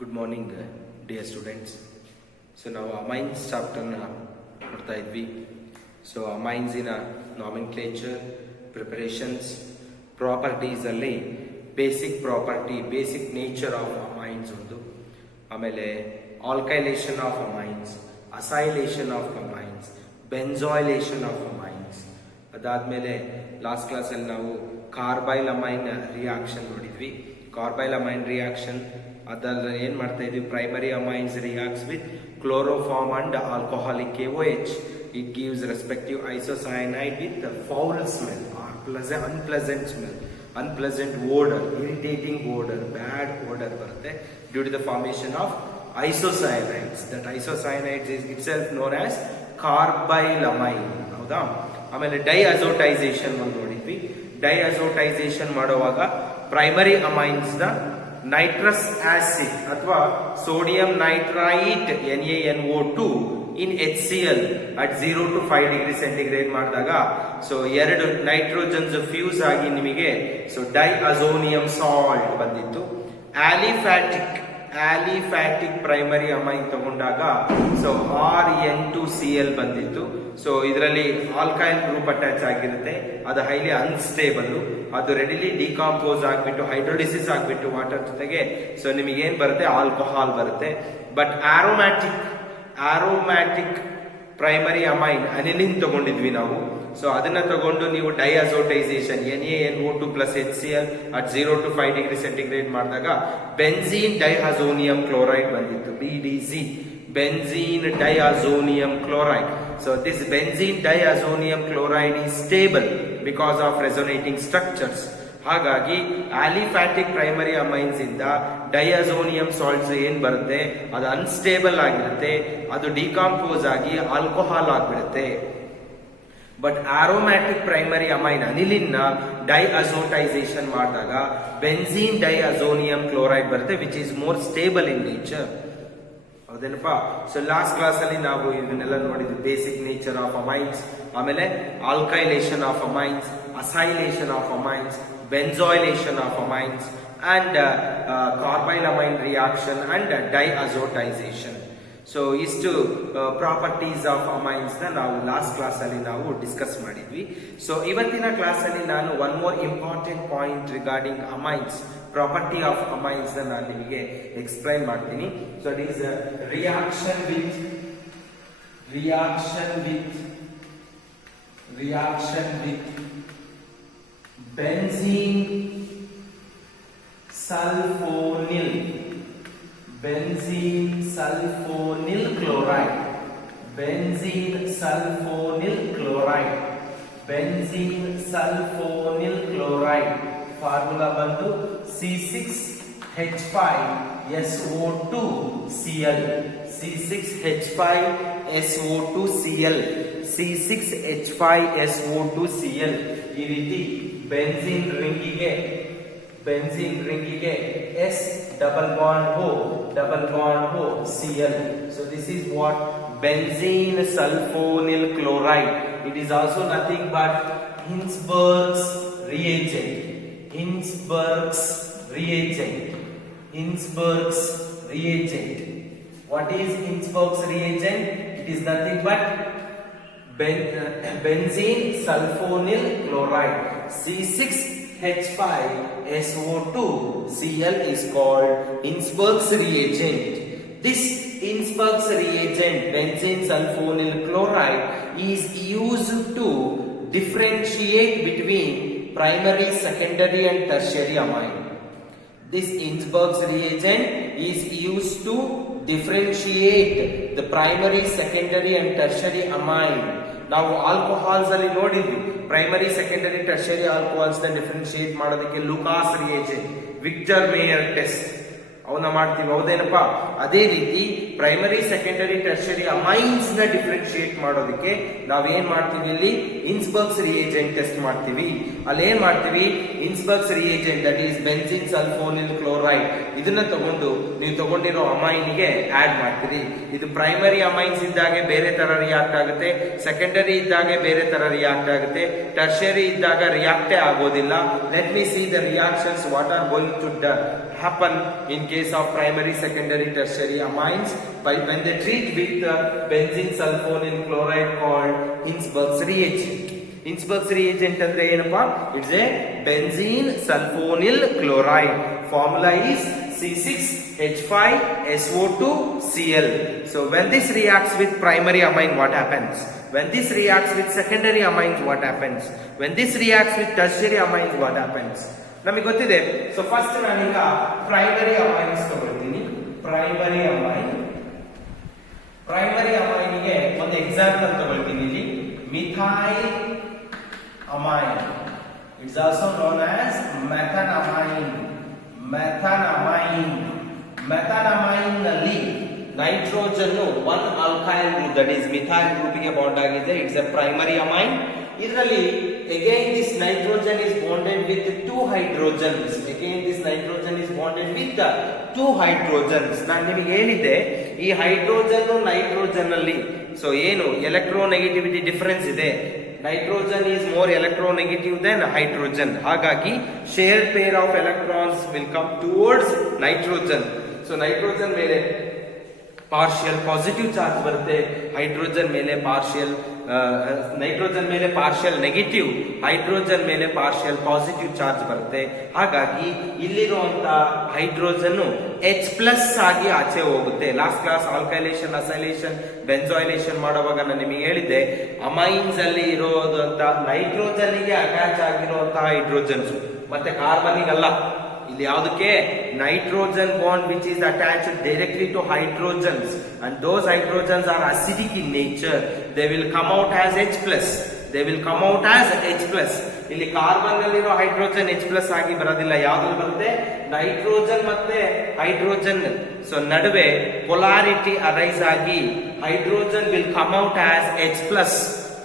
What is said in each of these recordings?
Good morning, dear students. So now amines chapter ನೋಡ್ತಾ ಇದ್ವಿ. So amines in nomenclature, preparations, properties ಅಲ್ಲಿ basic property, basic nature of amines ಒಂದು. ಆಮೇಲೆ alkylation of amines, acylation of amines, benzoylation of amines. ಅದಾದ್ಮೇಲೆ last class ಅಲ್ಲಿ ನಾವು carbyl amine reaction ನೋಡಿದ್ವಿ. Carbyl amine reaction ಅದರಲ್ಲಿ ಏನ್ ಮಾಡ್ತಾ ಇದ್ವಿ, primary amines reacts with chloroform and alcoholic KOH. It gives respective isocyanide with the foul smell or unpleasant smell, unpleasant odor, irritating odor, bad odor ಬರುತ್ತೆ due to the formation of isocyanides. That isocyanides is itself known as ಕಾರ್ಬೈಲಮೈನ್. ಹೌದಾ? ಆಮೇಲೆ ಡೈಅಜೋಟೈಸೇಷನ್ ಒಂದು ನೋಡಿದ್ವಿ. ಡೈಅಜೋಟೈಸೇಷನ್ ಮಾಡುವಾಗ primary amines ನ nitrous acid ಅಥವಾ sodium nitrite NaNO2 in HCl at 0 to 5 degree centigrade ಮಾಡಿದಾಗ so ಎರಡು ನೈಟ್ರೋಜನ್ಸ್ ಫ್ಯೂಸ್ ಆಗಿ ನಿಮಗೆ ಸೊ ಡೈಅಜೋನಿಯಂ ಸಾಲ್ಟ್ ಬಂದಿತ್ತು. ಆಲಿಫ್ಯಾಟಿಕ್ ಪ್ರೈಮರಿ ಅಮೈನ್ ತಗೊಂಡಾಗ ಸೊ RN2Cl ಬಂದಿತ್ತು. ಸೊ ಇದರಲ್ಲಿ ಆಲ್ಕೈಲ್ ಗ್ರೂಪ್ ಅಟ್ಯಾಚ್ ಆಗಿರುತ್ತೆ, ಅದು ಹೈಲಿ ಅನ್ಸ್ಟೇಬಲ್, ಅದು ರೆಡಿಲಿ ಡಿಕಾಂಪೋಸ್ ಆಗ್ಬಿಟ್ಟು ಹೈಡ್ರೋಲಿಸಿಸ್ ಆಗ್ಬಿಟ್ಟು ವಾಟರ್ ಜೊತೆಗೆ ಸೊ ನಿಮಗೆ ಏನ್ ಬರುತ್ತೆ, ಆಲ್ಕೋಹಾಲ್ ಬರುತ್ತೆ. But aromatic primary amine aniline ತಗೊಂಡಿದ್ವಿ ನಾವು. ಸೊ ಅದನ್ನ ತಗೊಂಡು ನೀವು ಡೈಅಜೋಟೈಸೇಷನ್ NaNO2 plus HCl at 0 to 5 degree centigrade ಮಾಡಿದಾಗ ಬೆನ್ಝೀನ್ ಡೈಅಜೋನಿಯಂ ಕ್ಲೋರೈಡ್ ಬಂದಿತ್ತು, BDC, benzene diazonium chloride. So this benzene diazonium chloride is stable because of resonating structures. ಹಾಗಾಗಿ aliphatic primary amines ಇಂದ ಡೈಅಜೋನಿಯಂ salts ಏನ್ ಬರುತ್ತೆ ಅದು ಅನ್ಸ್ಟೇಬಲ್ ಆಗಿರುತ್ತೆ, ಅದು ಡಿಕಾಂಪೋಸ್ ಆಗಿ ಆಲ್ಕೋಹಾಲ್ ಆಗ್ಬಿಡುತ್ತೆ. But aromatic primary amine aniline diazotization ಮಾಡಿದಾಗ ಬೆನ್ಝೀನ್ ಡೈಅಜೋನಿಯಂ ಕ್ಲೋರೈಡ್ ಬರುತ್ತೆ, which is more stable in nature. ಹೌದೇನಪ್ಪ? ಸೊ ಲಾಸ್ಟ್ ಕ್ಲಾಸ್ ಅಲ್ಲಿ ನಾವು ಇದನ್ನೆಲ್ಲ ನೋಡಿದ್ವಿ, ಬೇಸಿಕ್ ನೇಚರ್ ಆಫ್ ಅಮೈನ್ಸ್, ಆಮೇಲೆ alkylation of amines, acylation of amines, benzoylation of amines and carbylamine reaction and diazotization. So ಇಷ್ಟು properties of amines ನ ನಾವು last class ಅಲ್ಲಿ ನಾವು ಡಿಸ್ಕಸ್ ಮಾಡಿದ್ವಿ. ಸೊ ಇವತ್ತಿನ ಕ್ಲಾಸ್ ಅಲ್ಲಿ ನಾನು one more important point regarding amines, property of amines ನಾನು ನಿಮಗೆ ಎಕ್ಸ್ಪ್ಲೈನ್ ಮಾಡ್ತೀನಿ. So it is reaction with benzene sulfonyl chloride, benzene sulfonyl chloride formula ಬಂದು C6H5SO2Cl, C6H5SO2Cl. ಈ ರೀತಿ benzene ರಿಂಗಿಗೆ S double bond O Cl. So this is what benzene sulfonyl chloride. It is also nothing but Hinsberg's reagent. What is Hinsberg's reagent? It is nothing but benzene sulfonyl chloride. C6H5SO2Cl is called Hinsberg's reagent. This Hinsberg's reagent, benzene sulfonyl chloride, is used to differentiate between primary, secondary and tertiary amine. This Hinsberg's reagent is used to differentiate the primary, secondary and tertiary amine. ನಾವು alcohols ಅಲ್ಲಿ ನೋಡಿದ್ವಿ, primary, secondary, tertiary alcohols ನ differentiate ಮಾಡೋದಕ್ಕೆ Lucas reagent, Victor mayor test ಅವನ್ನ ಮಾಡ್ತೀವಿ. ಹೌದೇನಪ್ಪ? ಅದೇ ರೀತಿ primary, secondary, tertiary amines ನ ಡಿಫ್ರೆನ್ಶಿಯೇಟ್ ಮಾಡೋದಕ್ಕೆ ನಾವೇನ್ ಮಾಡ್ತೀವಿ, ಇಲ್ಲಿ ಹಿನ್ಸ್ಬರ್ಗ್ಸ್ ರಿಯೇಜೆಂಟ್ ಟೆಸ್ಟ್ ಮಾಡ್ತೀವಿ. ಅಲ್ಲಿ ಏನ್ ಮಾಡ್ತೀವಿ, Hinsberg's reagent that is benzene sulfonyl chloride, ಇದನ್ನ ತಗೊಂಡು ನೀವು ತಗೊಂಡಿರೋ ಅಮೈನ್ಗೆ ಆಡ್ ಮಾಡ್ತೀರಿ. ಇದು ಪ್ರೈಮರಿ ಅಮೈನ್ಸ್ ಇದ್ದಾಗೆ ಬೇರೆ ತರ ರಿಯಾಕ್ಟ್ ಆಗುತ್ತೆ, ಸೆಕೆಂಡರಿ ಇದ್ದಾಗೆ ಬೇರೆ ತರ ರಿಯಾಕ್ಟ್ ಆಗುತ್ತೆ, ಟರ್ಷರಿ ಇದ್ದಾಗ ರಿಯಾಕ್ಟೇ ಆಗೋದಿಲ್ಲ. Let me see the reactions what are going to happen in case case of primary, secondary, tertiary amines, when they treat with benzene sulfonyl chloride called Hinsberg's reagent. Hinsberg's reagent ಅಂದ್ರೆ ಏನಪ್ಪಾ? It's a benzene sulfonyl chloride. Formula is C6H5SO2Cl. So when this reacts with primary amine, what happens? When this reacts with secondary amines, what happens? When this reacts with tertiary amines, what happens? ನಮಗೆ ಗೊತ್ತಿದೆ. So first ನಾನೀಗ primary amines ತಗೊಳ್ತೀನಿ. Primary ಅಮೈನ್ಗೆ ಒಂದು example ತಗೊಳ್ತೀನಿ. ಇಲ್ಲಿ methyl amine, it's also known as methanamine. Methanamine ನಲ್ಲಿ nitrogen one alkyl group, that is methyl group ಗೆ ಬಾಂಡ್ ಆಗಿದೆ. It's a primary amine. ಇದರಲ್ಲಿ again this nitrogen is bonded with two hydrogens. ನಾನು ನಿಮಗೆ ಹೇಳಿದ್ದೆ ಈ ಹೈಡ್ರೋಜನ್ ನೈಟ್ರೋಜನ್ ಅಲ್ಲಿ so ಏನು ಎಲೆಕ್ಟ್ರೋನೆಗೆಟಿವಿಟಿ ಡಿಫರೆನ್ಸ್ ಇದೆ. Nitrogen is more electronegative than hydrogen. ಹಾಗಾಗಿ share pair of electrons will come towards nitrogen. So nitrogen ಮೇಲೆ ಪಾರ್ಷಿಯಲ್ ಪಾಸಿಟಿವ್ ಚಾರ್ಜ್ ಬರುತ್ತೆ, ನೈಟ್ರೋಜನ್ ಮೇಲೆ ಪಾರ್ಷಿಯಲ್ ನೆಗೆಟಿವ್, ಹೈಡ್ರೋಜನ್ ಮೇಲೆ ಪಾರ್ಷಿಯಲ್ ಪಾಸಿಟಿವ್ ಚಾರ್ಜ್ ಬರುತ್ತೆ. ಹಾಗಾಗಿ ಇಲ್ಲಿರುವಂತ ಹೈಡ್ರೋಜನ್ H+ ಆಗಿ ಆಚೆ ಹೋಗುತ್ತೆ. Last class alkylation, acylation, benzoylation ಮಾಡುವಾಗ ನಾನು ನಿಮಗೆ ಹೇಳಿದ್ದೆ, ಅಮೈನ್ಸ್ ಅಲ್ಲಿ ಇರೋದಂತ ನೈಟ್ರೋಜನ್ ಗೆ ಅಟ್ಯಾಚ್ ಆಗಿರುವಂತಹ ಹೈಡ್ರೋಜನ್ಸ್, ಮತ್ತೆ ಕಾರ್ಬನಿಗೆ ಅಲ್ಲ. ಇಲ್ಲಿ ಯಾವುದಕ್ಕೆ? Nitrogen bond which is attached directly to hydrogens, and those hydrogens are acidic in nature. They will come out as H+. ಇಲ್ಲಿ ಕಾರ್ಬನ್ ನಲ್ಲಿರೋ ಹೈಡ್ರೋಜನ್ H+ ಆಗಿ ಬರೋದಿಲ್ಲ. ಯಾವ್ದ್ರಲ್ಲಿ ಬರುತ್ತೆ? ನೈಟ್ರೋಜನ್ ಮತ್ತೆ ಹೈಡ್ರೋಜನ್ ಸೊ ನಡುವೆ ಪೊಲಾರಿಟಿ ಅರೈಸ್ ಆಗಿ hydrogen will come out as H+.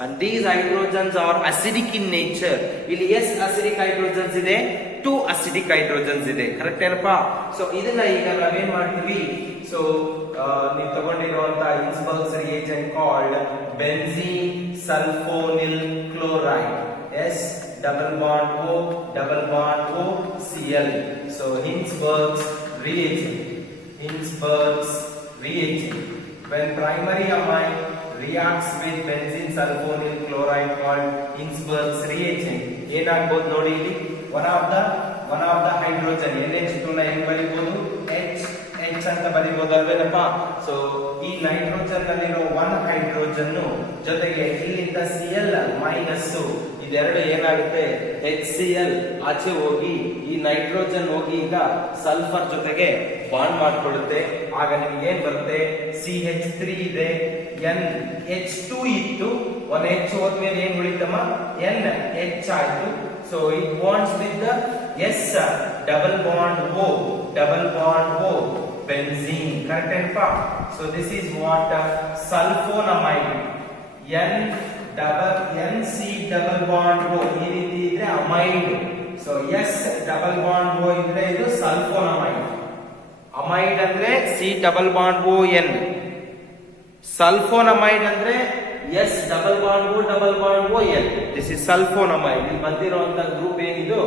and these hydrogens are acidic in nature. ಇಲ್ಲಿ acidic hydrogens ಇದೆ, 2 acidic hydrogens ಇದೆ. ಕರೆಕ್ಟ್ ಏನಪ್ಪಾ? ಸೊ ಇದನ್ನ ಈಗ ನಾವೇನ್ ಮಾಡ್ತೀವಿ? ಸೊ ನೀವು ತಗೊಂಡಿರುವಂತ Hinsberg's reagent called benzene sulfonyl chloride, S double bond O Cl. so Hinsberg's reagent. When primary amine reacts with benzene sulfonyl chloride called Hinsberg's reagent, ಏನಾಗಬಹುದು ನೋಡಿ. ಇಲ್ಲಿ one of the hydrogen NH2 ನ ಏನು ಬರೀಬಹುದು? H ಅಂತ ಬರೀಬಹುದು ಅಲ್ವೇನಪ್ಪ? So ಈ nitrogen ನಲ್ಲಿರೋ ಒಂದು hydrogen ಜೊತೆಗೆ ಇಲ್ಲಿಂದ Cl ಮೈನಸ್ ಇದೆರಡು ಏನಾಗುತ್ತೆ? HCl ಆಚೆ ಹೋಗಿ ಈ ನೈಟ್ರೋಜನ್ ಹೋಗಿ ಈಗ ಸಲ್ಫರ್ ಜೊತೆಗೆ ಬಾಂಡ್ ಮಾಡ್ಕೊಳ್ಳುತ್ತೆ. ಆಗ ನಿಮಗೆ ಏನ್ ಬರುತ್ತೆ? CH3 ಇದೆ, NH2 ಇತ್ತು, ಒಂದು H ಹೋದ್ಮೇಲೆ ಏನ್ ಉಳಿತಮ್ಮ? NH ಆಯ್ತು. So it bonds with the S double bond O benzene. Correct ಏನಪ್ಪಾ? So this is what sulfonamide. NC double bond O ಈ ರೀತಿ ಇದ್ರೆ amide. So S double bond O ಇದ್ರೆ ಇದು ಸಲ್ಫೋನಮೈಡ್. ಅಮೈಡ್ ಅಂದ್ರೆ C double bond O N. Sulfonamide ಅಂದ್ರೆ S double bond O N. This is sulfonamide. ಇಲ್ಲಿ ಬಂದಿರುವಂತ group ಏನಿದು?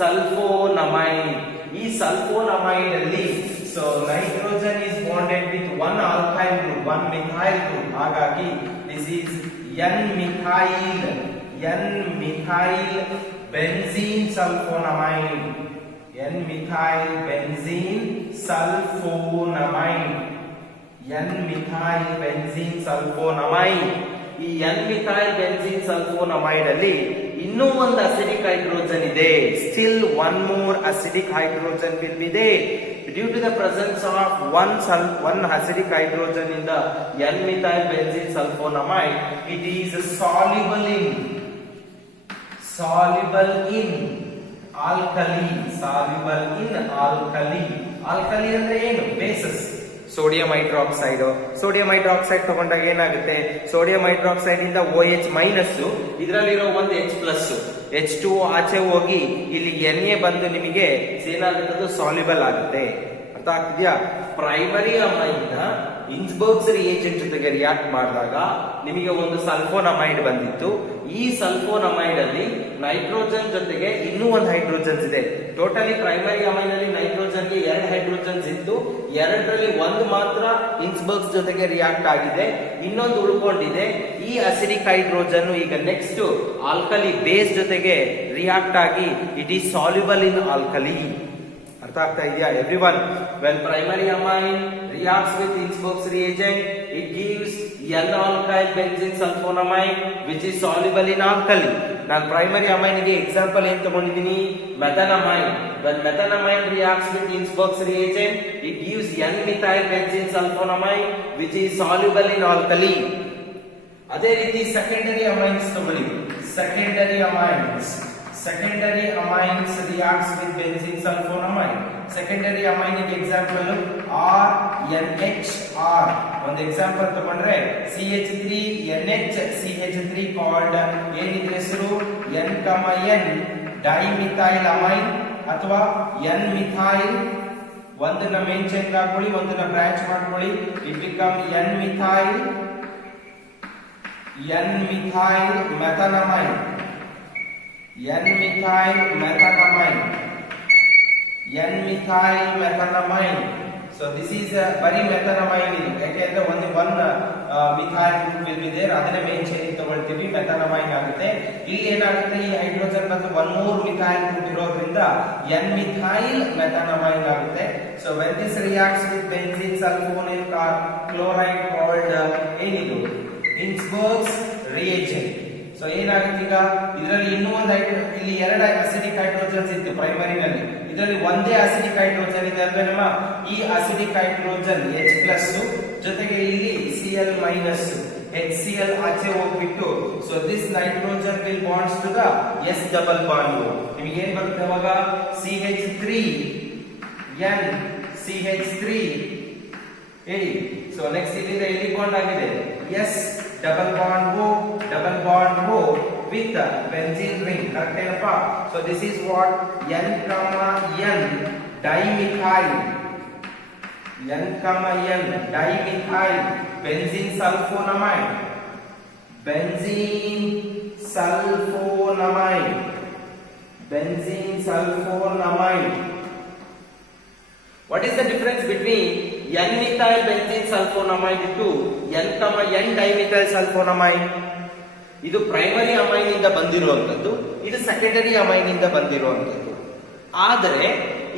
ಸಲ್ಫೋನಮೈಡ್. ಈ ಸಲ್ಫೋನಮೈಡ್ ಅಲ್ಲಿ so nitrogen is bonded with one alkyl group, one methyl group. ಹಾಗಾಗಿ this is N-methyl benzene sulfonamide. N-methyl benzene sulfonamide. ಈ N-methyl benzene sulfonamide ಅಲ್ಲಿ ಇನ್ನೂ ಒಂದು ಅಸಿಡಿಕ್ ಹೈಡ್ರೋಜನ್ ಇದೆ. Still one more acidic hydrogen will be there. Due to the presence of one acidic hydrogen in the N-methyl benzene sulfonamide, it is soluble in alkali. Alkali ಅಂದ್ರೆ ಏನು? Basis. Sodium hydroxide ತಗೊಂಡಾಗ ಏನಾಗುತ್ತೆ? Sodium hydroxide ಇಂದ OH minus, ಇದರಲ್ಲಿರೋ ಒಂದು H+, H2O ಆಚೆ ಹೋಗಿ ಇಲ್ಲಿ Na ಬಂದು ನಿಮಗೆ ಏನಾಗುತ್ತೆ? ಸಾಲ್ಯುಬಲ್ ಆಗುತ್ತೆ. ಅರ್ಥ ಆಗ್ತಿದ್ಯಾ? ಪ್ರೈಮರಿ ಅಮೈನ್ Hinsberg's reagent ಜೊತೆಗೆ ರಿಯಾಕ್ಟ್ ಮಾಡಿದಾಗ ನಿಮಗೆ ಒಂದು ಸಲ್ಫೋನಮೈಡ್ ಬಂದಿತ್ತು. ಈ ಸಲ್ಫೋನಮೈಡ್ ಅಲ್ಲಿ ನೈಟ್ರೋಜನ್ ಜೊತೆಗೆ ಇನ್ನೂ ಒಂದು ಹೈಡ್ರೋಜನ್ಸ್ ಇದೆ. ಟೋಟಲಿ ಪ್ರೈಮರಿ ಅಮೈನ್ ಅಲ್ಲಿ ನೈಟ್ರೋಜನ್ ಗೆ 2 ಹೈಡ್ರೋಜನ್ಸ್ ಇತ್ತು. ಇದ್ದು, ಎರಡರಲ್ಲಿ ಒಂದು ಮಾತ್ರ ಇನ್ಸ್ಬರ್ಗ್ಸ್ ಜೊತೆಗೆ ರಿಯಾಕ್ಟ್ ಆಗಿದೆ, ಇನ್ನೊಂದು ಉಳ್ಕೊಂಡಿದೆ. ಈ ಅಸಿಡಿಕ್ ಹೈಡ್ರೋಜನ್ ಈಗ ನೆಕ್ಸ್ಟ್ ಆಲ್ಕಲಿ ಬೇಸ್ ಜೊತೆಗೆ ರಿಯಾಕ್ಟ್ ಆಗಿ it is soluble in alkali. ಅರ್ಥ ಆಗ್ತಾ ಇದೆಯಾ everyone? When primary amine reacts with Hinsberg's reagent, it gives N-alkyl benzene sulfonamide which is soluble in alkali. ನಾನು ಪ್ರೈಮರಿ ಅಮೈನ್ ಗೆ ಎಕ್ಸಾಂಪಲ್ ಏನ್ ತಗೊಂಡಿದ್ದೀನಿ? ಮೆಥನಮೈನ್. when methanamine reacts with Innsbruck's reagent, it gives N-methyl benzene sulfonamide which is soluble in alkali. ಅದೇ ರೀತಿ secondary amines ತಗೊಳ್ಳಿ. Secondary amines reacts with benzene sulfonamide. Secondary amine ಗೆ ಎಕ್ಸಾಂಪಲ್ RNHR. ಒಂದು ಎಕ್ಸಾಂಪಲ್ ತಗೊಂಡ್ರೆ CH3NH ಕಾಲ್ಡ್ ಏನಿದೆ ಹೆಸರು? N-N dimethyl amine ಅಥವಾ N-ಮಿಥೈಲ್. ಒಂದನ್ನ ಮೇನ್ ಚೈನ್ ಹಾಕೊಳ್ಳಿ, ಒಂದನ್ನ ಬ್ರಾಂಚ್ ಮಾಡ್ಕೊಳ್ಳಿ. It become N methyl methanamine. So this is ಬರೀ ಮೆಥನಮೈನ್ ಇದು. ಯಾಕೆಂದ್ರೆ ಒಂದು methyl group will be there, ಅದನ್ನ ಮೇನ್ ಚೈನ್ ತಗೊಳ್ತೀವಿ, ಮೆಥನಮೈನ್ ಆಗುತ್ತೆ. ಇಲ್ಲಿ ಏನಾಗುತ್ತೆ? ಈ ಹೈಡ್ರೋಜನ್ ಬದಲು ಒನ್ ಮೋರ್ ಮಿಥೈಲ್ ಗ್ರೂಪ್ ಇರೋದ್ರಿಂದ N-ಮಿಥೈಲ್ ಮೆಥನಮೈನ್ ಆಗುತ್ತೆ. So when this reacts with benzene sulfonate chloride called ಏನಿದು? Innsbruck's reagent. ಸೊ ಏನಾಗುತ್ತೆ ಈಗ? ಇದರಲ್ಲಿ ಇನ್ನೂ ಒಂದು ಇಲ್ಲಿ ಎರಡು ಅಸಿಡಿಕ್ ಹೈಡ್ರೋಜನ್ಸ್ ಇತ್ತು ಪ್ರೈಮರಿನಲ್ಲಿ, ಇದರಲ್ಲಿ ಒಂದೇ ಅಸಿಡಿಕ್ ಹೈಡ್ರೋಜನ್ ಇದೆ ಅಂದ್ರೆ ನಮ್ಮ ಈ ಅಸಿಡಿಕ್ ಹೈಡ್ರೋಜನ್ H+ ಜೊತೆಗೆ ಇಲ್ಲಿ Cl- HCl ಆಚೆ ಹೋಗ್ಬಿಟ್ಟು, so this nitrogen will bonds to the S double bond. ನಿಮಗೆ ಏನ್ ಬರುತ್ತೆ ಅವಾಗ? CH3NCH3 ಹೇಳಿ. ಸೊ ನೆಕ್ಸ್ಟ್ ಇಲ್ಲಿಂದ ಎಲ್ಲಿ ಬಾಂಡ್ ಆಗಿದೆ? S double bond O with benzene ring. Correct ಏನಪ್ಪ? So this is what N, N dimethyl benzene sulfonamide. What is the difference between N-methyl benzene sulfonamide to N, N dimethyl sulfonamide? ಇದು primary amine ಇಂದ ಬಂದಿರುವಂತದ್ದು, ಇದು secondary amine ಇಂದ ಬಂದಿರುವಂತದ್ದು. ಆದರೆ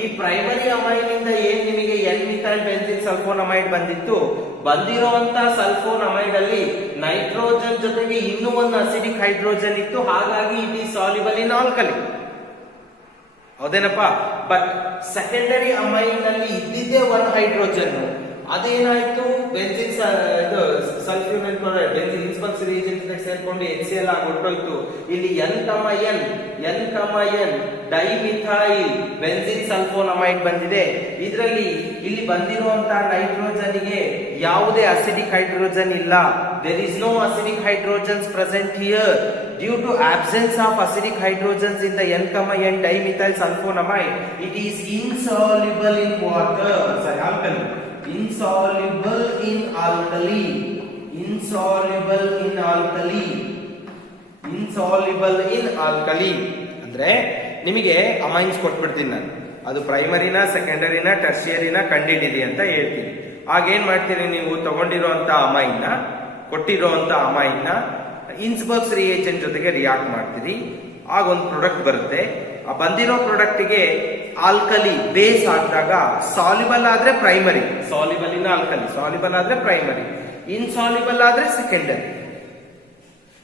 ಈ primary amine ಇಂದ ಏನ್ ನಿಮಗೆ N-methyl benzene sulfonamide ಬಂದಿರುವಂತ ಸಲ್ಫೋನಮೈಡ್ ಅಲ್ಲಿ ನೈಟ್ರೋಜನ್ ಜೊತೆಗೆ ಇನ್ನೂ ಒಂದು ಅಸಿಡಿಕ್ ಹೈಡ್ರೋಜನ್ ಇತ್ತು, ಹಾಗಾಗಿ it is soluble in alkali. ಹೌದೇನಪ್ಪ? ಬಟ್ ಸೆಕೆಂಡರಿ ಅಮೈನ್ ನಲ್ಲಿ ಇದ್ದಿದ್ದೇ ಒಂದು ಹೈಡ್ರೋಜನ್, ಅದೇನಾಯ್ತು? Benzene sulfonyl chloride benzene Hinsberg's reagent ಸೇರ್ಕೊಂಡು HCl ಆಗಿ ಹೊರಟೋಯ್ತು. ಇಲ್ಲಿ N, ಡೈಮಿಥೈಲ್ ಬೆಂಜಿನ್ ಸಲ್ಫೋನಮೈಡ್ ಬಂದಿದೆ. ಇದರಲ್ಲಿ ಇಲ್ಲಿ ಬಂದಿರುವಂತಹ ನೈಟ್ರೋಜನ್ ಗೆ ಯಾವುದೇ ಅಸಿಡಿಕ್ ಹೈಡ್ರೋಜನ್ ಇಲ್ಲ. There is no acidic hydrogens present here. Due to absence of acidic hydrogens in the N, dimethyl sulfonamide, it is insoluble in water. Sorry, alkali. Insoluble in alkali. ಅಂದ್ರೆ ನಿಮಗೆ amines ಕೊಟ್ಬಿಡ್ತೀನಿ ನಾನು, ಅದು ಪ್ರೈಮರಿನ, ಸೆಕೆಂಡರಿನ, ಟರ್ಷಿಯರಿನ ಕಂಡಿಡಿದಿ ಅಂತ ಹೇಳ್ತೀನಿ. ಆಗೇನ್ ಮಾಡ್ತೀರಿ ನೀವು? ತಗೊಂಡಿರುವಂತ ಅಮೈನ್ ನ, ಕೊಟ್ಟಿರುವಂತ ಅಮೈನ್ ನ ಇನ್ಸ್ಬರ್ಗ್ಸ್ ರಿಯೇಜೆಂಟ್ ಜೊತೆಗೆ ರಿಯಾಕ್ಟ್ ಮಾಡ್ತೀರಿ. ಆಗ ಒಂದು ಪ್ರಾಡಕ್ಟ್ ಬರುತ್ತೆ. ಆ ಬಂದಿರೋ ಪ್ರಾಡಕ್ಟ್ ಗೆ ಆಲ್ಕಲಿ ಬೇಸ್ ಹಾಕಿದಾಗ ಸಾಲ್ಯುಬಲ್ ಆದ್ರೆ primary, soluble in alkali, soluble ಆದ್ರೆ ಪ್ರೈಮರಿ, ಇನ್ಸಾಲ್ಯುಬಲ್ ಆದ್ರೆ secondary.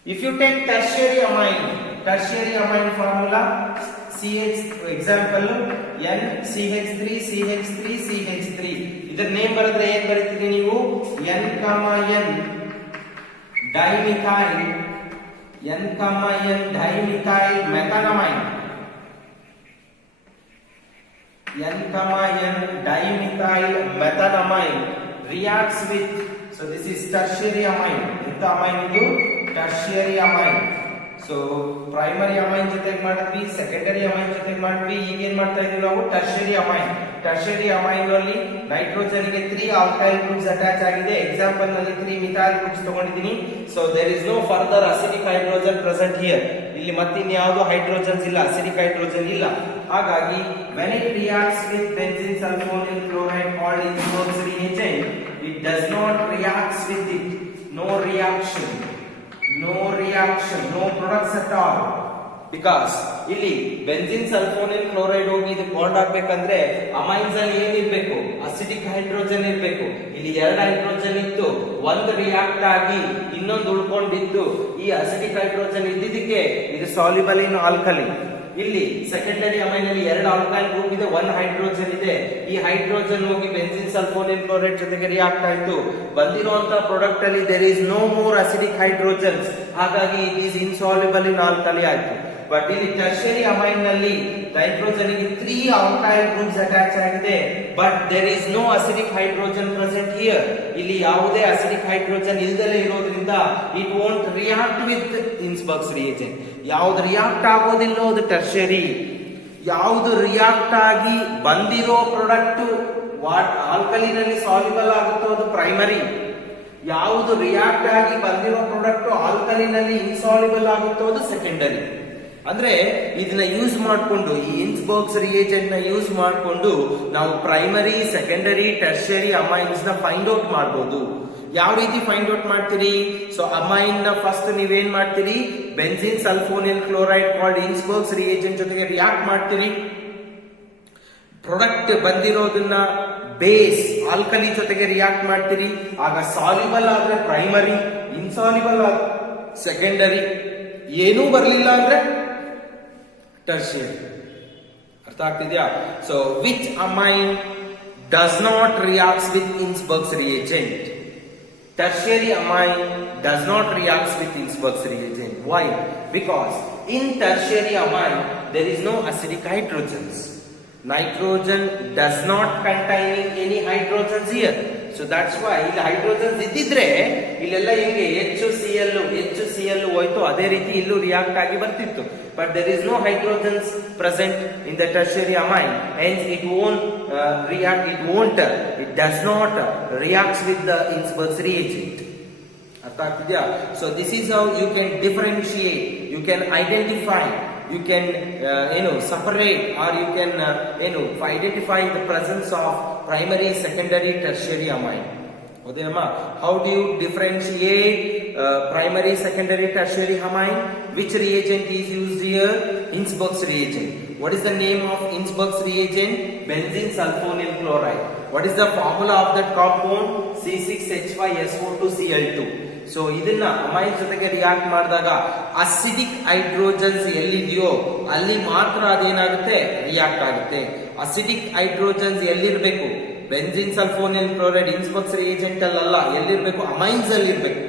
If you take tertiary amine formula example NCH3CH3CH3. ಇದರ ನೇಮ್ ಬರೆದ್ರೆ ಏನ್ ಬರೀತೀರಿ ನೀವು? N, dimethyl methanamine. N-dimethyl methanamine reacts with, so this is tertiary amine. Inta amine idu tertiary amine. So primary amine ಜೊತೆಗೆ ಮಾಡಿದ್ವಿ, secondary amine ಜೊತೆಗೆ ಮಾಡಿದ್ವಿ. ಈಗ ಏನ್ ಮಾಡ್ತಾ ಇದೀವಿ ನಾವು? ಟರ್ಷಿಯರಿ ಅಮೈನ್ ನಲ್ಲಿ ನೈಟ್ರೋಜನ್ ಗೆ 3 ಆಲ್ಕೈಲ್ ಗ್ರೂಪ್ಸ್ ಅಟ್ಯಾಚ್ ಆಗಿದೆ. ಎಕ್ಸಾಂಪಲ್ ನಲ್ಲಿ 3 ಮಿಥೈಲ್ ಗ್ರೂಪ್ಸ್ ತಗೊಂಡಿದ್ದೀನಿ. So there is no further acidic hydrogen present here. ಇಲ್ಲಿ ಮತ್ತಿನ್ಯಾವುದು ಹೈಡ್ರೋಜನ್ಸ್ ಇಲ್ಲ, ಅಸಿಡಿಕ್ ಹೈಡ್ರೋಜನ್ ಇಲ್ಲ. ಹಾಗಾಗಿ when it reacts with benzene sulfonyl chloride called products at all. Because ಇಲ್ಲಿ ಬೆಂಜಿನ್ ಸಲ್ಫೋನಿಲ್ ಕ್ಲೋರೈಡ್ ಹೋಗಿ ಇದಕ್ಕೆ ಬಾಂಡ್ ಆಗ್ಬೇಕಂದ್ರೆ ಅಮೈನ್ಸ್ ಅಲ್ಲಿ ಏನಿರ್ಬೇಕು, ಅಸಿಡಿಕ್ ಹೈಡ್ರೋಜನ್ ಇರ್ಬೇಕು. ಇಲ್ಲಿ 2 ಹೈಡ್ರೋಜನ್ ಇತ್ತು, ಒಂದು ರಿಯಾಕ್ಟ್ ಆಗಿ ಇನ್ನೊಂದು ಉಳ್ಕೊಂಡಿದ್ದು. ಈ ಅಸಿಡಿಕ್ ಹೈಡ್ರೋಜನ್ ಇದ್ದಿದ್ದಕ್ಕೆ ಇದು ಸಾಲ್ಯುಬಲ್ ಇನ್ ಆಲ್ಕಲಿ. ಇಲ್ಲಿ ಸೆಕೆಂಡರಿ ಅಮೈನ್ ಅಲ್ಲಿ 2 ಆಲ್ಕೈಲ್ ಗ್ರೂಪ್ ಇದೆ, 1 ಹೈಡ್ರೋಜನ್ ಇದೆ. ಈ ಹೈಡ್ರೋಜನ್ ಹೋಗಿ ಬೆಂಜಿನ್ ಸಲ್ಫೋನಿಲ್ ಕ್ಲೋರೈಡ್ ಜೊತೆಗೆ ರಿಯಾಕ್ಟ್ ಆಯ್ತು. ಬಂದಿರುವಂತಹ ಪ್ರಾಡಕ್ಟ್ ಅಲ್ಲಿ there is no more acidic hydrogens, ಹಾಗಾಗಿ it is insoluble in alkali ಆಯ್ತು. ಬಟ್ ಇಲ್ಲಿ ಟರ್ಷರಿ ಅಮೈನ್ ನಲ್ಲಿ ನೈಟ್ರೋಜನ್ ಗೆ 3 ಆಲ್ಕೈಲ್ ಗ್ರೂಪ್ಸ್ ಅಟ್ಯಾಚ್ ಆಗಿದೆ, but there is no acidic hydrogen present here. ಇಲ್ಲಿ ಯಾವುದೇ ಅಸಿಡಿಕ್ ಹೈಡ್ರೋಜನ್ ಇಲ್ದಲೇ ಇರೋದ್ರಿಂದ it won't react with Hinsberg's reagent. ಯಾವ್ದು ರಿಯಾಕ್ಟ್ ಆಗೋದಿಲ್ಲೋ ಅದು ಟರ್ಷರಿ, ಯಾವ್ದು ರಿಯಾಕ್ಟ್ ಆಗಿ ಬಂದಿರೋ ಪ್ರಾಡಕ್ಟ್ ಆಲ್ಕಲಿನಲ್ಲಿ ಸಾಲ್ಯುಬಲ್ ಆಗುತ್ತೋ ಅದು ಪ್ರೈಮರಿ, ಯಾವುದು ರಿಯಾಕ್ಟ್ ಆಗಿ ಬಂದಿರೋ ಪ್ರಾಡಕ್ಟ್ ಆಲ್ಕಲಿನಲ್ಲಿ ಇನ್ಸಾಲ್ಯುಬಲ್ ಆಗುತ್ತೋ ಅದು ಸೆಕೆಂಡರಿ. ಅಂದ್ರೆ ಇದನ್ನ ಯೂಸ್ ಮಾಡಿಕೊಂಡು, ಈ ಇನ್ಸ್ಬರ್ಗ್ಸ್ ರಿಯೇಜೆಂಟ್ ನ ಯೂಸ್ ಮಾಡಿಕೊಂಡು ನಾವು ಪ್ರೈಮರಿ, ಸೆಕೆಂಡರಿ, ಟರ್ಷರಿ ಅಮೈನ್ಸ್ ನ ಫೈಂಡ್ ಔಟ್ ಮಾಡಬಹುದು. ಯಾವ ರೀತಿ ಫೈಂಡ್ ಔಟ್ ಮಾಡ್ತೀರಿ? ಸೊ ಅಮೈನ್ ನ ಫಸ್ಟ್ ನೀವೇನ್ ಮಾಡ್ತೀರಿ, benzene sulfonyl chloride called ಇನ್ಸ್ಬರ್ಗ್ಸ್ reagent ಜೊತೆಗೆ ರಿಯಾಕ್ಟ್ ಮಾಡ್ತೀರಿ. ಪ್ರಾಡಕ್ಟ್ ಬಂದಿರೋದನ್ನ ಬೇಸ್ ಆಲ್ಕಲಿ ಜೊತೆಗೆ ರಿಯಾಕ್ಟ್ ಮಾಡ್ತೀರಿ. ಆಗ ಸಾಲ್ಯುಬಲ್ ಆದ್ರೆ ಪ್ರೈಮರಿ, ಇನ್ಸಾಲ್ಯುಬಲ್ ಸೆಕೆಂಡರಿ, ಏನೂ ಬರಲಿಲ್ಲ ಅಂದ್ರೆ ಟರ್ಷಿಯರಿ. ಅರ್ಥ ಆಗ್ತಿದ್ಯಾ? So which amine does not reacts with Hinsberg's reagent? Tertiary amine does not react with Innsbruck's reagent. Why? Because in tertiary amine there is no acidic hydrogens. Nitrogen does not containing any hydrogens here. So that's why ಇಲ್ಲಿ hydrogens ಇದ್ದಿದ್ರೆ ಇಲ್ಲೆಲ್ಲ ಹಿಂಗೆ HCl ಹೋಯ್ತು, ಅದೇ ರೀತಿ ಇಲ್ಲೂ react ಆಗಿ ಬರ್ತಿತ್ತು. But there is no hydrogens present in the tertiary amine, hence it won't react, it does not react with the Innsbruck's reagent. ಅರ್ಥ ಆಗ್ತಿದ್ಯಾ? So this is how you can differentiate, you can identify, you can separate, or you can identify the presence of primary, secondary, tertiary amine. Odenama, how do you differentiate primary, secondary, tertiary amine? Which reagent is used here? Innsbruck's reagent. What is the name of Innsbruck's reagent? Benzene sulfonyl chloride. What is the formula of that compound? C6H5SO2Cl2. So ಇದನ್ನ amine ಜೊತೆಗೆ react ಮಾಡಿದಾಗ acidic hydrogens ಎಲ್ಲಿದೆಯೋ ಅಲ್ಲಿ ಮಾತ್ರ ಅದೇನಾಗುತ್ತೆ, react ಆಗುತ್ತೆ. Acidic hydrogens ಎಲ್ಲಿರ್ಬೇಕು? Benzene sulfonyl chloride Hinsberg's reagent ಅಲ್ಲ, ಎಲ್ಲಿರ್ಬೇಕು? ಅಮೈನ್ಸ್ ಅಲ್ಲಿ ಇರ್ಬೇಕು.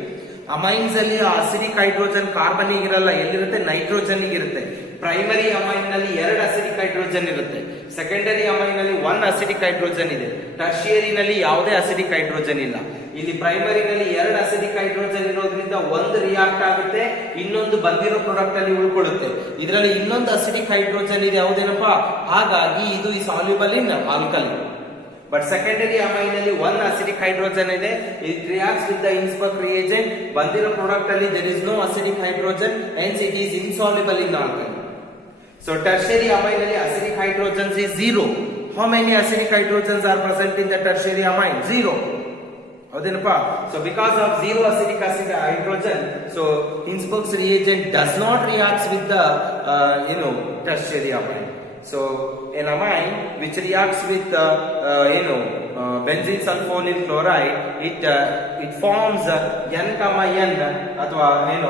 ಅಮೈನ್ಸ್ ಅಲ್ಲಿ ಅಸಿಡಿಕ್ ಹೈಡ್ರೋಜನ್ ಕಾರ್ಬನ್ ಇರಲ್ಲ, ಎಲ್ಲಿರುತ್ತೆ? ನೈಟ್ರೋಜನ್ ಇರುತ್ತೆ. ಪ್ರೈಮರಿ ಅಮೈನ್ ನಲ್ಲಿ 2 ಅಸಿಡಿಕ್ ಹೈಡ್ರೋಜನ್ ಇರುತ್ತೆ, ಸೆಕೆಂಡರಿ ಅಮೈನ್ ನಲ್ಲಿ 1 ಅಸಿಡಿಕ್ ಹೈಡ್ರೋಜನ್ ಇದೆ, ಟರ್ಷಿಯರಿ ನಲ್ಲಿ ಯಾವುದೇ ಅಸಿಡಿಕ್ ಹೈಡ್ರೋಜನ್ ಇಲ್ಲ. ಇಲ್ಲಿ ಪ್ರೈಮರಿ ನಲ್ಲಿ 2 ಅಸಿಡಿಕ್ ಹೈಡ್ರೋಜನ್ ಇರೋದ್ರಿಂದ ಒಂದು ರಿಯಾಕ್ಟ್ ಆಗುತ್ತೆ, ಇನ್ನೊಂದು ಬಂದಿರೋ ಪ್ರಾಡಕ್ಟ್ ಅಲ್ಲಿ ಉಳ್ಕೊಳ್ಳುತ್ತೆ. ಇದರಲ್ಲಿ ಇನ್ನೊಂದು ಅಸಿಡಿಕ್ ಹೈಡ್ರೋಜನ್ ಇದೆ, ಯಾವುದೇನಪ್ಪ? ಹಾಗಾಗಿ ಇದು ಈ soluble in alkali. But secondary amine ಅಲ್ಲಿ 1 ಅಸಿಡಿಕ್ ಹೈಡ್ರೋಜನ್ ಇದೆ, it reacts with the Hinsberg reagent. ಬಂದಿರೋ ಪ್ರಾಡಕ್ಟ್ ಅಲ್ಲಿ there is no acidic hydrogen, hence it is insoluble in alkali. So tertiary amine ಅಲ್ಲಿ acidic hydrogens is 0. How many acidic hydrogens are present in the tertiary amine? 0. ಹೌದೇನಪ್ಪ? So because of 0 acidic hydrogen, so Innsbruck's reagent does not react with the tertiary amine. So an amine which reacts with benzene sulfonyl chloride, it forms N, ಅಥವಾ N,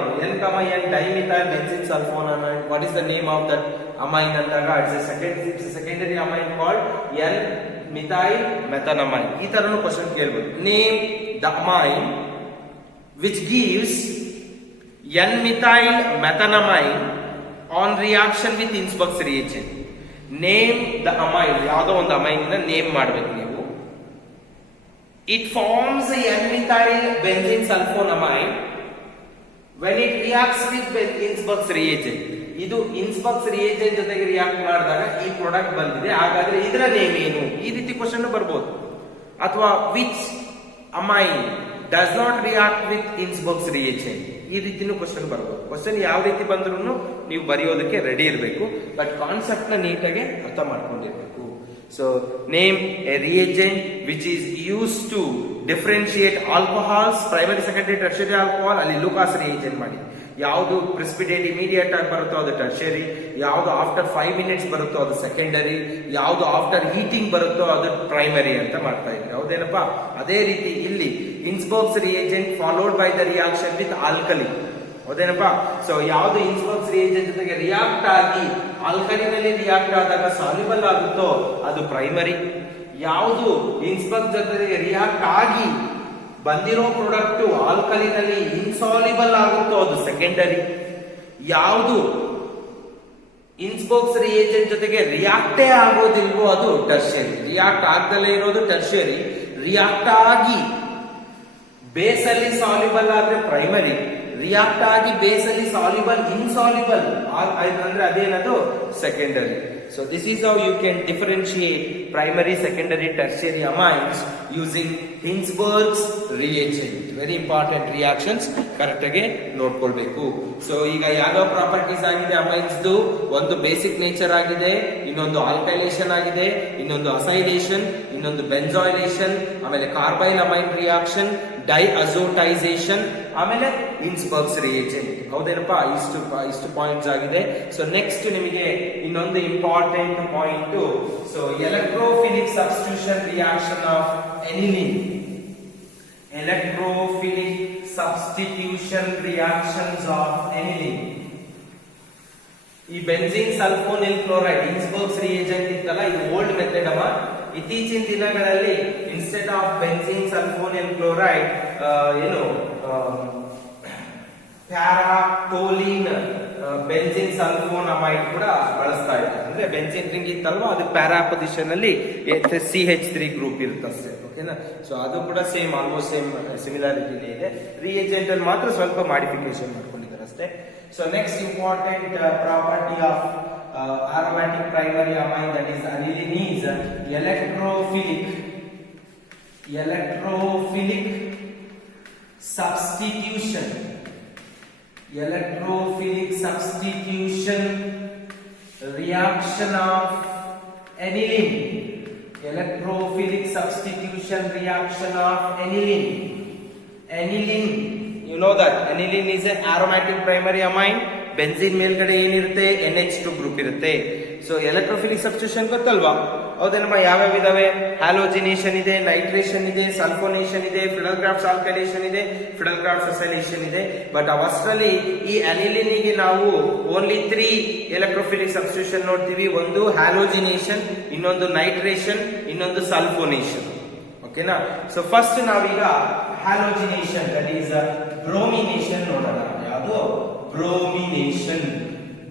dimethyl benzene sulfonamide. What is the name of that amine ಅಂದಾಗ it's a secondary amine called N methyl methanamine. ಈ ತರನು question ಕೇಳಬಹುದು. Name the amine which gives N methyl methanamine on reaction with Innsbruck's reagent. Name the amine, ಯಾವುದೋ ಒಂದು amine name ಮಾಡಬೇಕು ನೀವು. It forms N-methyl benzene sulfonamide when it reacts with Innsbruck's reagent. ಇದು Innsbruck's reagent ಜೊತೆಗೆ react ಮಾಡಿದಾಗ ಈ product ಬಂದಿದೆ, ಹಾಗಾದ್ರೆ ಇದರ ನೇಮ್ ಏನು? ಈ ರೀತಿ ಕ್ವಶನ್ ಬರ್ಬೋದು. ಅಥವಾ which amine does not react with Innsbruck's reagent, ಈ ರೀತಿನೂ ಕ್ವಶನ್ ಬರ್ಬೋದು. ಕ್ವಶನ್ ಯಾವ ರೀತಿ ಬಂದ್ರೂ ನೀವು ಬರೆಯೋದಕ್ಕೆ ರೆಡಿ ಇರಬೇಕು, ಬಟ್ ಕಾನ್ಸೆಪ್ಟ್ ನ ನೀಟಾಗಿ ಅರ್ಥ ಮಾಡ್ಕೊಂಡಿರ್ಬೇಕು. So name a reagent which is use to differentiate alcohols, primary, secondary, tertiary alcohol. ಅಲ್ಲಿ ಲೂಕಾಸ್ ರಿಯೇಜೆಂಟ್ ಮಾಡಿ. ಯಾವುದು ಪ್ರೆಸಿಪಿಟೇಟ್ ಇಮಿಡಿಯೇಟ್ ಆಗಿ ಬರುತ್ತೋ ಅದು ಟರ್ಷರಿ, ಯಾವುದು ಆಫ್ಟರ್ 5 ಮಿನಿಟ್ಸ್ ಬರುತ್ತೋ ಅದು ಸೆಕೆಂಡರಿ, ಯಾವುದು ಆಫ್ಟರ್ ಹೀಟಿಂಗ್ ಬರುತ್ತೋ ಅದು ಪ್ರೈಮರಿ ಅಂತ ಮಾಡ್ತಾ ಇದ್ವಿ. ಹೌದೇನಪ್ಪ? ಅದೇ ರೀತಿ ಇಲ್ಲಿ Hinsberg's reagent followed by the reaction with alkali. ಹೌದೇನಪ್ಪ? ಸೊ ಯಾವುದು ಇನ್ಸ್ಬರ್ಗ್ಸ್ ರಿಯೇಜೆಂಟ್ ಜೊತೆಗೆ ರಿಯಾಕ್ಟ್ ಆಗಿ ಆಲ್ಕಲಿನಲ್ಲಿ ರಿಯಾಕ್ಟ್ ಆದಾಗ ಸಾಲ್ಯುಬಲ್ ಆಗುತ್ತೋ ಅದು ಪ್ರೈಮರಿ. ಯಾವುದು ಇನ್ಸ್ಬರ್ಗ್ ಜೊತೆಗೆ ರಿಯಾಕ್ಟ್ ಆಗಿ ಬಂದಿರೋ ಪ್ರಾಡಕ್ಟ್ ಆಲ್ಕಲಿನಲ್ಲಿ ಇನ್ಸಾಲ್ಯುಬಲ್ ಆಗುತ್ತೋ ಅದು ಸೆಕೆಂಡರಿ. ಯಾವುದು ಇನ್ಸ್ಬರ್ಗ್ಸ್ ರಿಯೇಜೆಂಟ್ ಜೊತೆಗೆ ರಿಯಾಕ್ಟೇ ಆಗೋದಿಲ್ವೋ ಅದು ಟರ್ಷರಿ. ರಿಯಾಕ್ಟ್ ಆಗ್ದಲೇ ಇರೋದು ಟರ್ಷರಿ, ರಿಯಾಕ್ಟ್ ಆಗಿ ಬೇಸಲ್ಲಿ ಸಾಲ್ಯುಬಲ್ ಆದ್ರೆ ಪ್ರೈಮರಿ, ರಿಯಾಕ್ಟ್ ಆಗಿ ಬೇಸಲ್ಲಿ ಸಾಲ್ಯುಬಲ್ ಇನ್ಸಾಲ್ಯುಬಲ್ ಅಂದ್ರೆ ಅದೇನದು secondary. So this is how you can differentiate primary, secondary, tertiary amines using Hinsberg's reagent. Very important reactions correct ಆಗಿ ನೋಡ್ಕೊಳ್ಬೇಕು. ಸೊ ಈಗ ಯಾವ ಪ್ರಾಪರ್ಟೀಸ್ ಆಗಿದೆ ಅಮೈನ್ಸ್ದು? ಒಂದು ಬೇಸಿಕ್ ನೇಚರ್ ಆಗಿದೆ, ಇನ್ನೊಂದು ಆಲ್ಕೈಲೇಷನ್ ಆಗಿದೆ, ಇನ್ನೊಂದು ಅಸೈಲೇಷನ್, ಇನ್ನೊಂದು ಬೆಂಜಾಯ್ಲೇಷನ್, ಆಮೇಲೆ ಕಾರ್ಬೈಲ್ ಅಮೈನ್ ರಿಯಾಕ್ಷನ್, ಡೈಅಜೋಟೈಸೇಷನ್, ಆಮೇಲೆ ಇನ್ಸ್ಬರ್ಗ್ಸ್ ರಿಯೇಜೆಂಟ್. ಹೌದೇನಪ್ಪ? ಇಷ್ಟು ಪಾಯಿಂಟ್ಸ್ ಆಗಿದೆ. ಸೊ ನೆಕ್ಸ್ಟ್ ನಿಮಗೆ ಇನ್ನೊಂದು important point, so electrophilic substitution reaction of aniline. Electrophilic substitution reactions of aniline. ಈ benzene sulfonyl chloride Hinsberg's reagent ಇತ್ತಲ್ಲ, ಇದು ಓಲ್ಡ್ ಮೆಥಡ್ ಅಮ್ಮ. ಇತ್ತೀಚಿನ ದಿನಗಳಲ್ಲಿ instead of benzene sulfonyl chloride para toluene benzene sulfonamide ಕೂಡ ಬಳಸ್ತಾ ಇದ್ದಾರೆ. ಅಂದ್ರೆ ಬೆಂಜಿನ್ ರಿಂಗ್ ಇತ್ತಲ್ವಾ, ಅದು ಪ್ಯಾರಾ ಪೊಸಿಷನ್ ಅಲ್ಲಿ CH3 ಗ್ರೂಪ್ ಇರುತ್ತಷ್ಟೇ. ಓಕೆನಾ? ಸೊ ಅದು ಕೂಡ ಸೇಮ್, ಆಲ್ಮೋಸ್ಟ್ ಸೇಮ್ ಸಿಮಿಲಾರಿಟಿ ಇದೆ. ರಿಯೇಜೆಂಟ್ ಅಲ್ಲಿ ಮಾತ್ರ ಸ್ವಲ್ಪ ಮಾಡಿಫಿಕೇಶನ್ ಮಾಡ್ಕೊಂಡಿದ್ದಾರೆ ಅಷ್ಟೇ. So next important property of aromatic primary amine, that is aniline, is electrophilic substitution. Electrophilic substitution reaction of aniline. Electrophilic substitution reaction of aniline. Aniline, you know that aniline is an aromatic primary amine. Benzene ಮೇಲ್ಗಡೆ ಏನಿರುತ್ತೆ? NH2 group ಇರುತ್ತೆ. So electrophilic substitution ಗೊತ್ತಲ್ವಾ? ಹೌದೇನಮ್ಮ? ಯಾವ್ಯಾವ ಇದಾವೆ? ಹ್ಯಾಲೋಜಿನೇಷನ್ ಇದೆ, nitration ಇದೆ, ಸಲ್ಫೋನೇಷನ್ ಇದೆ, ಫಿಡಲ್ಗ್ರಾಫ್ಸ್ alkylation ಇದೆ, ಫಿಡಲ್ಗ್ರಾಫ್ಸ್ ಅಸೈಲೇಷನ್ ಇದೆ. ಬಟ್ ಅವಷ್ಟರಲ್ಲಿ ಈ ಅನಿಲಿನಿಗೆ ನಾವು ಓನ್ಲಿ 3 ಎಲೆಕ್ಟ್ರೋಫಿಲಿಕ್ ಸಬ್ಸ್ಟಿಟ್ಯೂಷನ್ ನೋಡ್ತೀವಿ. ಒಂದು ಹ್ಯಾಲೋಜಿನೇಷನ್, ಇನ್ನೊಂದು ನೈಟ್ರೇಷನ್, ಇನ್ನೊಂದು ಸಲ್ಫೋನೇಷನ್. ಓಕೆನಾ? ಸೊ ಫಸ್ಟ್ ನಾವೀಗ ಹ್ಯಾಲೋಜಿನೇಷನ್, ದಟ್ ಈಸ್ ಬ್ರೋಮಿನೇಷನ್ ನೋಡೋಣ. ಯಾವುದು? ಬ್ರೋಮಿನೇಷನ್.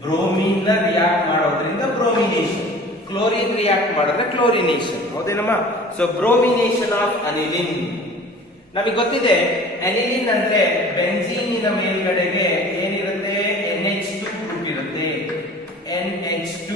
ಬ್ರೋಮಿನ್ ನ ರಿಯಾಕ್ಟ್ ಮಾಡೋದ್ರಿಂದ ಬ್ರೋಮಿನೇಷನ್, ಕ್ಲೋರಿನ್ ರಿಯಾಕ್ಟ್ ಮಾಡಿದ್ರೆ ಕ್ಲೋರಿನೇಷನ್. ಹೌದೇನಮ್ಮ? So bromination of aniline. ನಮಗೆ ಗೊತ್ತಿದೆ ಅನಿಲಿನ್ ಅಂದ್ರೆ ಬೆಂಜೀನಿನ ಮೇಲ್ಗಡೆಗೆ ಏನಿರುತ್ತೆ? NH2 ಗ್ರೂಪ್ ಇರುತ್ತೆ. NH2,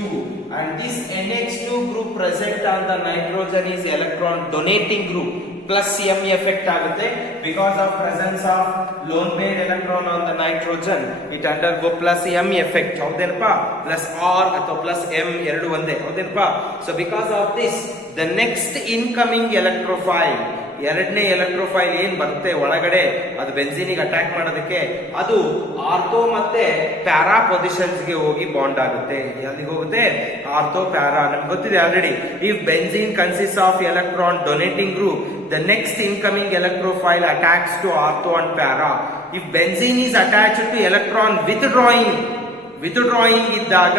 and this NH2 group present on the nitrogen is electron donating group. plus M effect ಆಗುತ್ತೆ. Because of presence of lone pair electron on the nitrogen, it undergo plus M effect. ಹೌದೇನಪ್ಪ? plus R ಅಥವಾ plus M ಎರಡು ಒಂದೇ. ಹೌದೇನಪ್ಪ? So because of this, the next incoming electrophile, ಎರಡನೇ ಎಲೆಕ್ಟ್ರೋಫೈಲ್ ಏನ್ ಬರುತ್ತೆ ಒಳಗಡೆ, ಅದು ಬೆನ್ಸಿನಿಗೆ attack ಮಾಡೋದಕ್ಕೆ, ಅದು ಆರ್ಥೋ ಮತ್ತೆ ಪ್ಯಾರಾ ಪೊಸಿಷನ್ಸ್ ಗೆ ಹೋಗಿ ಬಾಂಡ್ ಆಗುತ್ತೆ. ಎಲ್ಲಿಗೆ ಹೋಗುತ್ತೆ? Ortho para. ನಮ್ಗೆ ಗೊತ್ತಿದೆ already. If benzene consist of electron donating group, the next incoming electrophile attacks to ortho and para. If benzene is attached to electron withdrawing ಇದ್ದಾಗ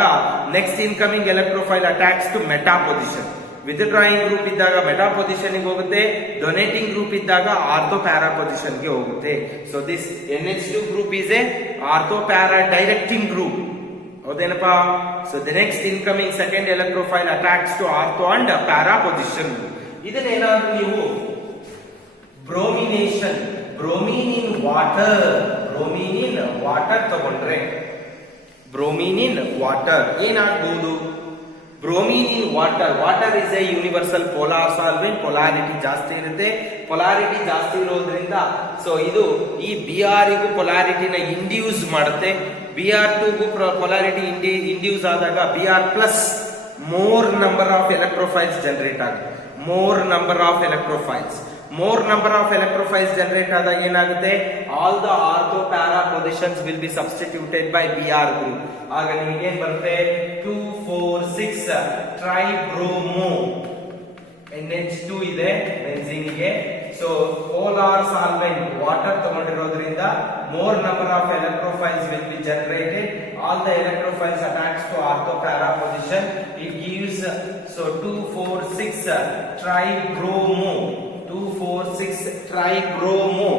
next incoming electrophile attacks to meta position. withdrawing group ಇದ್ದಾಗ meta position ಗೆ ಹೋಗುತ್ತೆ, donating group ಇದ್ದಾಗ ortho para position ಗೆ ಹೋಗುತ್ತೆ. So this NH2 group is a ortho para directing group. ಹೌದೇನಪ್ಪ? So the next incoming second electrophile attacks to ortho and para position. ಇದನ್ನೇನಾದ್ರೂ ನೀವು bromination, ಬ್ರೋಮೀನ್ in water ತಗೊಂಡ್ರೆ, ಬ್ರೋಮೀನ್ in water ಏನಾಗಬಹುದು? Bromine in water is a universal polar solvent. Polarity ಜಾಸ್ತಿ ಇರುತ್ತೆ. Polarity ಜಾಸ್ತಿ ಇರೋದ್ರಿಂದ so ಇದು ಈ Br ಗೂ ಪೊಲಾರಿಟಿನ ಇಂಡ್ಯೂಸ್ ಮಾಡುತ್ತೆ. Br2 ಗೂ ಪೊಲಾರಿಟಿ ಇಂಡ್ಯೂಸ್ ಆದಾಗ Br plus more number of electrophiles generate ಆಗುತ್ತೆ. more number of electrophiles. More number of electrophiles generate ಆದಾಗ ಏನಾಗುತ್ತೆ, all the ortho para positions will be substituted by Br group. ಆಗ ನಿಮಗೆ ಏನ್ ಬರುತ್ತೆ, 2 4 6 ಟ್ರೈಬ್ರೋಮೋ NH2 ಇದೆ ಬೆಂಜೀನ್ ಗೆ. ಸೊ ಪೋಲಾರ್ ಸಾಲ್ವೆಂಟ್ ವಾಟರ್ ತಗೊಂಡಿರೋದ್ರಿಂದ more number of electrophiles will be generated, all the electrophiles attached to ortho para position. It gives so 2 4 6 tribromo 2 4 6 tribromo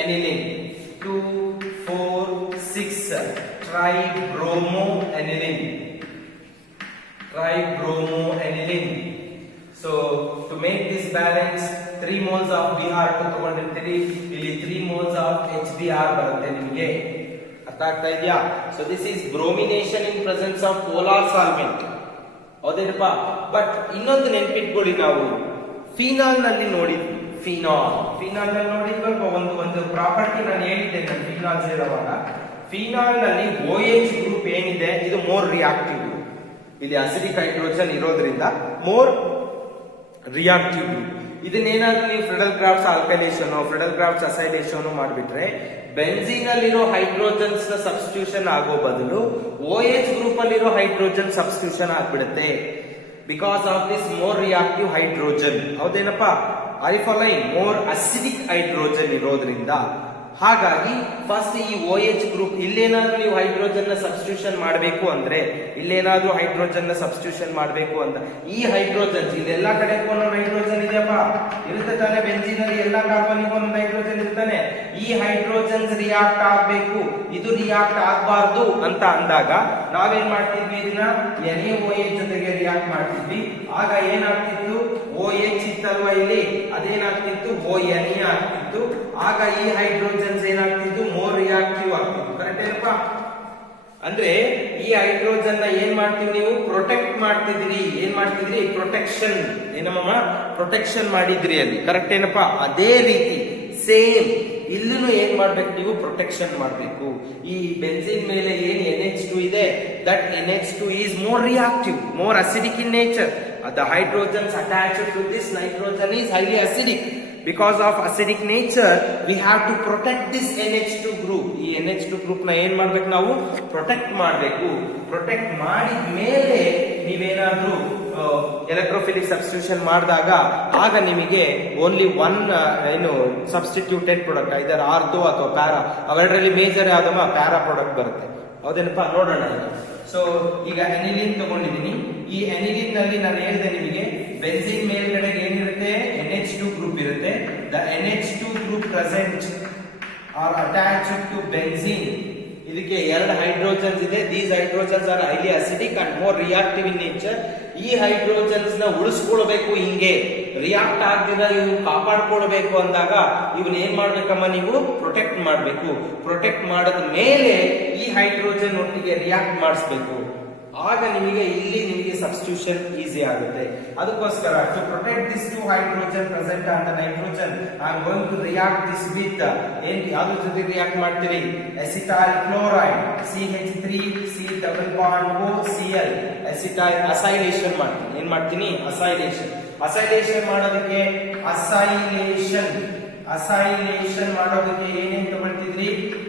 aniline 2 4 6 tribromo aniline. So to make this balance 3 moles of Br2 ತಗೊಂಡಿರ್ತೀರಿ, ಇಲ್ಲಿ 3 moles of HBr ಬರುತ್ತೆ ನಿಮಗೆ. ಅರ್ಥ ಆಗ್ತಾ ಇದೆಯಾ? So this is bromination in presence of polar solvent. ಹೌದೇನಪ್ಪ? But ಇನ್ನೊಂದು ನೆನ್ಪಿಟ್ಕೊಳ್ಳಿ, ನಾವು ಫಿನಾಲ್ ನಲ್ಲಿ ನೋಡಿದ್ವಿ. ಫಿನಾಲ್ ನಲ್ಲಿ ನೋಡಿದ್ವಲ್ಪ ಒಂದು ಪ್ರಾಪರ್ಟಿ ನಾನು ಹೇಳಿದ್ದೆ ನಾನು ಫಿನಾಲ್ ಸೇರುವಾಗ. ಫಿನಾಲ್ ನಲ್ಲಿ OH ಗ್ರೂಪ್ ಏನಿದೆ ಇದು ಮೋರ್ ರಿಯಾಕ್ಟಿವ್. ಇಲ್ಲಿ ಅಸಿಡಿಕ್ ಹೈಡ್ರೋಜನ್ ಇರೋದ್ರಿಂದ ಮೋರ್ ರಿಯಾಕ್ಟಿವ್ ಗ್ರೂಪ್. ಇದನ್ನೇನಾದ್ರೂ ನೀವು Friedel Crafts alkylation, Friedel Crafts acylation ಮಾಡಿಬಿಟ್ರೆ ಬೆಂಜೀನ್ ಅಲ್ಲಿರೋ ಹೈಡ್ರೋಜನ್ಸ್ ನ ಸಬ್ಸ್ಟಿಟ್ಯೂಷನ್ ಆಗೋ ಬದಲು OH ಗ್ರೂಪ್ ಅಲ್ಲಿರೋ ಹೈಡ್ರೋಜನ್ ಸಬ್ಸ್ಟಿಟ್ಯೂಷನ್ ಆಗ್ಬಿಡುತ್ತೆ. Because of this more reactive hydrogen. ಹೌದೇನಪ್ಪ? ಐಫಲೈನ್ ಮೋರ್ ಅಸಿಡಿಕ್ ಹೈಡ್ರೋಜನ್ ಇರೋದ್ರಿಂದ. ಹಾಗಾಗಿ ಫಸ್ಟ್ ಈ OH ಗ್ರೂಪ್ ಇಲ್ಲೇನಾದ್ರೂ ನೀವು ಹೈಡ್ರೋಜನ್ ನ ಸಬ್ಸ್ಟಿಟ್ಯೂಷನ್ ಮಾಡಬೇಕು ಅಂದ್ರೆ, ಇಲ್ಲೇನಾದ್ರೂ ಹೈಡ್ರೋಜನ್ ನ ಸಬ್ಸ್ಟಿಟ್ಯೂಷನ್ ಮಾಡಬೇಕು ಅಂತ ಈ ಹೈಡ್ರೋಜನ್ಸ್ ಇಲ್ಲೆಲ್ಲಾ ಕಡೆ ಒಂದೊಂದು ಹೈಡ್ರೋಜನ್ ಇದೆಯಪ್ಪ, ಇರುತ್ತೆ ತಾನೆ. ಬೆಂಜೀನ್ ಅಲ್ಲಿ ಎಲ್ಲಾ ಕಾರ್ಬನ್ಗೆ ಒಂದೊಂದು ಹೈಡ್ರೋಜನ್ ಇರ್ತಾನೆ. ಈ ಹೈಡ್ರೋಜನ್ಸ್ ರಿಯಾಕ್ಟ್ ಆಗ್ಬೇಕು, ಇದು ರಿಯಾಕ್ಟ್ ಆಗ್ಬಾರ್ದು ಅಂತ ಅಂದಾಗ ನಾವೇನ್ ಮಾಡ್ತಿದ್ವಿ, ಇದನ್ನ NaOH ಜೊತೆಗೆ ರಿಯಾಕ್ಟ್ ಮಾಡ್ತಿದ್ವಿ. ಆಗ ಏನಾಗ್ತಿತ್ತು, OH ಇತ್ತಲ್ವಾ ಇಲ್ಲಿ, ಅದೇನಾಗ್ತಿತ್ತು ONA ಆಗ್ತಿತ್ತು. ಆಗ ಈ ಹೈಡ್ರೋಜನ್ಸ್ ಏನಾಗ್ತಿತ್ತು, ಮೋರ್ ರಿಯಾಕ್ಟಿವ್ ಆಗ್ತಿತ್ತು. ಕರೆಕ್ಟ್ ಏನಪ್ಪಾ? ಅಂದ್ರೆ ಈ ಹೈಡ್ರೋಜನ್ ನ ಏನ್ ಮಾಡ್ತೀವಿ, ನೀವು ಪ್ರೊಟೆಕ್ಟ್ ಮಾಡ್ತಿದ್ರಿ. ಏನ್ ಮಾಡ್ತಿದ್ರಿ? ಪ್ರೊಟೆಕ್ಷನ್. ಏನಮ್ಮ? ಪ್ರೊಟೆಕ್ಷನ್ ಮಾಡಿದ್ರಿ ಅಲ್ಲಿ. ಕರೆಕ್ಟ್ ಏನಪ್ಪಾ? ಅದೇ ರೀತಿ ಸೇಮ್ ಇಲ್ಲೂ ಏನ್ ಮಾಡ್ಬೇಕು, ನೀವು ಪ್ರೊಟೆಕ್ಷನ್ ಮಾಡಬೇಕು. ಈ ಬೆಂಜೀನ್ ಮೇಲೆ ಏನ್ NH2 ಇದೆ, that NH2 is more reactive, more acidic in nature. The hydrogens attached to this nitrogen is highly acidic. Because of acidic nature, we have to protect this NH2 group. ಈ NH2 group ನ ಏನ್ ಮಾಡ್ಬೇಕು, ನಾವು protect ಮಾಡಬೇಕು. Protect ಮಾಡಿದ ಮೇಲೆ ನೀವೇನಾದ್ರೂ electrophilic substitution ಮಾಡಿದಾಗ ಆಗ ನಿಮಗೆ ಓನ್ಲಿ ಒನ್ ಏನು ಸಬ್ಸ್ಟಿಟ್ಯೂಟೆಡ್ ಪ್ರಾಡಕ್ಟ್, ಇದರ ಆರ್ಥೋ ಅಥವಾ ಪ್ಯಾರಾ, ಅವೆರಡರಲ್ಲಿ ಮೇಜರ್ ಯಾವ್ದಮ್ಮ ಪ್ಯಾರಾ ಪ್ರಾಡಕ್ಟ್ ಬರುತ್ತೆ. ಹೌದೇನಪ್ಪ? ನೋಡೋಣ. ಸೊ ಈಗ ಅನಿಲಿನ್ ತಗೊಂಡಿದ್ದೀನಿ. ಈ ಅನಿಲಿನ್ ನಲ್ಲಿ ನಾನು ಹೇಳಿದೆ ನಿಮಗೆ, ಬೆಂಜೀನ್ ಮೇಲ್ಗಡೆಗೆ ಏನಿರುತ್ತೆ, NH2 ಗ್ರೂಪ್ ಇರುತ್ತೆ. The NH2 group present are attached to benzene. ಇದಕ್ಕೆ ಎರಡು ಹೈಡ್ರೋಜನ್ಸ್ ಇದೆ. These hydrogens are highly acidic and more reactive in nature. ಈ ಹೈಡ್ರೋಜನ್ಸ್ ನ ಉಳಿಸ್ಕೊಳ್ಬೇಕು, ಹಿಂಗೆ ರಿಯಾಕ್ಟ್ ಆಗದಿರ ಇವು ಕಾಪಾಡ್ಕೊಳ್ಬೇಕು ಅಂದಾಗ ಇವನ್ ಏನ್ ಮಾಡ್ಬೇಕಮ್ಮ, ನೀವು ಪ್ರೊಟೆಕ್ಟ್ ಮಾಡ್ಬೇಕು. ಪ್ರೊಟೆಕ್ಟ್ ಮಾಡಿದ ಮೇಲೆ ಈ ಹೈಡ್ರೋಜನ್ ಒಟ್ಟಿಗೆ ರಿಯಾಕ್ಟ್ ಮಾಡಿಸ್ಬೇಕು. ಆಗ ನಿಮಗೆ ಇಲ್ಲಿ ನಿಮಗೆ ಸಬ್ಸ್ಟಿಟ್ಯೂಷನ್ ಈಸಿ ಆಗುತ್ತೆ. ಅದಕ್ಕೋಸ್ಕರ to protect this two hydrogen present on the nitrogen I am going to react this with ಏನ್ ಯಾವ್ದ್ರ ಜೊತೆ ರಿಯಾಕ್ಟ್ ಮಾಡ್ತೀರಿ, acetyl chloride CH3C double bond OCl acetyl acylation ಮಾಡ್ತೀನಿ. ಏನ್ ಮಾಡ್ತೀನಿ? ಅಸೈಲೇಷನ್ ಮಾಡೋದಕ್ಕೆ ಅಸೈಲೇಷನ್ ಮಾಡೋದಕ್ಕೆ ಏನೇನ್ ತಗೊಳ್ತಿದ್ರಿ,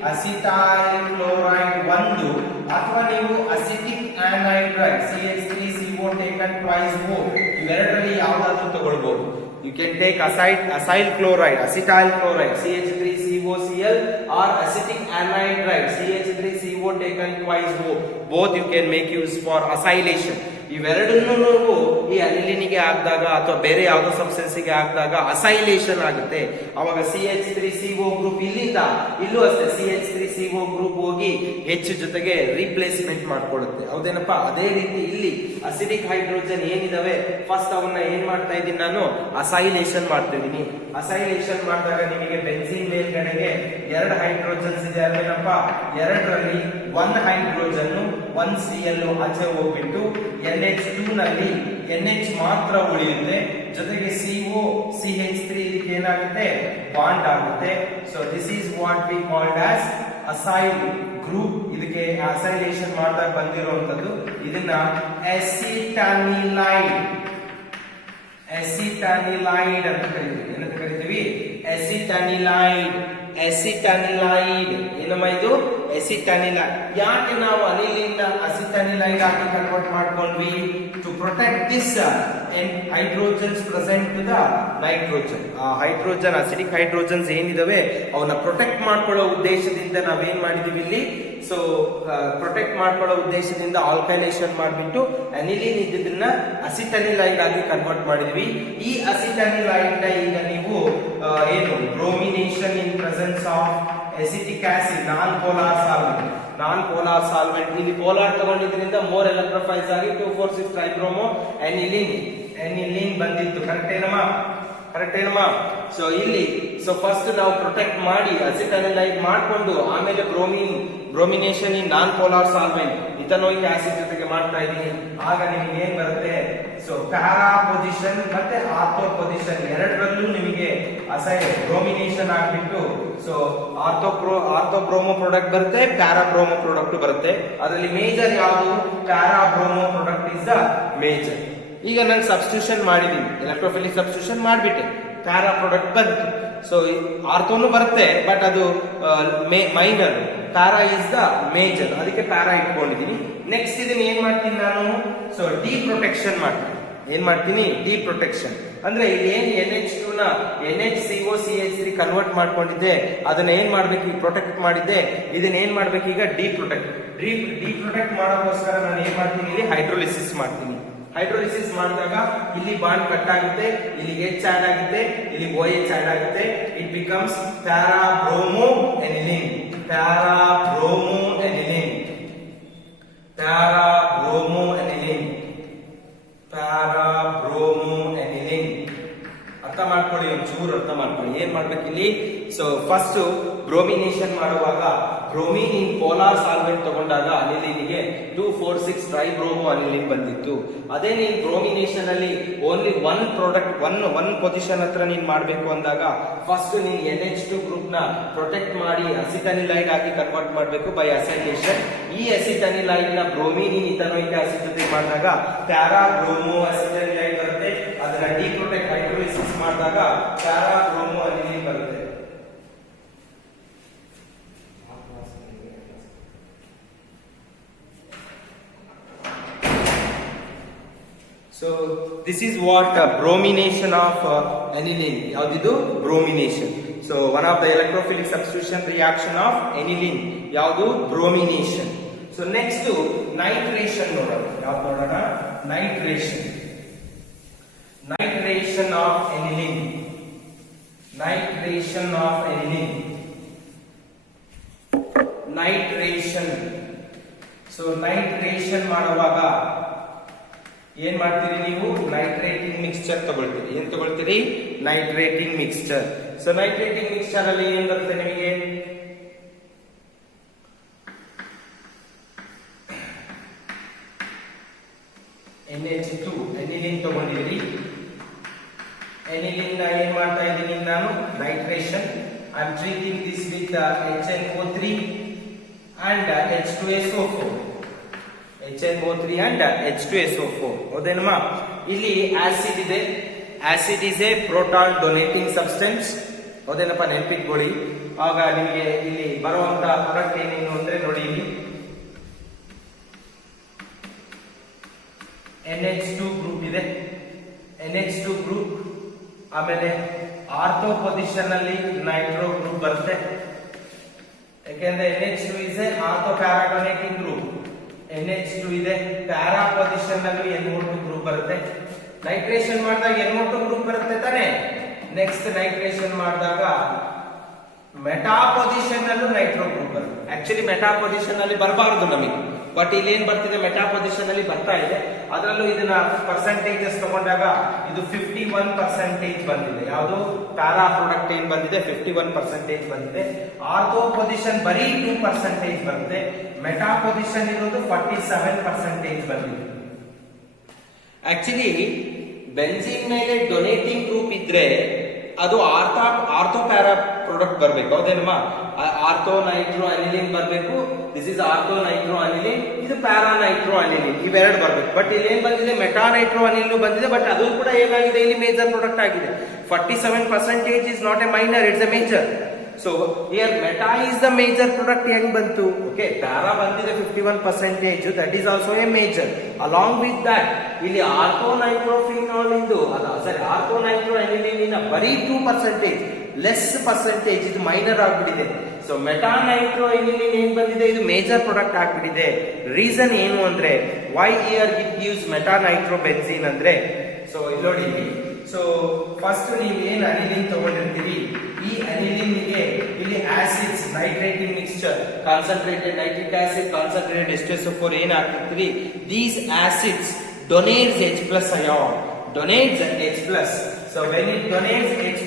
ಅಸಿಟೈಲ್ ಕ್ಲೋರೈಡ್ ಒಂದು, ಅಥವಾ ನೀವು acetic anhydride CH3CO taken twice O, ಇವೆರಡರಲ್ಲಿ ಯಾವ್ದಾದ್ರೂ ತಗೊಳ್ಬಹುದು. You can take acyl chloride, acetyl chloride CH3COCl or acetic anhydride CH3CO taken twice O. Both you can make use for acylation. ಇವೆರಡನ್ನೂ ನೀವು ಈ ಅನಿಲಿನಿಗೆ ಹಾಕಿದಾಗ ಅಥವಾ ಬೇರೆ ಯಾವುದೋ ಸಬ್ಸ್ಟೆನ್ಸಿಗೆ ಹಾಕಿದಾಗ ಅಸೈಲೇಷನ್ ಆಗುತ್ತೆ. ಅವಾಗ CH3CO ಗ್ರೂಪ್ ಇಲ್ಲಿಂದ ಇಲ್ಲೂ ಅಷ್ಟೇ CH3CO ಗ್ರೂಪ್ ಹೋಗಿ H ಜೊತೆಗೆ ರೀಪ್ಲೇಸ್ಮೆಂಟ್ ಮಾಡ್ಕೊಳ್ಳುತ್ತೆ. ಹೌದೇನಪ್ಪ? ಅದೇ ರೀತಿ ಇಲ್ಲಿ ಅಸಿಡಿಕ್ ಹೈಡ್ರೋಜನ್ ಏನಿದಾವೆ ಫಸ್ಟ್ ಅವನ್ನ ಏನ್ ಮಾಡ್ತಾ ಇದ್ದೀನಿ ನಾನು, ಅಸೈಲೇಷನ್ ಮಾಡ್ತಾ ಇದ್ದೀನಿ. ಅಸೈಲೇಷನ್ ಮಾಡಿದಾಗ ನಿಮಗೆ ಬೆಂಜೀನ್ ಮೇಲ್ಗಡೆಗೆ ಎರಡು ಹೈಡ್ರೋಜನ್ಸ್ ಇದೆ ಅಲ್ವೇನಪ್ಪ, ಎರಡರಲ್ಲಿ ಒನ್ ಹೈಡ್ರೋಜನ್ ಒನ್ Cl ಆಚೆ ಹೋಗ್ಬಿಟ್ಟು NH2 ನಲ್ಲಿ NH ಮಾತ್ರ ಉಳಿಯುತ್ತೆ, ಜೊತೆಗೆ CO CH3 ಇದಕ್ಕೆ ಏನಾಗುತ್ತೆ, ಬಾಂಡ್ ಆಗುತ್ತೆ. So this is what we called as acyl group. ಇದಕ್ಕೆ ಅಸೈಲೇಷನ್ ಮಾಡಿದಾಗ ಬಂದಿರುವಂತದ್ದು ಇದನ್ನ ಅಸಿಟಾನಿಲೈಡ್ ಅಂತ ಕರಿತೀವಿ. ಏನಂತ ಕರಿತೀವಿ? ಕರಿತೀವಿ? ಎಸಿಟನಿಲೈಡ್. ಎಸಿಟನಿಲೈಡ್ ಏನಮ್ಮ ಇದು? ಎಸಿಟನಿಲೈಡ್. ಯಾಕೆ ನಾವು ಅನಿಲಿಂದ ಅಸಿಟನಿಲೈಡ್ ಆಗಿ ಕನ್ವರ್ಟ್ ಮಾಡ್ಕೊಂಡ್ವಿ? To protect this hydrogens present to the nitrogen. ಆ ಹೈಡ್ರೋಜನ್, ಅಸಿಡಿಕ್ ಹೈಡ್ರೋಜನ್ಸ್ ಏನಿದಾವೆ ಅವನ್ನ ಪ್ರೊಟೆಕ್ಟ್ ಮಾಡ್ಕೊಳ್ಳೋ ಉದ್ದೇಶದಿಂದ ನಾವೇನ್ ಮಾಡಿದೀವಿ ಇಲ್ಲಿ? ಸೊ ಪ್ರೊಟೆಕ್ಟ್ ಮಾಡ್ಕೊಳ್ಳೋ ಉದ್ದೇಶದಿಂದ ಆಲ್ಕೈಲೇಷನ್ ಮಾಡಿಬಿಟ್ಟು ಅನಿಲಿನ್ ಇದ್ದದನ್ನ ಅಸಿಟನಿಲೈಡ್ ಆಗಿ ಕನ್ವರ್ಟ್ ಮಾಡಿದ್ವಿ. ಈ ಅಸಿಟನಿಲೈಡ್ ನ ಈಗ ನೀವು ಏನು bromination in presence of acetic acid, non polar solvent. Non polar solvent ಇಲ್ಲಿ ಪೋಲಾರ್ ತಗೊಂಡಿದ್ರಿಂದ ಮೋರ್ ಎಲೆಕ್ಟ್ರೋಫೈಲ್ಸ್ ಆಗಿ 2,4,6 ಟ್ರೈಬ್ರೋಮೋ ಅನಿಲಿನ್ ಬಂದಿತ್ತು. ಕರೆಕ್ಟ್ ಏನಮ್ಮ? ಸೊ ಇಲ್ಲಿ ಫಸ್ಟ್ ನಾವು ಪ್ರೊಟೆಕ್ಟ್ ಮಾಡಿ ಅಸಿಟನಿಲೈಡ್ ಮಾಡ್ಕೊಂಡು ಆಮೇಲೆ bromination in non polar solvent ethanoic acid ಜೊತೆಗೆ ಮಾಡ್ತಾ ಇದೀನಿ. ಆಗ ನಿಮಗೆ ಏನ್ ಬರುತ್ತೆ? ಸೊ ಪ್ಯಾರಾ ಪೊಸಿಷನ್ ಮತ್ತೆ ಆರ್ಥೋ ಪೊಸಿಷನ್ ಎರಡರಲ್ಲೂ ನಿಮಗೆ ಬ್ರೋಮಿನೇಷನ್ ಆಗ್ಬಿಟ್ಟು ಸೊ ಆರ್ಥೋ ಬ್ರೋಮೋ ಪ್ರಾಡಕ್ಟ್ ಬರುತ್ತೆ, ಪ್ಯಾರಾ ಬ್ರೋಮೋ ಪ್ರಾಡಕ್ಟ್ ಬರುತ್ತೆ. ಅದರಲ್ಲಿ ಮೇಜರ್ ಯಾವುದು? Para bromo product is the major. ಈಗ ನಾನು ಸಬ್ಸ್ಟಿಟ್ಯೂಷನ್ ಮಾಡಿದೀನಿ, ಎಲೆಕ್ಟ್ರೋಫಿಲಿಕ್ ಸಬ್ಸ್ಟಿಟ್ಯೂಷನ್ ಮಾಡಿಬಿಟ್ಟೆ, ಪ್ಯಾರಾ ಪ್ರಾಡಕ್ಟ್ ಬಂತು. ಸೊ ಆರ್ಥೋನು ಬರುತ್ತೆ ಬಟ್ ಅದು minor, para is the major, ಅದಕ್ಕೆ ಪ್ಯಾರಾ ಇಟ್ಕೊಂಡಿದೀನಿ. ನೆಕ್ಸ್ಟ್ ಇದನ್ನ ಏನ್ ಮಾಡ್ತೀನಿ ನಾನು? ಸೊ ಡಿ ಪ್ರೊಟೆಕ್ಷನ್ ಮಾಡ್ತೀನಿ. ಏನ್ ಮಾಡ್ತೀನಿ? ಡಿ ಪ್ರೊಟೆಕ್ಷನ್ ಅಂದ್ರೆ ಇಲ್ಲಿ ಏನ್ NH2 ನ NHCOCH3 ಕನ್ವರ್ಟ್ ಮಾಡ್ಕೊಂಡಿದ್ದೆ ಅದನ್ನ ಏನ್ ಮಾಡ್ಬೇಕು? ಈಗ ಪ್ರೊಟೆಕ್ಟ್ ಮಾಡಿದ್ದೆ, ಇದನ್ನ ಏನ್ ಮಾಡ್ಬೇಕು ಈಗ? ಡಿ ಪ್ರೊಟೆಕ್ಟ್ ಮಾಡೋಕ್ಕೋಸ್ಕರ ನಾನು ಏನ್ ಮಾಡ್ತೀನಿ? ಇಲ್ಲಿ ಹೈಡ್ರೋಲಿಸಿಸ್ ಮಾಡ್ತೀನಿ. ಹೈಡ್ರೋಲಿಸಿಸ್ ಮಾಡಿದಾಗ ಇಲ್ಲಿ ಬಾಂಡ್ ಕಟ್ ಆಗುತ್ತೆ, ಇಲ್ಲಿ H ಆಡ್ ಆಗುತ್ತೆ, ಇಲ್ಲಿ OH ಆಡ್ ಆಗುತ್ತೆ. It becomes para bromo aniline. Para bromo aniline. Para bromo aniline. Para bromo aniline. ಅರ್ಥ ಮಾಡ್ಕೊಳ್ಳಿ, ಒಂಚೂರು ಅರ್ಥ ಮಾಡ್ಕೊಳ್ಳಿ. ಏನ್ ಮಾಡ್ಬೇಕು ಇಲ್ಲಿ? ಸೊ ಫಸ್ಟ್ ಬ್ರೋಮಿನೇಷನ್ ಮಾಡುವಾಗ ಬ್ರೋಮಿನ್ ಇನ್ ಪೋಲಾರ್ ಸಾಲ್ವೆಂಟ್ ತಗೊಂಡಾಗ ಅನಿಲಿನ್ಗೆ 2,4,6 ಟ್ರೈಬ್ರೋಮೋ ಅನಿಲಿನ್ ಬಂದಿತ್ತು. ಅದೇ ನೀನ್ ಬ್ರೋಮಿನೇಷನ್ ಅಲ್ಲಿ only one product one position ಹತ್ರ ನೀನ್ ಮಾಡ್ಬೇಕು ಅಂದಾಗ ಫಸ್ಟ್ ನೀನ್ NH2 ಗ್ರೂಪ್ ನ ಪ್ರೊಟೆಕ್ಟ್ ಮಾಡಿ ಅಸಿಟನಿಲೈಡ್ ಆಗಿ ಕನ್ವರ್ಟ್ ಮಾಡಬೇಕು ಬೈ ಅಸೈಲೇಷನ್. ಈ ಅಸಿಟನಿಲೈಡ್ ನ ಬ್ರೋಮಿನ್ ಇನ್ ಇಥನೋಯಿಕ್ ಆಸಿಡ್ ಜೊತೆ ಮಾಡಿದಾಗ ಪ್ಯಾರಾ ಬ್ರೋಮೋ ಅಸಿಟನಿಲೈಡ್ ಬರುತ್ತೆ. ಅದನ್ನ ಡಿಪ್ರೊಟೆಕ್ಟ್ ಹೈಡ್ರೋಲಿಸಿಸ್ ಮಾಡಿದಾಗ ಪ್ಯಾರಾ ಬ್ರೋಮೋ ಅನಿಲಿನ್ ಬರುತ್ತೆ. So this is what bromination of aniline. Yaudidu? Bromination. So one of the electrophilic substitution reaction of aniline. Yaudu? Bromination. So next to nitration nodana. Yaudu nodana? Nitration. Nitration of aniline. Nitration of aniline. Nitration. So nitration ಮಾಡುವಾಗ ಏನ್ ಮಾಡ್ತೀರಿ ನೀವು? ನೈಟ್ರೇಟಿಂಗ್ mixture ತಗೊಳ್ತೀರಿ. ಏನ್ ತಗೊಳ್ತೀರಿ? ನೈಟ್ರೇಟಿಂಗ್ mixture. So ನೈಟ್ರೇಟಿಂಗ್ mixture ಅಲ್ಲಿ ಏನ್ ಬರುತ್ತೆ ನಿಮಗೆ? NH2 aniline ತಗೊಂಡಿದ್ರಿ. Aniline ಏನ್ ಮಾಡ್ತಾ ಇದ್ದೀನಿ ನಾನು? Nitration. I am treating this with HNO3 and H2SO4. HNO3 and H2SO4. ಹೌದೇನಮ್ಮ? ಇಲ್ಲಿ ಆಸಿಡ್ ಇದೆ. Acid is a proton donating substance. ಹೌದೇನಪ್ಪ? ನೆನಪಿಟ್ಕೊಳ್ಳಿ. ಆಗ ನಿಮಗೆ ಇಲ್ಲಿ ಬರುವಂತ ಪ್ರಾಡಕ್ಟ್ ಏನೇನು ಅಂದ್ರೆ ನೋಡಿ, ಇಲ್ಲಿ NH2 ಗ್ರೂಪ್ ಇದೆ. NH2 ಗ್ರೂಪ್ ಆಮೇಲೆ ಆರ್ಥೋ ಪೊಸಿಷನ್ ಅಲ್ಲಿ ನೈಟ್ರೋ ಗ್ರೂಪ್ ಬರುತ್ತೆ. ಯಾಕೆಂದ್ರೆ NH2 is a ortho para donating group. NH2 ಇದೆ. ಪ್ಯಾರಾ ಪೊಸಿಷನ್ ನಲ್ಲಿ NO2 ಗ್ರೂಪ್ ಬರುತ್ತೆ. ನೈಟ್ರೇಷನ್ ಮಾಡಿದಾಗ NO2 ಗ್ರೂಪ್ ಬರುತ್ತೆ ತಾನೆ. ನೆಕ್ಸ್ಟ್ ನೈಟ್ರೇಷನ್ ಮಾಡಿದಾಗ ಮೆಟಾ ಪೊಸಿಷನ್ ನಲ್ಲೂ ನೈಟ್ರೋ ಗ್ರೂಪ್ ಬರುತ್ತೆ. ಆಕ್ಚುಲಿ ಮೆಟಾ ಪೊಸಿಷನ್ ಅಲ್ಲಿ ಬರಬಾರದು ನಮಗೆ, ಬಟ್ ಇಲ್ಲಿ ಏನ್ ಬರ್ತಿದೆ? ಮೆಟಾ ಪೊಸಿಷನ್ ಅಲ್ಲಿ ಬರ್ತಾ ಇದೆ. ಅದರಲ್ಲೂ ಇದನ್ನ ಪರ್ಸೆಂಟೇಜಸ್ ತಗೊಂಡಾಗ ಇದು 51% ಬಂದಿದೆ. ಯಾವುದು? ಪ್ಯಾರಾ ಪ್ರಾಡಕ್ಟ್ ಏನ್ ಬಂದಿದೆ? 51% ಬಂದಿದೆ. ಆರ್ಥೋ ಪೊಸಿಷನ್ ಬರೀ 2% ಬರುತ್ತೆ. ಮೆಟಾ ಪೊಸಿಷನ್ ಇರೋದು 47% ಬಂದಿದೆ. ಆಕ್ಚುಲಿ ಬೆನ್ಸಿನ್ ಮೇಲೆ ಡೊನೇಟಿಂಗ್ ಗ್ರೂಪ್ ಇದ್ರೆ ಅದು ಆರ್ಥೋ ಪ್ಯಾರಾ ಪ್ರಾಡಕ್ಟ್ ಬರಬೇಕು, ಹೌದೇನಮ್ಮ? ಆರ್ಥೋ ನೈಟ್ರೋ ಅನಿಲಿನ್ ಬರಬೇಕು. This is ortho nitro aniline, ಇದು ಪ್ಯಾರಾ ನೈಟ್ರೋ ಅನಿಲಿನ್, ಇವೆರಡು ಬರಬೇಕು. ಬಟ್ ಇಲ್ಲಿ ಏನ್ ಬಂದಿದೆ, ಮೆಟಾ ನೈಟ್ರೋ ಅನಿಲಿನ್ ಬಂದಿದೆ. ಬಟ್ ಅದು ಕೂಡ ಏನಾಗಿದೆ, ಇಲ್ಲಿ ಮೇಜರ್ ಪ್ರಾಡಕ್ಟ್ ಆಗಿದೆ. 47% is not a minor, it's a major. So here meta is the major product. ಹೆಂಗ್ ಬಂತು? ಓಕೆ, ಪ್ಯಾರಾ ಬಂದಿದೆ 51%, that is also a major. Along with that ಇಲ್ಲಿ ಆರ್ಥೋ ನೈಟ್ರೋಫಿನಾಲ್ ಇಂದು ಆರ್ಥೋ ನೈಟ್ರೋ ಅನಿಲಿನ್ ಬರೀ 2%, less percentage, ಇದು minor ಆಗ್ಬಿಟ್ಟಿದೆ. So meta nitro aniline ಏನ್ ಬಂದಿದೆ, ಇದು ಮೇಜರ್ ಪ್ರಾಡಕ್ಟ್ ಆಗ್ಬಿಟ್ಟಿದೆ. ರೀಸನ್ ಏನು ಅಂದ್ರೆ, why here it gives meta nitro benzene ಅಂದ್ರೆ, ಸೊ ಇಲ್ಲಿ ನೋಡಿ, ಸೊ ಫಸ್ಟ್ ನೀವು ಏನ್ ಅನಿಲಿನ್ ತಗೊಂಡಿರ್ತೀರಿ, ಈ ಅನಿಲಿನ್ ಗೆ ಇಲ್ಲಿ acids, nitrating mixture, concentrated nitric acid, concentrated H2SO4 ಏನ್ ಹಾಕ್ತಿರ್ತೀರಿ, these acids donates H+ ion, donates H+. So when it donates H+,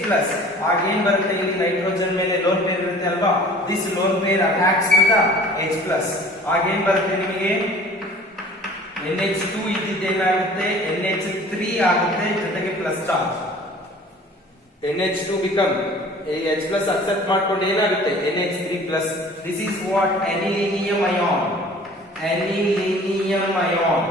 ಆಗ ಏನ್ ಬರುತ್ತೆ, ಇಲ್ಲಿ ನೈಟ್ರೋಜನ್ ಮೇಲೆ ಲೋನ್ ಪೇರ್ ಇರುತ್ತೆ ಅಲ್ವಾ, this lone pair attacks to the H+. ಆಗ ಏನ್ ಬರುತ್ತೆ ನಿಮಗೆ, NH2 ಇದ್ದಿದ್ದೇನಾಗುತ್ತೆ, NH3 ಆಗುತ್ತೆ, ಜೊತೆಗೆ plus charge. NH2 become H+ accept ಮಾಡ್ಕೊಂಡು ಏನಾಗುತ್ತೆ, NH3+. This is what anilinium ion. Anilinium ion,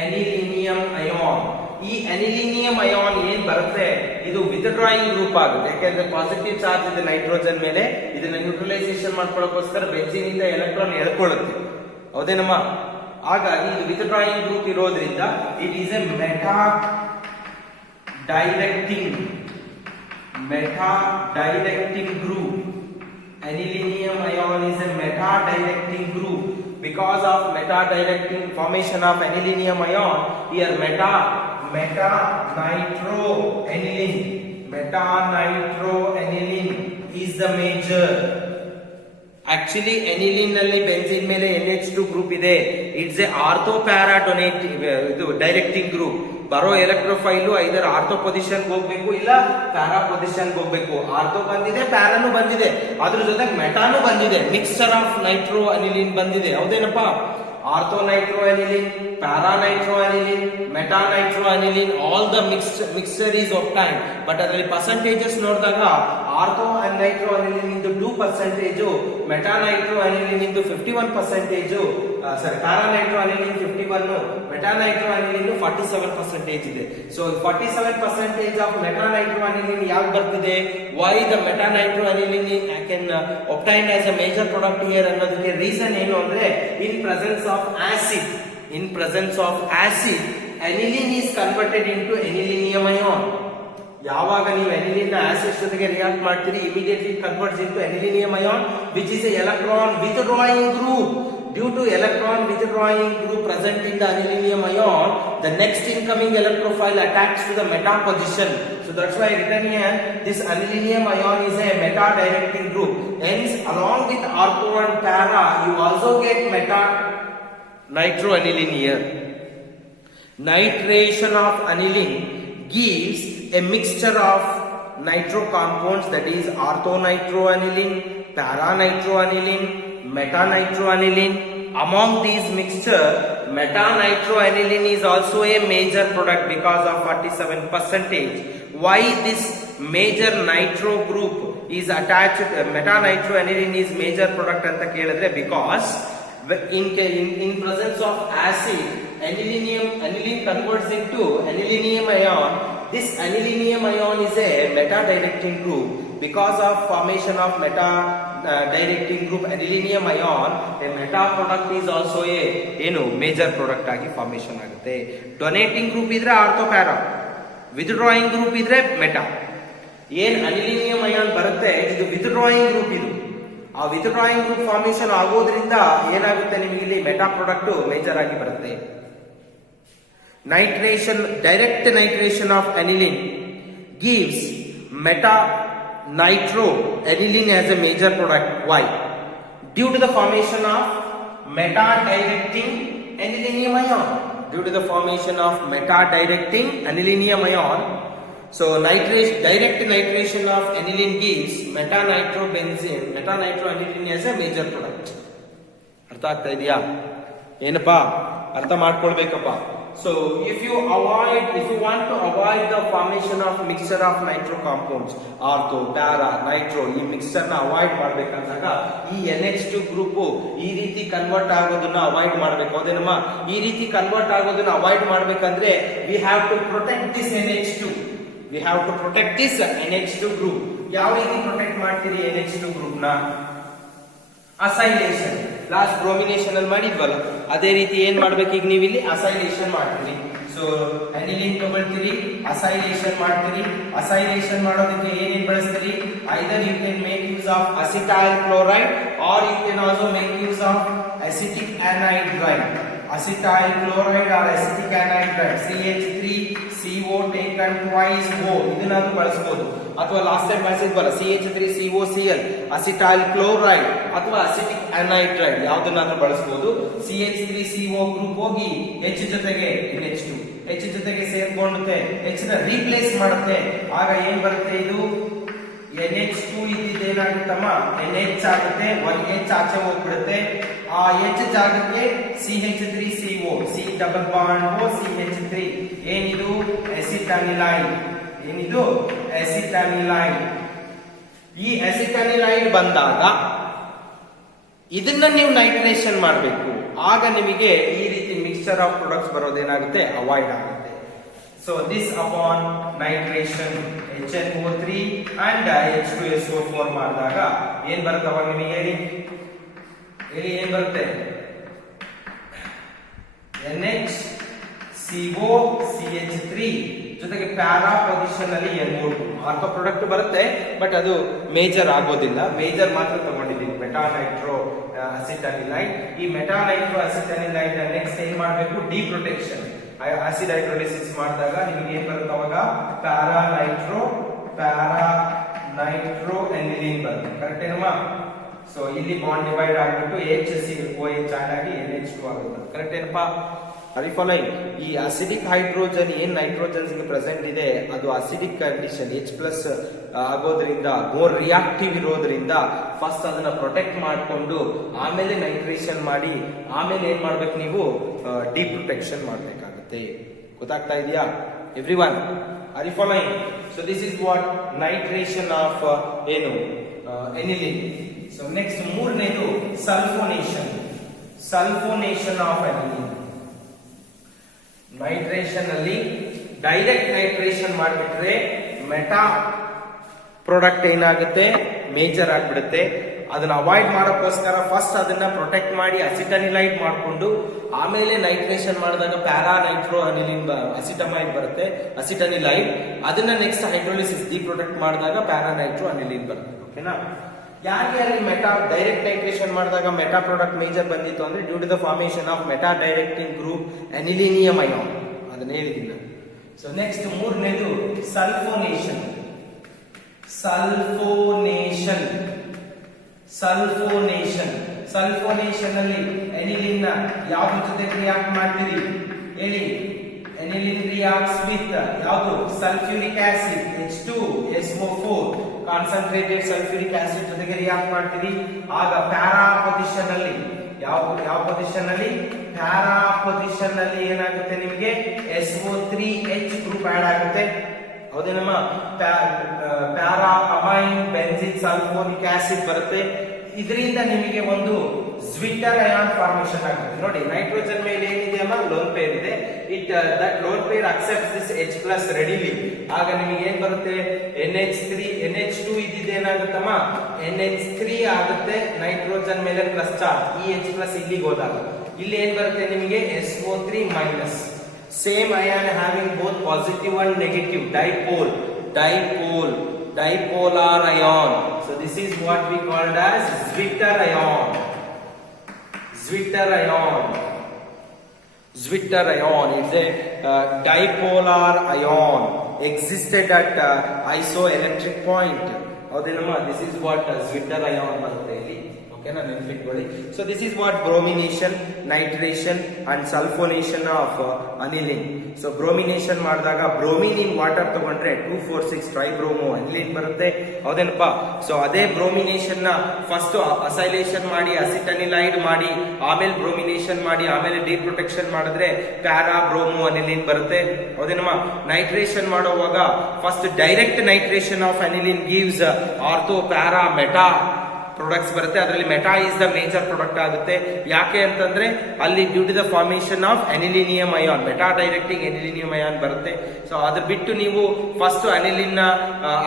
anilinium ion. ಈ ಅನಿಲಿನಿಯಂ ಅಯಾನ್ ಏನ್ ಬರುತ್ತೆ, ಇದು ವಿತ್ಡ್ರಾಯಿಂಗ್ ಗ್ರೂಪ್ ಆಗುತ್ತೆ. ಯಾಕೆಂದ್ರೆ ಪಾಸಿಟಿವ್ ಚಾರ್ಜ್ ಇದೆ ನೈಟ್ರೋಜನ್ ಮೇಲೆ, ಇದನ್ನ ನ್ಯೂಟ್ರಲೈಸೇಷನ್ ಮಾಡ್ಕೊಳ್ಳೋಕೋಸ್ಕರ ಬೆಂಜಿನ್ ಇಂದ ಎಲೆಕ್ಟ್ರಾನ್ ಎಳ್ಕೊಳ್ಳುತ್ತೆ, ಹೌದೇನಮ್ಮ? ಹಾಗಾಗಿ ಇದು ವಿತ್ಡ್ರಾಯಿಂಗ್ ಗ್ರೂಪ್ ಇರೋದ್ರಿಂದ it is A meta directing group. Anilinium ion is a meta directing group. Because of meta directing formation of anilinium ion, here meta nitroanilin is the major. Actually aniline ನಲ್ಲಿ benzene ಮೇಲೆ NH2 group ಇದೆ. It's A ortho para ಇದು directing group. ಬರೋ ಎಲೆಕ್ಟ್ರೋಫೈಲ್ ಐದರ್ ortho position ಹೋಗ್ಬೇಕು, ಇಲ್ಲ para position ಹೋಗ್ಬೇಕು. Ortho ಬಂದಿದೆ, ಪ್ಯಾರಾನು ಬಂದಿದೆ, ಅದ್ರ ಜೊತೆಗೆ ಮೆಟಾನು ಬಂದಿದೆ. ಮಿಕ್ಸ್ಚರ್ ಆಫ್ ನೈಟ್ರೋ ಅನಿಲಿನ್ ಬಂದಿದೆ, ಹೌದೇನಪ್ಪ? Ortho nitro aniline, para nitro aniline, meta nitro aniline, all the mixture is obtain. But ಅದರಲ್ಲಿ ಪರ್ಸೆಂಟೇಜಸ್ ನೋಡಿದಾಗ ಆರ್ಥೋ ನೈಟ್ರೋ ಅನಿಲಿನ್ ಇಂದು 2%, ಮೆಟಾ ನೈಟ್ರೋ ಅನಿಲಿನ್ ಇಂದು 51%, para nitro aniline 51, meta nitro aniline 47% ಇದೆ. So 47% of meta nitro aniline ಯಾಕೆ ಬರ್ತಿದೆ? Why the meta nitro aniline can obtain as a major product here ಅನ್ನೋದಕ್ಕೆ reason ಏನು ಅಂದ್ರೆ, in presence of acid aniline is converted into anilinium ion. ಯಾವಾಗ ನೀವು aniline acid ಜೊತೆಗೆ react ಮಾಡ್ತೀರಿ, immediately converts into anilinium ion, which is a electron withdrawing group. Due to electron withdrawing group present in the anilinium ion, the next incoming electrophile attacks to the meta position. So that's why written here, this anilinium ion is a meta directing group. Hence, along with ortho and para, you also get meta nitroanilin here. Nitration of anilin gives a mixture of nitro compounds, that is orthonitroanilin, paranitroanilin, metanitroanilin. Among these mixture, metanitroanilin is also a major product because of 47%. Why this major nitro group is attached, metanitroanilin is major product anta kelidre, because in presence of acid, anilin converts into anilinium ion. This anilinium ion is a meta directing group. Because of formation of meta directing group anilinium ion, a meta product is also a major product agi formation agutte. Donating group idre ortho para, withdrawing group idre meta. Yen anilinium ion barutte, idu withdrawing group idu. ಆ withdrawing group formation ಆಗೋದ್ರಿಂದ ಏನಾಗುತ್ತೆ, ನಿಮಗೆ ಇಲ್ಲಿ meta product major ಆಗಿ ಬರುತ್ತೆ. Nitration, direct nitration of aniline gives meta nitroanilin as a major product. Why? Due to the formation of meta directing anilinium ion. Due to the formation of meta directing anilinium ion. So direct nitration of aniline gives metanitroanilin as a major product. ಅರ್ಥ ಆಗ್ತಾ ಇದೆಯಾ? ಏನಪ್ಪಾ ಅರ್ಥ ಮಾಡ್ಕೊಳ್ಬೇಕಪ್ಪ. So if you want to avoid the formation of mixture of nitro compounds, ortho para Nitro ಈ mixture ನ avoid ಮಾಡ್ಬೇಕಂದಾಗ ಈ NH2 group ಈ ರೀತಿ ಕನ್ವರ್ಟ್ ಆಗೋದನ್ನ ಅವಾಯ್ಡ್ ಮಾಡಬೇಕು. ಅದೇನಮ್ಮ ಈ ರೀತಿ ಕನ್ವರ್ಟ್ ಆಗೋದನ್ನ ಅವಾಯ್ಡ್ ಮಾಡ್ಬೇಕಂದ್ರೆ we have to protect this NH2. We have to protect this NH2 group. ಯಾವ ರೀತಿ ಪ್ರೊಟೆಕ್ಟ್ ಮಾಡ್ತೀರಿ NH2 ಗ್ರೂಪ್ ನ? ಅಸೈಲೇಷನ್. ಲಾಸ್ಟ್ ಬ್ರೋಮಿನೇಷನ್ ಅಲ್ಲಿ ಮಾಡಿದ್ವಲ್ಲ, ಅದೇ ರೀತಿ ಏನ್ ಮಾಡ್ಬೇಕು ಈಗ ನೀವು ಇಲ್ಲಿ ಅಸೈಲೇಷನ್ ಮಾಡ್ತೀರಿ. ಸೊ ಅನಿಲಿನ್ ತಗೊಳ್ತೀರಿ, ಅಸೈಲೇಷನ್ ಮಾಡ್ತೀರಿ. ಅಸೈಲೇಷನ್ ಮಾಡೋದಕ್ಕೆ ಏನೇನ್ ಬಳಸ್ತೀರಿ? Either you can make use of acetyl chloride or you can also make use of acetic anhydride. Acetyl chloride or acetic anhydride, CH3CO taken twice O, ಇದನ್ನ ಬಳಸಬಹುದು. ಅಥವಾ ಲಾಸ್ಟ್ ಟೈಮ್ ಬಳಸಿದ್ವಲ್ಲ CH3COCl, acetyl chloride ಅಥವಾ acetic anhydride, ಯಾವ್ದನ್ನಾದ್ರೂ ಬಳಸಬಹುದು. CH3CO group ಹೋಗಿ H ಜೊತೆಗೆ NH2, H ಜೊತೆಗೆ ಸೇರ್ಕೊಂಡುತ್ತೆ, H ನ ರೀಪ್ಲೇಸ್ ಮಾಡುತ್ತೆ. ಆಗ ಏನ್ ಬರುತ್ತೆ? ಇದು NH2 ಇದ್ದೇನಾಗುತ್ತಮ್ಮ NH ಆಗುತ್ತೆ, 1H ಆಚೆ ಹೋಗ್ಬಿಡುತ್ತೆ. ಆ H ಜಾಗಕ್ಕೆ CH3CO, C double bond O CH3, ಏನಿದು ಅಸಿಟನಿಲೈನ್. ಏನಿದು ಅಸಿಟನಿಲೈನ್. ಈ ಅಸಿಟನಿಲೈನ್ ಬಂದಾಗ ಇದನ್ನ ನೀವು ನೈಟ್ರೇಷನ್ ಮಾಡಬೇಕು. ಆಗ ನಿಮಗೆ ಈ ರೀತಿ ಮಿಕ್ಸ್ಚರ್ ಆಫ್ ಪ್ರೊಡಕ್ಟ್ಸ್ ಬರೋದೇನಾಗುತ್ತೆ? ಅವಾಯ್ಡ್ ಆಗುತ್ತೆ. So this upon nitration HNO3 and H2SO4 ಮಾಡಿದಾಗ ಏನ್ ಬರುತ್ತವ ನಿಮಗೆ? ಹೇಳಿ ಏನ್ ಬರುತ್ತೆ? NHCO CH3 ಜೊತೆಗೆ ಪ್ಯಾರಾ ಪೊಸಿಷನ್ ಅಲ್ಲಿ NO2 ಆರ್ಥೋ ಪ್ರಾಡಕ್ಟ್ ಬರುತ್ತೆ, ಬಟ್ ಅದು ಮೇಜರ್ ಆಗೋದಿಲ್ಲ. ಮೇಜರ್ ಮಾತ್ರ ತಗೊಂಡಿದ್ದೀವಿ ಮೆಟಾನೈಟ್ರೋ ಅಸಿಟನಿಲೈನ್. ಈ ಮೆಟಾನೈಟ್ರೋ ಅಸಿಟನಿಲೈನ್ ನೆಕ್ಸ್ಟ್ ಏನ್ ಮಾಡಬೇಕು? ಡಿಪ್ರೊಟೆಕ್ಷನ್. ಆಸಿಡ್ ಹೈಡ್ರೋಲಿಸಿಸ್ ಮಾಡಿದಾಗ ನಿಮಗೆ ಏನ್ ಬರುತ್ತೆ? ಅವಾಗ ಪ್ಯಾರಾ ನೈಟ್ರೋ ಅನಿಲಿನ್ ಬರುತ್ತೆ. ಕರೆಕ್ಟ್ ಏನಮ್ಮ? ಸೊ ಇಲ್ಲಿ ಬಾಂಡ್ ಡಿವೈಡ್ ಆಗ್ಬಿಟ್ಟು HCOH ಆಗಿ NH2 ಆಗುತ್ತೆ. ಕರೆಕ್ಟ್ ಏನಪ್ಪಾ? ಫಾಲೋಯಿಂಗ್ ಈ ಅಸಿಡಿಕ್ ಹೈಡ್ರೋಜನ್ ಏನ್ ನೈಟ್ರೋಜನ್ಸ್ ಗೆ ಪ್ರೆಸೆಂಟ್ ಇದೆ, ಅದು ಅಸಿಡಿಕ್ ಕಂಡೀಷನ್ H+ ಆಗೋದ್ರಿಂದ, ಮೋರ್ ರಿಯಾಕ್ಟಿವ್ ಇರೋದ್ರಿಂದ ಫಸ್ಟ್ ಅದನ್ನ ಪ್ರೊಟೆಕ್ಟ್ ಮಾಡಿಕೊಂಡು ಆಮೇಲೆ ನೈಟ್ರೇಷನ್ ಮಾಡಿ ಆಮೇಲೆ ಏನ್ ಮಾಡ್ಬೇಕು? ನೀವು ಡಿಪ್ರೊಟೆಕ್ಷನ್ ಮಾಡ್ಬೇಕಾಗುತ್ತೆ. ಗೊತ್ತಾಗ್ತಾ ಇದೆಯಾ everyone? Are you following? So this is what nitration of ಏನು ಅನಿಲಿನ್. ಸೊ ನೆಕ್ಸ್ಟ್ ಮೂರನೇದು ಸಲ್ಫೋನೇಷನ್ ಆಫ್ ಅನಿಲಿನ್. ನೈಟ್ರೇಷನ್ ಅಲ್ಲಿ ಡೈರೆಕ್ಟ್ ನೈಟ್ರೇಷನ್ ಮಾಡಿಬಿಟ್ರೆ ಮೆಟಾ ಪ್ರಾಡಕ್ಟ್ ಏನಾಗುತ್ತೆ? ಮೇಜರ್ ಆಗ್ಬಿಡುತ್ತೆ. ಅದನ್ನ ಅವಾಯ್ಡ್ ಮಾಡೋಕ್ಕೋಸ್ಕರ ಫಸ್ಟ್ ಅದನ್ನ ಪ್ರೊಟೆಕ್ಟ್ ಮಾಡಿ ಅಸಿಟನಿಲೈಡ್ ಮಾಡಿಕೊಂಡು ಆಮೇಲೆ ನೈಟ್ರೇಷನ್ ಮಾಡಿದಾಗ ಪ್ಯಾರಾ ನೈಟ್ರೋ ಅನಿಲಿನ್ ಅಸಿಟಮೈಡ್ ಬರುತ್ತೆ, ಅಸಿಟನಿಲೈಡ್. ಅದನ್ನ ನೆಕ್ಸ್ಟ್ ಹೈಡ್ರೋಲಿಸಿಸ್ ಡಿಪ್ರೊಟೆಕ್ಟ್ ಮಾಡಿದಾಗ ಪ್ಯಾರಾ ನೈಟ್ರೋ ಅನಿಲಿನ್ ಬರುತ್ತೆ. ಓಕೆನಾ? ಯಾಕೆ ಅಲ್ಲಿ ಡೈರೆಕ್ಟ್ ನೈಟ್ರೇಷನ್ ಮಾಡಿದಾಗ ಮೆಟಾ ಪ್ರಾಡಕ್ಟ್ ಮೇಜರ್ ಬಂದಿತ್ತು ಅಂದ್ರೆ due to the formation of meta directing group anilinium ion. ಅದನ್ನ ಹೇಳಿದ್ದೀನಿ. ಸೊ ನೆಕ್ಸ್ಟ್ ಮೂರನೇದು ಸಲ್ಫೋನೇಷನ್ ಅಲ್ಲಿ ಅನಿಲಿನ್ ಯಾವ್ದ್ರ ಜೊತೆ ರಿಯಾಕ್ಟ್ ಮಾಡ್ತೀರಿ? ಹೇಳಿ. ಅನಿಲಿನ್ ರಿಯಾಕ್ಟ್ಸ್ ವಿತ್ ಯಾವುದು? Sulphuric acid H2SO4, concentrated sulphuric acid ಜೊತೆಗೆ ರಿಯಾಕ್ಟ್ ಮಾಡ್ತೀರಿ. ಆಗ ಪ್ಯಾರಾ ಪೊಸಿಷನ್ ಅಲ್ಲಿ ಯಾವ ಪೊಸಿಷನ್ ಅಲ್ಲಿ? ಪ್ಯಾರಾ ಪೊಸಿಷನ್ ಅಲ್ಲಿ ಏನಾಗುತ್ತೆ? ನಿಮಗೆ SO3H ಗ್ರೂಪ್ ಆಡ್ ಆಗುತ್ತೆ. ಹೌದೇನಮ್ಮ? Para amine benzene sulphonic acid ಬರುತ್ತೆ. ಇದರಿಂದ ನಿಮಗೆ ಒಂದು ಜ್ವಿಟರ್ ಅಯಾನ್ ಫಾರ್ಮೇಶನ್ ಆಗುತ್ತೆ. ನೋಡಿ, ನೈಟ್ರೋಜನ್ ಮೇಲೆ ಏನಿದೆ ಅಮ್ಮ? ಲೋನ್ ಪೇರ್ ಇದೆ. That lone pair accepts this H+ readily. ಆಗ ನಿಮಗೆ ಏನ್ ಬರುತ್ತೆ? NH2 ಇದ್ದಿದ್ದು ಏನಾಗುತ್ತಮ್ಮ? NH3 ಆಗುತ್ತೆ. ನೈಟ್ರೋಜನ್ ಮೇಲೆ ಪ್ಲಸ್ ಚಾರ್ಜ್, ಈ H+ ಇಲ್ಲಿಗೆ ಹೋದಾಗ ಇಲ್ಲಿ ಏನ್ ಬರುತ್ತೆ ನಿಮಗೆ? SO3-. Same ion having both positive and negative, dipolar ion. So this is what we called as Zwitter ion. It's a dipolar ion existed at isoelectric point. This is what Zwitter ion ಬರುತ್ತೆ ಇಲ್ಲಿ. ಓಕೆನಾ, ನೆನಪಿಟ್ಕೊಳ್ಳಿ. So this is what bromination, nitration and sulphonation of aniline. So bromination ಮಾಡಿದಾಗ bromine in water ತಗೊಂಡ್ರೆ 2,4,6 tribromo aniline ಬರುತ್ತೆ, ಹೌದೇನಪ್ಪ. So ಅದೇ bromination ನ ಫಸ್ಟ್ ಅಸೈಲೇಷನ್ ಮಾಡಿ ಅಸಿಟನಿಲೈಡ್ ಮಾಡಿ ಆಮೇಲೆ ಬ್ರೋಮಿನೇಷನ್ ಮಾಡಿ ಆಮೇಲೆ ಡಿಪ್ರೊಟೆಕ್ಷನ್ ಮಾಡಿದ್ರೆ ಪ್ಯಾರಾ ಬ್ರೋಮೋ ಅನಿಲಿನ್ ಬರುತ್ತೆ, ಹೌದೇನಮ್ಮ. ನೈಟ್ರೇಷನ್ ಮಾಡುವಾಗ first direct nitration of aniline gives ortho para meta products ಬರುತ್ತೆ. ಅದರಲ್ಲಿ meta is the major product ಆಗುತ್ತೆ. ಯಾಕೆ ಅಂತಂದ್ರೆ ಅಲ್ಲಿ due to the formation of anilinium ion, meta directing anilinium ion ಬರುತ್ತೆ. ಸೊ ಅದ್ರ ಬಿಟ್ಟು ನೀವು ಫಸ್ಟ್ ಅನಿಲಿನ್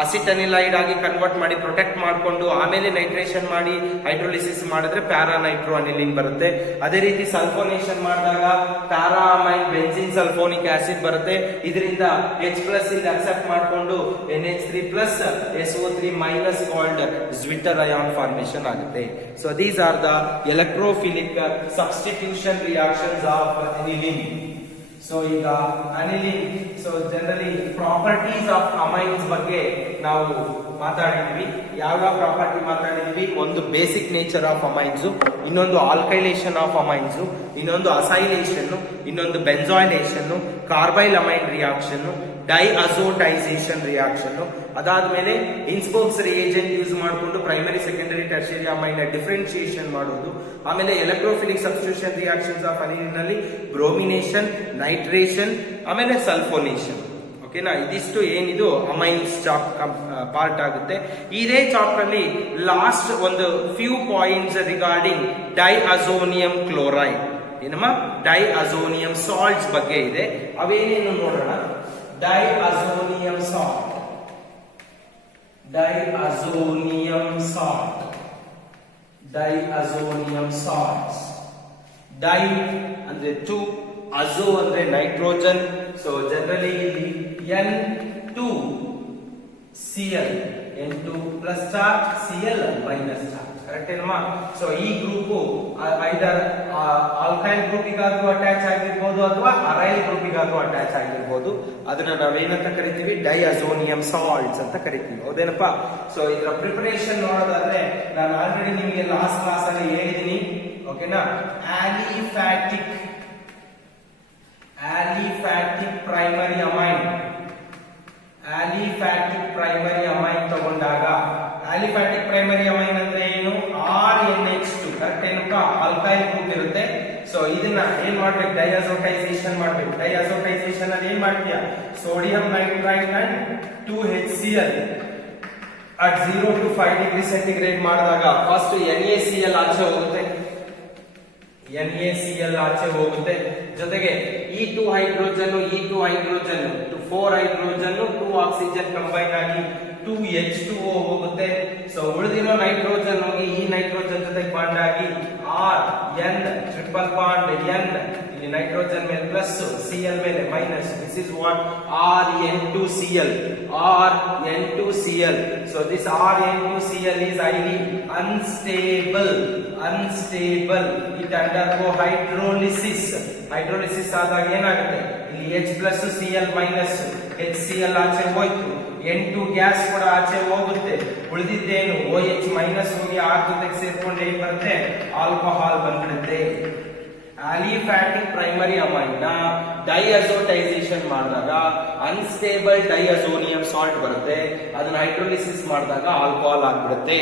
ಅಸಿಟನಿಲೈಡ್ ಆಗಿ ಕನ್ವರ್ಟ್ ಮಾಡಿ ಪ್ರೊಟೆಕ್ಟ್ ಮಾಡಿಕೊಂಡು ಆಮೇಲೆ ನೈಟ್ರೇಷನ್ ಮಾಡಿ ಹೈಡ್ರೋಲಿಸಿಸ್ ಮಾಡಿದ್ರೆ ಪ್ಯಾರಾ ನೈಟ್ರೋ ಅನಿಲಿನ್ ಬರುತ್ತೆ. ಅದೇ ರೀತಿ ಸಲ್ಫೋನೇಷನ್ ಮಾಡಿದಾಗ para amine benzene sulphonic acid ಬರುತ್ತೆ. ಇದರಿಂದ H+ ಇಂದ ಅಕ್ಸೆಪ್ಟ್ ಮಾಡಿಕೊಂಡು NH3+ SO3- called zwitter ion formation ಆಗುತ್ತೆ. So these are the electrophilic substitution reactions of aniline. So ಈಗ aniline, so generally properties of amines ಬಗ್ಗೆ ನಾವು ಮಾತಾಡಿದ್ವಿ. ಯಾವ ಪ್ರಾಪರ್ಟಿ ಮಾತಾಡಿದ್ವಿ? ಒಂದು ಬೇಸಿಕ್ ನೇಚರ್ ಆಫ್ ಅಮೈನ್ಸ್, ಇನ್ನೊಂದು ಆಲ್ಕೈಲೇಷನ್ ಆಫ್ ಅಮೈನ್ಸ್, ಇನ್ನೊಂದು ಅಸೈಲೇಷನ್, ಇನ್ನೊಂದು benzoylation, carbylamine reaction, diazotization reaction. ಅದಾದ್ಮೇಲೆ ಇನ್ಸ್ಪೋಕ್ಸ್ ರಿಯೇಜೆಂಟ್ ಯೂಸ್ ಮಾಡಿಕೊಂಡು primary secondary tertiary amine differentiation ಮಾಡೋದು. ಆಮೇಲೆ electrophilic substitution reactions of aniline ನಲ್ಲಿ ಬ್ರೋಮಿನೇಷನ್, ನೈಟ್ರೇಷನ್, ಆಮೇಲೆ ಸಲ್ಫೋನೇಷನ್. ಓಕೆನಾ, ಇದಿಷ್ಟು ಏನಿದು ಅಮೈನ್ಸ್ ಪಾರ್ಟ್ ಆಗುತ್ತೆ. ಇದೇ ಚಾಪ್ಟರ್ ಅಲ್ಲಿ ಲಾಸ್ಟ್ ಒಂದು ಫ್ಯೂ ಪಾಯಿಂಟ್ಸ್ ರಿಗಾರ್ಡಿಂಗ್ ಡೈಅಜೋನಿಯಂ ಕ್ಲೋರೈಡ್, ಏನಮ್ಮ ಡೈಅಜೋನಿಯಂ ಸಾಲ್ಟ್ಸ್ ಬಗ್ಗೆ ಇದೆ. ಅವೇನೇನು ನೋಡೋಣ. ಡೈಅಜೋನಿಯಂ ಸಾಲ್ಟ್, ಡೈಅಜೋನಿಯಂ ಸಾಲ್ಟ್, ಡೈಅಜೋನಿಯಂ ಸಾಲ್ಟ್ಸ್. ಡೈ ಅಂದ್ರೆ 2, ಅಜೋ ಅಂದ್ರೆ ನೈಟ್ರೋಜನ್. ಸೊ ಜನರಲಿ ಇಲ್ಲಿ N2Cl, N2+ charge, Cl- charge, correct ಏನಮ್ಮ. ಸೊ ಈ ಗ್ರೂಪ್ ಐದರ್ ಆಲ್ಕೈಲ್ ಗ್ರೂಪಿಗಾದ್ರೂ ಅಟ್ಯಾಚ್ ಆಗಿರ್ಬೋದು ಅಥವಾ ಅರೈಲ್ ಗ್ರೂಪಿಗಾದ್ರೂ ಅಟ್ಯಾಚ್ ಆಗಿರ್ಬೋದು. ಅದನ್ನ ನಾವೇನಂತ ಕರಿತೀವಿ? ಡೈಅಜೋನಿಯಂ ಸಾಲ್ಟ್ಸ್ ಅಂತ ಕರಿತೀವಿ, ಹೌದೇನಪ್ಪ. ಸೊ ಇದರ ಪ್ರಿಪರೇಷನ್ ನೋಡೋದಾದ್ರೆ ನಾನು ಆಲ್ರೆಡಿ ನಿಮಗೆ ಲಾಸ್ಟ್ ಕ್ಲಾಸ್ ಅಲ್ಲಿ ಹೇಳಿದೀನಿ, ಓಕೆನಾ. Aliphatic primary amine, aliphatic primary amine ತಗೊಂಡಾಗ, ಆಲಿಫ್ಯಾಟಿಕ್ ಪ್ರೈಮರಿ ಅಮೈನ್ ಅಂದ್ರೆ ಏನು? RNH2, ಕರೆಕ್ಟ್ ಏನಪ್ಪ, ಆಲ್ಕೈಲ್ ಗ್ರೂಪ್ ಇರುತ್ತೆ. ಸೊ ಇದನ್ನ ಏನ್ ಮಾಡ್ಬೇಕು? ಡೈಅಜೋಟೈಸೇಷನ್ ಮಾಡ್ಬೇಕು. ಡೈಅಜೋಟೈಸೇಷನ್ ಅಲ್ಲಿ ಏನ್ ಮಾಡ್ತೀಯ? Sodium nitride and 2HCl at 0 to 5 degree centigrade ಮಾಡಿದಾಗ ಫಸ್ಟ್ NaCl ಆಚೆ ಹೋಗುತ್ತೆ, NaCl ಆಚೆ ಹೋಗುತ್ತೆ. ಜೊತೆಗೆ E2 hydrogen, E2 hydrogen, 4 hydrogen, 2 oxygen combine ಆಗಿ 2H2O ಹೋಗುತ್ತೆ. ಸೊ ಉಳಿದಿರೋ ನೈಟ್ರೋಜನ್ ಹೋಗಿ ಈ ನೈಟ್ರೋಜನ್ ಜೊತೆ ಬಾಂಡ್ ಆಗಿ RN ಟ್ರಿಪಲ್ ಬಾಂಡ್ N, ಇಲ್ಲಿ ನೈಟ್ರೋಜನ್ ಮೇಲೆ ಪ್ಲಸ್, Cl ಮೇಲೆ minus. This is what RN2Cl, RN2Cl. So this RN2Cl is highly unstable. It undergo hydrolysis. Hydrolysis ಆದಾಗ ಏನಾಗುತ್ತೆ? ಇಲ್ಲಿ H+ Cl- HCl ಆಚೆ ಹೋಯ್ತು, N2 ಗ್ಯಾಸ್ ಕೂಡ ಆಚೆ ಹೋಗುತ್ತೆ. ಉಳಿದಿದ್ದೇನು? OH- ಹೋಗಿ R ಜೊತೆಗೆ ಸೇರ್ಕೊಂಡು ಏನ್ ಬರುತ್ತೆ? ಆಲ್ಕೋಹಾಲ್ ಬಂದ್ಬಿಡುತ್ತೆ. ಆಲಿಫ್ಯಾಟಿಕ್ ಪ್ರೈಮರಿ ಅಮೈನ್ ನ ಡೈಅಜೋಟೈಸೇಷನ್ ಮಾಡಿದಾಗ ಅನ್ಸ್ಟೇಬಲ್ ಡೈಅಜೋನಿಯಂ ಸಾಲ್ಟ್ ಬರುತ್ತೆ. ಅದನ್ನ ಹೈಡ್ರೋಲಿಸಿಸ್ ಮಾಡಿದಾಗ ಆಲ್ಕೋಹಾಲ್ ಆಗ್ಬಿಡುತ್ತೆ.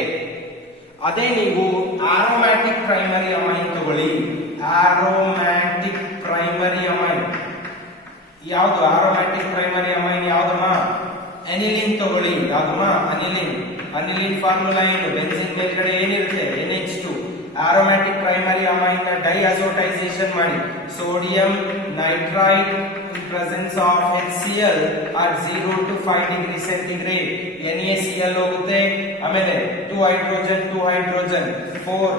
ಅದೇ ನೀವು ಆರೋಮ್ಯಾಟಿಕ್ ಪ್ರೈಮರಿ ಅಮೈನ್ ತಗೊಳ್ಳಿ. ಆರೋಮ್ಯಾಟಿಕ್ ಪ್ರೈಮರಿ ಅಮೈನ್ ಯಾವುದು? ಆರೋಮ್ಯಾಟಿಕ್ ಪ್ರೈಮರಿ ಅಮೈನ್ ಯಾವ್ದಮ್ಮ? ಅನಿಲಿನ್ ತಗೊಳ್ಳಿ. ಯಾವ್ದಮ್ಮ? ಅನಿಲಿನ್ ಫಾರ್ಮುಲಾ ಏನು? ಬೆನ್ಸಿನ್ ಮೇಲ್ಗಡೆ ಏನಿರುತ್ತೆ? NH2. ಆರೋಮ್ಯಾಟಿಕ್ ಪ್ರೈಮರಿ ಅಮೈನ್ ನ ಡೈಅಜೋಟೈಸೇಷನ್ ಮಾಡಿ sodium nitride in presence of HCl at 0 to 5 degree centigrade, NaCl ಹೋಗುತ್ತೆ. ಆಮೇಲೆ 2 hydrogen 4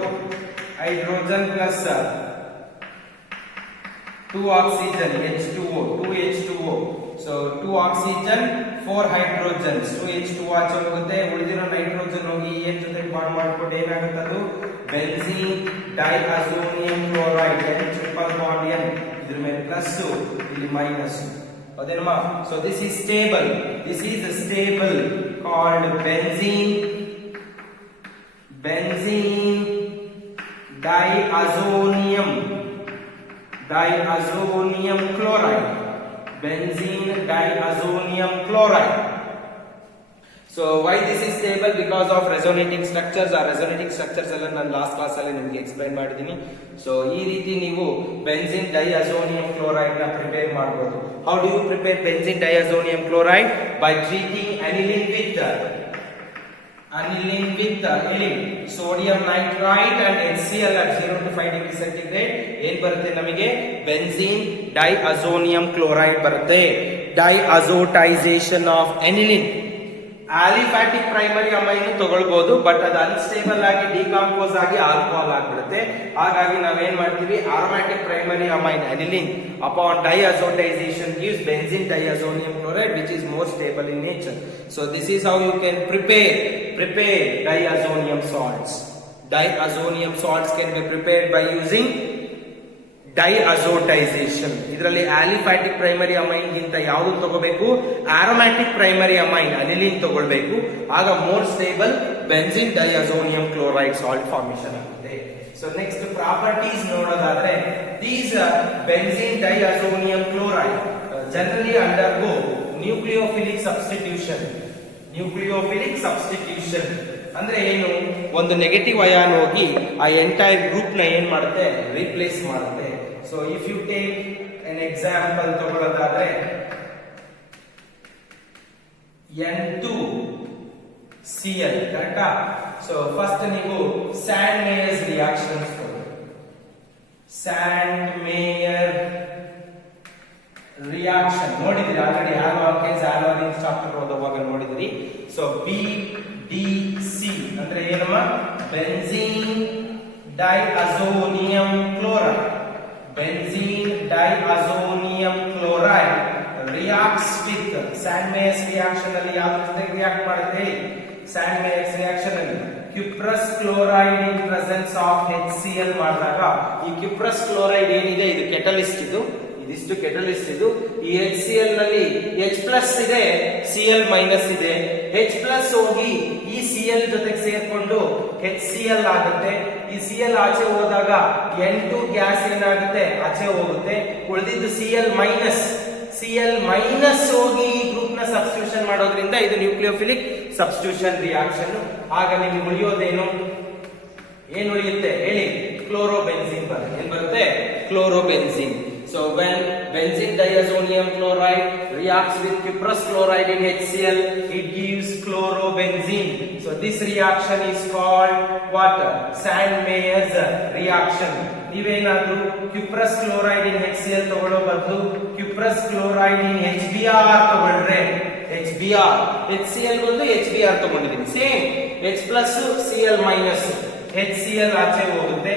hydrogen plus 2 oxygen H2O. So 2 oxygen 4 hydrogens 2H2O ಆಚೆ ಹೋಗುತ್ತೆ. ಉಳಿದಿರೋ ನೈಟ್ರೋಜನ್ ಹೋಗಿ ಏನ್ ಜೊತೆ ಬಾಂಡ್ ಮಾಡ್ಕೊಂಡು ಏನಾಗುತ್ತೆ? ಅದು benzene ಡೈಅಜೋನಿಯಂ chloride, N triple bond N, ಇದ್ರ ಮೇಲೆ ಪ್ಲಸ್, ಇಲ್ಲಿ ಮೈನಸ್, ಹೌದೇನಮ್ಮ. So this is stable called benzene diazonium chloride, benzene diazonium chloride. So why this is stable? Because of resonating structures. ಆ resonating structures ಎಲ್ಲ ನಾನು ಲಾಸ್ಟ್ ಕ್ಲಾಸ್ ಅಲ್ಲಿ ನಿಮಗೆ explain ಮಾಡಿದ್ದೀನಿ. ಸೊ ಈ ರೀತಿ ನೀವು ಬೆಂಜಿನ್ ಡೈಅಜೋನಿಯಂ ಕ್ಲೋರೈಡ್ ನ ಪ್ರಿಪೇರ್ ಮಾಡಬಹುದು. How do you prepare benzene diazonium chloride? By treating aniline with sodium nitrite and HCl at 0 to 5 degree centigrade. ಏನ್ ಬರುತ್ತೆ ನಮಗೆ? ಬೆಂಜಿನ್ ಡೈಅಜೋನಿಯಂ ಕ್ಲೋರೈಡ್ ಬರುತ್ತೆ. Diazotization of aniline. Aliphatic primary amine ತಗೊಳ್ಬಹುದು, but ಅದು unstable ಆಗಿ decompose ಆಗಿ alcohol ಆಗ್ಬಿಡುತ್ತೆ. ಹಾಗಾಗಿ ನಾವೇನ್ ಮಾಡ್ತೀವಿ, aromatic primary amine aniline upon diazotization gives benzene diazonium chloride, which is more stable in nature. So this is how you can prepare diazonium salts. Diazonium salts can be prepared by using ಡೈಅಜೋಟೈಸೇಷನ್. ಇದರಲ್ಲಿ aliphatic primary amine ಗಿಂತ ಯಾವುದು ತಗೋಬೇಕು? Aromatic primary amine aniline ತಗೊಳ್ಬೇಕು. ಆಗ more stable benzene diazonium chloride salt formation ಆಗುತ್ತೆ. So next properties ನೋಡೋದಾದ್ರೆ, these benzene diazonium chloride generally undergo nucleophilic substitution. ಅಂದ್ರೆ ಏನು? ಒಂದು ನೆಗೆಟಿವ್ ಅಯಾನ್ ಹೋಗಿ ಆ ಎಂಟೈರ್ ಗ್ರೂಪ್ ನ ಏನ್ ಮಾಡುತ್ತೆ? ರೀಪ್ಲೇಸ್ ಮಾಡುತ್ತೆ. So if you take an example ತಗೊಳ್ಳೋದಾದ್ರೆ, N2Cl, ಕರೆಕ್ಟಾ? ಸೊ ಫಸ್ಟ್ ನೀವು ಸ್ಯಾಂಡ್ ಮೇಯರ್ಸ್ ರಿಯಾಕ್ಷನ್ಸ್ ನೋಡಿದ್ರಿ ಆಲ್ರೆಡಿ. ಆಲ್ವಾಲಿನ್ಸ್ ಚಾಪ್ಟರ್ ಓದುವಾಗ ನೋಡಿದ್ರಿ. ಸೊ BDC ಅಂದ್ರೆ ಏನಮ್ಮ? Benzene diazonium chloride. reacts with Sandmeyer's reaction ಅಲ್ಲಿ ಯಾವ ಜೊತೆಗೆ ರಿಯಾಕ್ಟ್ ಮಾಡುತ್ತೆ? ಸ್ಯಾಂಡ್ ಮೇಯರ್ಸ್ ರಿಯಾಕ್ಷನ್ ಅಲ್ಲಿ cuprous chloride in presence of HCl ಮಾಡಿದಾಗ, ಈ ಕ್ಯುಪ್ರಸ್ ಕ್ಲೋರೈಡ್ ಏನಿದೆ ಇದು ಕೆಟಲಿಸ್ಟ್. ಇದಿಷ್ಟು ಕೆಟಲಿಸ್ಟ್. ಈ HCl ನಲ್ಲಿ H ಪ್ಲಸ್ ಇದೆ, Cl ಮೈನಸ್ ಇದೆ. H ಪ್ಲಸ್ ಹೋಗಿ ಈ Cl ಜೊತೆಗೆ ಸೇರ್ಕೊಂಡು HCl ಆಗುತ್ತೆ. ಈ Cl ಆಚೆ ಹೋದಾಗ N2 ಗ್ಯಾಸ್ ಏನಾಗುತ್ತೆ? ಆಚೆ ಹೋಗುತ್ತೆ. ಉಳಿದಿದ್ದು Cl ಮೈನಸ್ ಹೋಗಿ ಈ ಗ್ರೂಪ್ ನ ಸಬ್ಸ್ಟಿಟ್ಯೂಷನ್ ಮಾಡೋದ್ರಿಂದ ಇದು ನ್ಯೂಕ್ಲಿಯೋಫಿಲಿಕ್ ಸಬ್ಸ್ಟಿಟ್ಯೂಷನ್ ರಿಯಾಕ್ಷನ್. ಆಗ ನಿಮಗೆ ಉಳಿಯೋದೇನು? ಏನ್ ಉಳಿಯುತ್ತೆ ಹೇಳಿ? ಕ್ಲೋರೋಬೆನ್ಸಿನ್ ಬರುತ್ತೆ. ಏನ್ ಬರುತ್ತೆ? ಕ್ಲೋರೋಬೆನ್ಸಿನ್. So when benzene diazonium chloride reacts with cuprous chloride in HCl, it gives chlorobenzene. So this reaction is called what? Sand-Meyers reaction. ನೀವೇನಾದ್ರೂ ಕ್ಯುಪ್ರಸ್ ಕ್ಲೋರೈಡ್ ಇನ್ HCl ತಗೊಳ್ಳೋ ಬದಲು ಕ್ಯುಪ್ರಸ್ ಕ್ಲೋರೈಡ್ ಇನ್ HBr ತಗೊಂಡ್ರೆ, HCl ಬಂದು HBr ತಗೊಂಡಿದ್ದೀನಿ, same H plus Cl minus, HCl ಆಚೆ ಹೋಗುತ್ತೆ,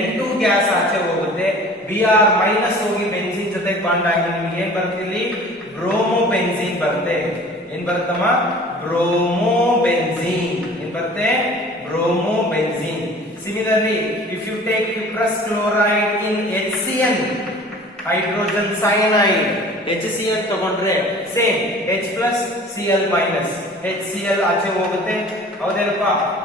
N2 gas ಆಚೆ ಹೋಗುತ್ತೆ, Br ಮೈನಸ್ ಹೋಗಿ ಬೆಂಜಿನ್ ಜೊತೆಗೆ ಬಾಂಡ್ ಆಗಿ ನಿಮಗೆ ಏನ್ ಬರ್ತಿಲ್ಲಿ? ಬ್ರೋಮೋಬೆನ್ಜಿನ್ ಬರುತ್ತೆ. ಏನ್ ಬರುತ್ತಮ್ಮ? ಬ್ರೋಮೋಬೆನ್ಜಿನ್. ಏನ್ ಬರುತ್ತೆ? ಬ್ರೋಮೋಬೆನ್ಜಿನ್. Similarly, if you take cuprous chloride in HCl, hydrogen cyanide, HCl ತಗೊಂಡ್ರೆ same H plus Cl minus, HCl ಆಚೆ ಹೋಗುತ್ತೆ. ಹೌದೇನಪ್ಪ?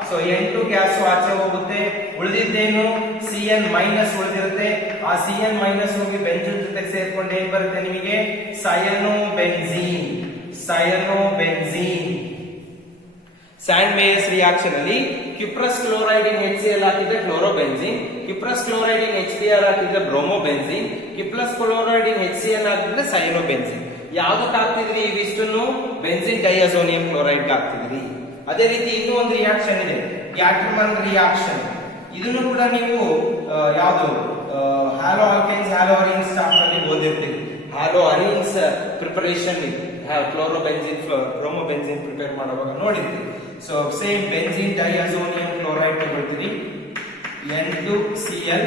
ಸೊ N2 ಗ್ಯಾಸ್ ಆಚೆ ಹೋಗುತ್ತೆ. ಉಳಿದಿದ್ದೇನು? Cn ಮೈನಸ್ ಉಳಿದಿರುತ್ತೆ. ಆ Cn ಮೈನಸ್ ಹೋಗಿ ಬೆಂಜಿನ್ ಜೊತೆಗೆ ಸೇರ್ಕೊಂಡು ಏನ್ ಬರುತ್ತೆ ನಿಮಗೆ? ಸಯನೋಬೆನ್ಜಿನ್. ಸ್ಯಾಂಡ್ ಮೇಯರ್ಸ್ ರಿಯಾಕ್ಷನ್ ಅಲ್ಲಿ ಕ್ಯುಪ್ರಸ್ ಕ್ಲೋರೈಡ್ ಇನ್ HCl ಹಾಕಿದ್ರೆ ಕ್ಲೋರೋಬೆನ್ಜಿನ್, ಕ್ಯುಪ್ರಸ್ ಕ್ಲೋರೈಡ್ ಇನ್ HBr ಹಾಕಿದ್ರೆ ಬ್ರೋಮೋಬೆನ್ಜಿನ್, ಕ್ಯುಪ್ರಸ್ ಕ್ಲೋರೈಡ್ ಇನ್ HCl ಹಾಕಿದ್ರೆ ಸಯನೋಬೆನ್ಜಿನ್. ಯಾವ್ದಕ್ಕೆ ಹಾಕ್ತಿದ್ರಿ ಇವಿಷ್ಟನ್ನು? ಬೆನ್ಜಿನ್ ಡೈಅಜೋನಿಯಂ ಕ್ಲೋರೈಡ್ ಹಾಕ್ತಿದ್ರಿ. ಅದೇ ರೀತಿ ಇನ್ನೂ ಒಂದು ರಿಯಾಕ್ಷನ್ ಇದೆ, ಗ್ಯಾಟರ್ಮನ್ ರಿಯಾಕ್ಷನ್. ಇದನ್ನು ಕೂಡ ನೀವು ಯಾವುದು hello alkanes hello arenes chapter ಅಲ್ಲಿ ಓದಿರ್ತೀವಿ. ಹ್ಯಾಲೋ ಅರಿನ್ಸ್ ಪ್ರಿಪರೇಷನ್ ಇದೆ, ಕ್ಲೋರೋಬೆನ್ಜಿನ್ ಬ್ರೋಮೋಬೆನ್ಜಿನ್ ಪ್ರಿಪೇರ್ ಮಾಡುವಾಗ ನೋಡಿದ್ರಿ. So same benzene diazonium chloride ತಗೊಳ್ತೀರಿ, N2Cl.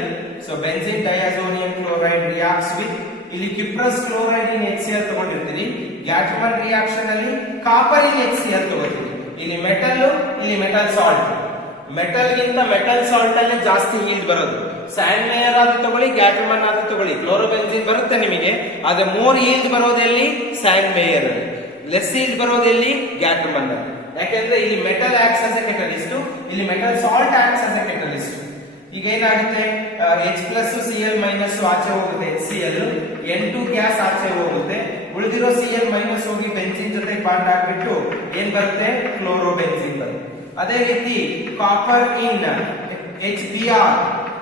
So benzene diazonium chloride reacts with, ಇಲ್ಲಿ ಕ್ಯುಪ್ರಸ್ ಕ್ಲೋರೈಡ್ ಇನ್ HCl ತಗೊಂಡಿರ್ತೀರಿ. ಗ್ಯಾಟರ್ಮನ್ ರಿಯಾಕ್ಷನ್ ಅಲ್ಲಿ ಕಾಪರ್ ಇನ್ HCl ತಗೋತೀರಿ. ಇಲ್ಲಿ ಮೆಟಲ್, ಇಲ್ಲಿ ಮೆಟಲ್ ಸಾಲ್ಟ್. ಮೆಟಲ್ ಗಿಂತ ಮೆಟಲ್ ಸಾಲ್ಟ್ ಅಲ್ಲಿ ಜಾಸ್ತಿ ಹೀಲ್ಡ್ ಬರೋದು. ಸ್ಯಾಂಡ್ ಮೇಯರ್ ಆದ್ರೂ ತಗೊಳ್ಳಿ, ಗ್ಯಾಟರ್ಮನ್ ಆದ್ರೂ ತಗೊಳ್ಳಿ, ಕ್ಲೋರೋಬೆನ್ಜಿನ್ ಬರುತ್ತೆ ನಿಮಗೆ. ಆದ್ರೆ ಮೋರ್ ಹೀಲ್ಡ್ ಬರೋದೆಲ್ಲಿ? Sandmeyer. ಲೆಸ್ ಹೀಲ್ಡ್ ಬರೋದೆಲ್ಲಿ? ಗ್ಯಾಟರ್ಮನ್ ಅಲ್ಲಿ. ಯಾಕೆಂದ್ರೆ ಇಲ್ಲಿ metal acts as a catalyst, ಇಲ್ಲಿ metal salt acts as a catalyst. ಈಗ ಏನಾಗುತ್ತೆ, H ಪ್ಲಸ್ Cl ಮೈನಸ್ ಆಚೆ ಹೋಗುತ್ತೆ, HCl, N2 ಗ್ಯಾಸ್ ಆಚೆ ಹೋಗುತ್ತೆ, ಉಳಿದಿರೋ Cl ಮೈನಸ್ ಹೋಗಿ ಬೆಂಜಿನ್ ಜೊತೆ ಬಾಂಡ್ ಆಗ್ಬಿಟ್ಟು ಏನ್ ಬರುತ್ತೆ, ಕ್ಲೋರೋಬೆನ್ಜಿನ್ ಬರುತ್ತೆ. ಅದೇ ರೀತಿ ಕಾಪರ್ ಇನ್ HBr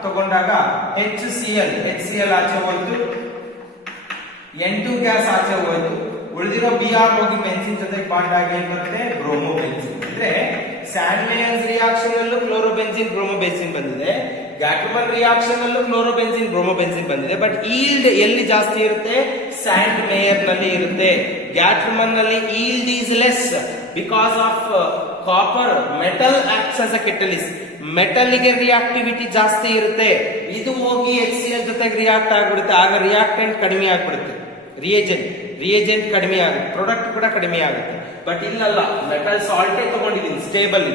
ತಗೊಂಡಾಗ HCl ಆಚೆ ಹೋಯ್ತು, N2 ಗ್ಯಾಸ್ ಆಚೆ ಹೋಯ್ತು, ಉಳಿದಿರೋ Br ಹೋಗಿ ಬೆಂಜಿನ್ ಜೊತೆ ಬಾಂಡ್ ಆಗಿ ಏನ್ ಬರುತ್ತೆ, ಬ್ರೋಮೋಬೆನ್ಜಿನ್. ಅಂದ್ರೆ ಸ್ಯಾಂಡ್ ಮೇಯರ್ಸ್ ರಿಯಾಕ್ಷನ್ ಅಲ್ಲೂ ಕ್ಲೋರೋಬೆನ್ಜಿನ್ ಬ್ರೋಮೋಬೆನ್ಜಿನ್ ಬಂದಿದೆ, ಗ್ಯಾಟ್ಮನ್ ರಿಯಾಕ್ಷನ್ ಅಲ್ಲೂ ಕ್ಲೋರೋಬೆನ್ಜಿನ್ ಬ್ರೋಮೋಬೆನ್ಜಿನ್ ಬಂದಿದೆ. ಬಟ್ ಈಲ್ಡ್ ಎಲ್ಲಿ ಜಾಸ್ತಿ ಇರುತ್ತೆ, ಸ್ಯಾಂಡ್ ಮೇಯರ್ ನಲ್ಲಿ ಇರುತ್ತೆ. ಗ್ಯಾಟ್ಮನ್ ನಲ್ಲಿ yield is less because of copper metal acts as a catalyst. Metal ಗೆ ರಿಯಾಕ್ಟಿವಿಟಿ ಜಾಸ್ತಿ ಇರುತ್ತೆ, ಇದು ಹೋಗಿ HCl ಜೊತೆಗೆ ರಿಯಾಕ್ಟ್ ಆಗ್ಬಿಡುತ್ತೆ, ಆಗ ರಿಯಾಕ್ಟೆಂಟ್ ಕಡಿಮೆ ಆಗ್ಬಿಡುತ್ತೆ, ರಿಯೇಜೆಂಟ್ ಕಡಿಮೆ ಆಗುತ್ತೆ, ಪ್ರಾಡಕ್ಟ್ ಕೂಡ ಕಡಿಮೆ ಆಗುತ್ತೆ. ಬಟ್ ಇಲ್ಲಲ್ಲ, ಮೆಟಲ್ ಸಾಲ್ಟೇ ತಗೊಂಡಿದ್ದೀನಿ ಸ್ಟೇಬಲ್,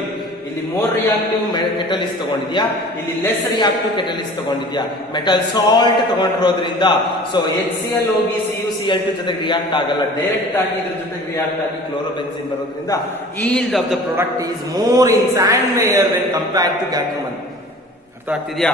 ಇಲ್ಲಿ ಮೋರ್ ರಿಯಾಕ್ಟಿವ್ ಕೆಟಲಿಸ್ಟ್ ತಗೊಂಡಿದ್ಯಾ, ಇಲ್ಲಿ ಲೆಸ್ ರಿಯಾಕ್ಟಿವ್ ಕೆಟಲಿಸ್ಟ್ ತಗೊಂಡಿದ್ಯಾ, ಮೆಟಲ್ ಸಾಲ್ಟ್ ತಗೊಂಡಿರೋದ್ರಿಂದ ಸೊ HCl ಹೋಗಿ CuCl2 ಜೊತೆಗೆ ರಿಯಾಕ್ಟ್ ಆಗಲ್ಲ, ಡೈರೆಕ್ಟ್ ಆಗಿ ಇದ್ರ ಜೊತೆಗೆ ರಿಯಾಕ್ಟ್ ಆಗಿ ಕ್ಲೋರೋಬೆನ್ಜಿನ್ ಬರೋದ್ರಿಂದ yield of the product is more in Sandmeyer when compared to Gattermann. ಅರ್ಥ ಆಗ್ತಿದ್ಯಾ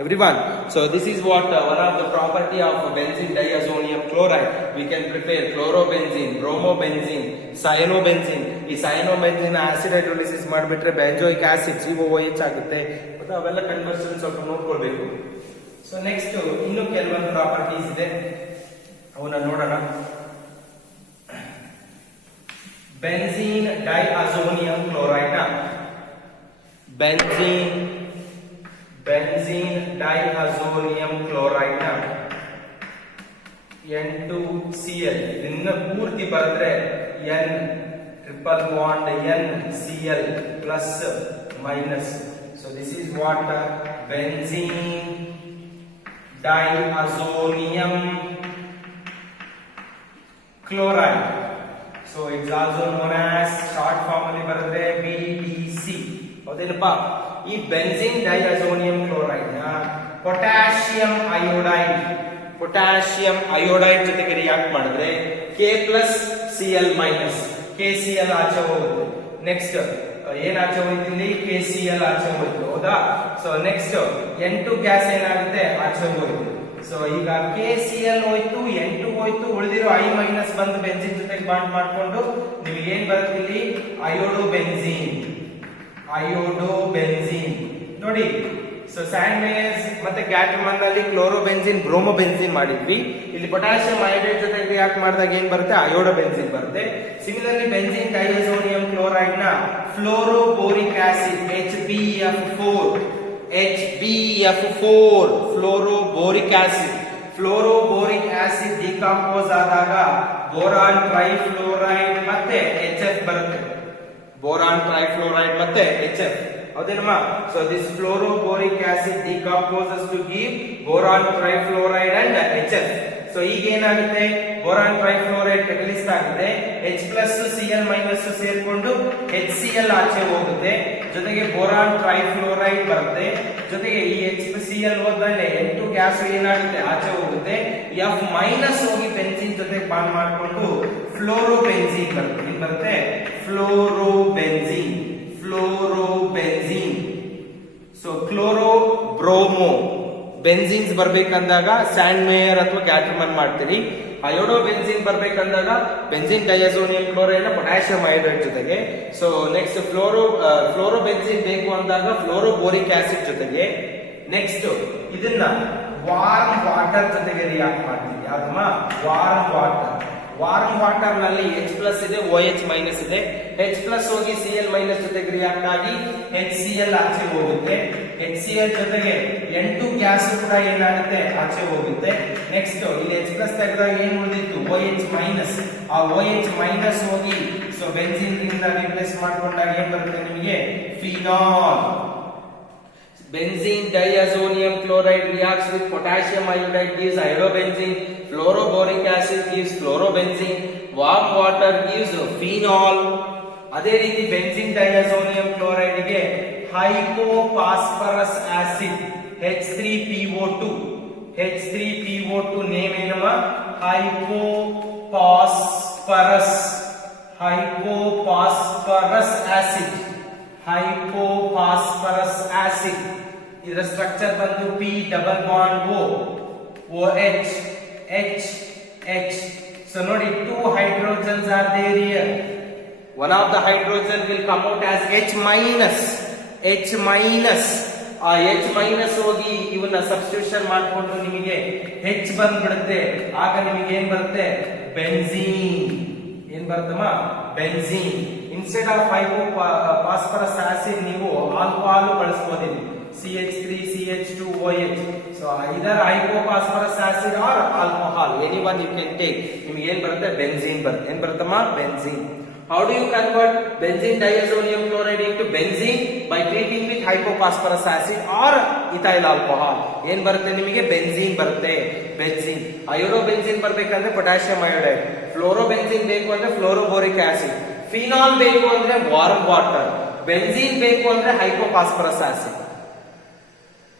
everyone? So this is what one of the property of benzene diazonium chloride. We can prepare chlorobenzene, bromobenzene, cyanobenzene. ಈ cyanobenzene acid hydrolysis ಮಾಡಿಬಿಟ್ರೆ benzoic acid COOH ಆಗುತ್ತೆ. ಮತ್ತೆ ಅವೆಲ್ಲ conversion ಸ್ವಲ್ಪ ನೋಡ್ಕೊಳ್ಬೇಕು. So next ಇನ್ನು ಕೆಲವೊಂದು ಪ್ರಾಪರ್ಟೀಸ್ ಇದೆ, ಅವನ್ನ ನೋಡೋಣ. Benzene ಡೈಅಜೋನಿಯಂ chloride, benzene ಡೈಅಜೋನಿಯಂ chloride N2Cl ಇದನ್ನ ಪೂರ್ತಿ ಬರೆದ್ರೆ N triple bond NCl plus minus. So this is what benzene ಡೈಅಜೋನಿಯಂ chloride. So it's also known as short form ಅಲ್ಲಿ ಬರೆದ್ರೆ BDC. ಹೌದೇನಪ್ಪ? ಈ ಬೆನ್ಝೀನ್ ಡೈಅಜೋನಿಯಂ ಕ್ಲೋರೈಡ್ ನ ಪೊಟ್ಯಾಷಿಯಂ ಅಯೋಡೈಡ್ ಜೊತೆಗೆ ರಿಯಾಕ್ಟ್ ಮಾಡಿದ್ರೆ K plus Cl minus KCl ಆಚೆ ಹೋಗುತ್ತೆ. ನೆಕ್ಸ್ಟ್ ಏನ್ ಆಚೆ ಹೋಯ್ತು, ಇಲ್ಲಿ KCl ಆಚೆ ಹೋಯ್ತು, ಹೌದಾ? ಸೊ ನೆಕ್ಸ್ಟ್ N2 ಗ್ಯಾಸ್ ಏನಾಗುತ್ತೆ, ಆಚೆ ಹೋಯ್ತು. ಸೊ ಈಗ KCl ಹೋಯ್ತು, N2 ಹೋಯ್ತು, ಉಳಿದಿರೋ I ಮೈನಸ್ ಬಂದು ಬೆನ್ಝೀನ್ ಜೊತೆಗೆ ಬಾಂಡ್ ಮಾಡ್ಕೊಂಡು ನಿಮಗೆ ಏನ್ ಬರುತ್ತೆ, ಇಲ್ಲಿ ಅಯೋಡೋಬೆನ್ಝೀನ್ ನೋಡಿ. ಸೊ ಸ್ಯಾಂಡ್ ಮೇಯರ್ಸ್ ಮತ್ತೆ ಗ್ಯಾಟ್ಮನ್ ನಲ್ಲಿ ಕ್ಲೋರೋಬೆನ್ಝೀನ್ ಬ್ರೋಮೋಬೆನ್ಝೀನ್ ಮಾಡಿದ್ವಿ, ಇಲ್ಲಿ ಪೊಟ್ಯಾಷಿಯಂ ಅಯೋಡೈಡ್ ಜೊತೆ ರಿಯಾಕ್ಟ್ ಮಾಡಿದಾಗ ಏನ್ ಬರುತ್ತೆ, ಅಯೋಡೋಬೆನ್ಝೀನ್ ಬರುತ್ತೆ. ಸಿಮಿಲರ್ಲಿ ಬೆನ್ಝೀನ್ ಡೈಅಜೋನಿಯಂ ಕ್ಲೋರೈಡ್ ನ fluoroboric acid HBF4 fluoroboric acid decompose ಆದಾಗ ಬೋರಾನ್ ಟ್ರೈಫ್ಲೋರೈಡ್ ಮತ್ತೆ HF ಬರುತ್ತೆ, ಬೋರಾನ್ ಟ್ರೈಫ್ಲೋರೈಡ್ ಮತ್ತೆ HF. ಹೌದೇನಮ್ಮ? So this fluoroboric acid decomposes to give boron trifluoride and HF. So ಈಗ ಏನಾಗುತ್ತೆ, ಬೋರಾನ್ ಟ್ರೈಫ್ಲೋರೈಡ್ ಕೆಟಲಿಸ್ಟ್ ಆಗುತ್ತೆ, H ಪ್ಲಸ್ Cl ಮೈನಸ್ ಸೇರ್ಕೊಂಡು HCl ಆಚೆ ಹೋಗುತ್ತೆ, ಜೊತೆಗೆ ಬೋರಾನ್ ಟ್ರೈಫ್ಲೋರೈಡ್ ಬರುತ್ತೆ, ಜೊತೆಗೆ ಈ HCl ಹೋದ್ಮೇಲೆ N2 ಗ್ಯಾಸ್ ಏನಾಗುತ್ತೆ, ಆಚೆ ಹೋಗುತ್ತೆ, F ಮೈನಸ್ ಹೋಗಿ ಬೆನ್ಝೀನ್ ಜೊತೆ ಬಾಂಡ್ ಮಾಡಿಕೊಂಡು ಫ್ಲೋರೋಬೆನ್ಝೀನ್ ಬರುತ್ತೆ. ಏನ್ ಬರುತ್ತೆ, fluorobenzene. So chloro bromo benzenes ಬರ್ಬೇಕಂದಾಗ ಸ್ಯಾಂಡ್ ಮೇಯರ್ ಅಥವಾ ಗ್ಯಾಟ್ಮನ್ ಮಾಡ್ತೀರಿ. ಅಯೋಡೋಬೆನ್ಝೀನ್ ಬರ್ಬೇಕಂದಾಗ ಬೆನ್ಝೀನ್ ಡೈಅಜೋನಿಯಂ ಕ್ಲೋರೈಡ್ ನ ಪೊಟ್ಯಾಷಿಯಂ ಅಯೋಡೈಡ್ ಜೊತೆಗೆ. ಸೊ ನೆಕ್ಸ್ಟ್ ಫ್ಲೋರೋಬೆನ್ಝೀನ್ ಬೇಕು ಅಂದಾಗ ಫ್ಲೋರೋಬೋರಿಕ್ ಆಸಿಡ್ ಜೊತೆಗೆ. ನೆಕ್ಸ್ಟ್ ಇದನ್ನ ವಾರ್ಮ್ ವಾಟರ್ ಜೊತೆಗೆ ರಿಯಾಕ್ಟ್ ಮಾಡ್ತೀವಿ. ಯಾವ್ದಮ್ಮ? ವಾರ್ಮ್ ವಾಟರ್ ನಲ್ಲಿ H ಪ್ಲಸ್ ಇದೆ, OH ಮೈನಸ್ ಇದೆ. H ಪ್ಲಸ್ ಹೋಗಿ Cl ಮೈನಸ್ ಜೊತೆಗೆ ರಿಯಾಕ್ಟ್ ಆಗಿ HCl ಆಚೆ ಹೋಗುತ್ತೆ. HCl ಜೊತೆಗೆ N2 ಗ್ಯಾಸ್ ಕೂಡ ಏನಾಗುತ್ತೆ, ಆಚೆ ಹೋಗುತ್ತೆ. ನೆಕ್ಸ್ಟ್ ಇಲ್ಲಿ H ಪ್ಲಸ್ ತೆಗೆದಾಗ ಏನ್ ಉಳಿದಿತ್ತು, OH ಮೈನಸ್. ಆ OH ಮೈನಸ್ ಹೋಗಿ ಸೊ ಬೆನ್ಝೀನ್ ಇಂದ ರಿಪ್ಲೇಸ್ ಮಾಡ್ಕೊಂಡಾಗ ಏನ್ ಬರುತ್ತೆ ನಿಮಗೆ, phenol. Benzene diazonium chloride reacts with potassium iodide gives iodobenzene, fluoroboric acid gives fluorobenzene, warm water gives phenol. ಅದೇ ರೀತಿ ಬೆನ್ಝೀನ್ ಡೈಅಜೋನಿಯಂ ಕ್ಲೋರೈಡ್ ಗೆ ಹೈಪೋಫಾಸ್ಫರಸ್ ಆಸಿಡ್ H3PO2 ನೇಮ್ ಏನಮ್ಮ, ಹೈಪೋಫಾಸ್ಫರಸ್ ಆಸಿಡ್ ಇದರ ಸ್ಟ್ರಕ್ಚರ್ ಬಂದು P double bond O, OH, H, H. So ನೋಡಿ, 2 hydrogens are there here. One of the hydrogen will come out as H minus. H minus. ಆ H minus ಹೋಗಿ ಇವನ್ನ substitution ಮಾಡಿಕೊಂಡು ನಿಮಗೆ H ಬಂದ್ಬಿಡುತ್ತೆ. ಆಗ ನಿಮಗೆ ಏನ್ ಬರುತ್ತೆ? ಬೆನ್ಝೀನ್. ಏನ್ ಬರುತ್ತಮ್ಮ? Benzene. Instead of phosphorous acid ನೀವು ಆಲ್ಕೋಹಾಲ್ ಬಳಸಬಹುದು. CH3, CH2OH. So either hypophosphorus acid or alcohol, anyone you can take. ನಿಮಗೆ ಏನ್ ಬರುತ್ತೆ? ಬೆನ್ಝೀನ್ ಬರುತ್ತೆ. ಏನ್ ಬರುತ್ತಮ್ಮ? Benzene. How do you convert benzene diazonium chloride into benzene? By treating with hypophosphorus acid or ethyl alcohol. ಏನ್ ಬರುತ್ತೆ ನಿಮಗೆ? Benzene ಬರುತ್ತೆ. ಬೆನ್ಝೀನ್. ಅಯೋಡೋಬೆನ್ಝೀನ್ ಬರಬೇಕಂದ್ರೆ ಪೊಟ್ಯಾಷಿಯಂ ಅಯೋಡೈಡ್. ಫ್ಲೋರೋಬೆನ್ಝೀನ್ ಬೇಕು ಅಂದ್ರೆ ಫ್ಲೋರೋಬೋರಿಕ್ ಆಸಿಡ್. ಫಿನಾಲ್ ಬೇಕು ಅಂದ್ರೆ ವಾರ್ಮ್ ವಾಟರ್. ಬೆನ್ಝೀನ್ ಬೇಕು ಅಂದ್ರೆ ಹೈಪೋಫಾಸ್ಫರಸ್ ಆಸಿಡ್.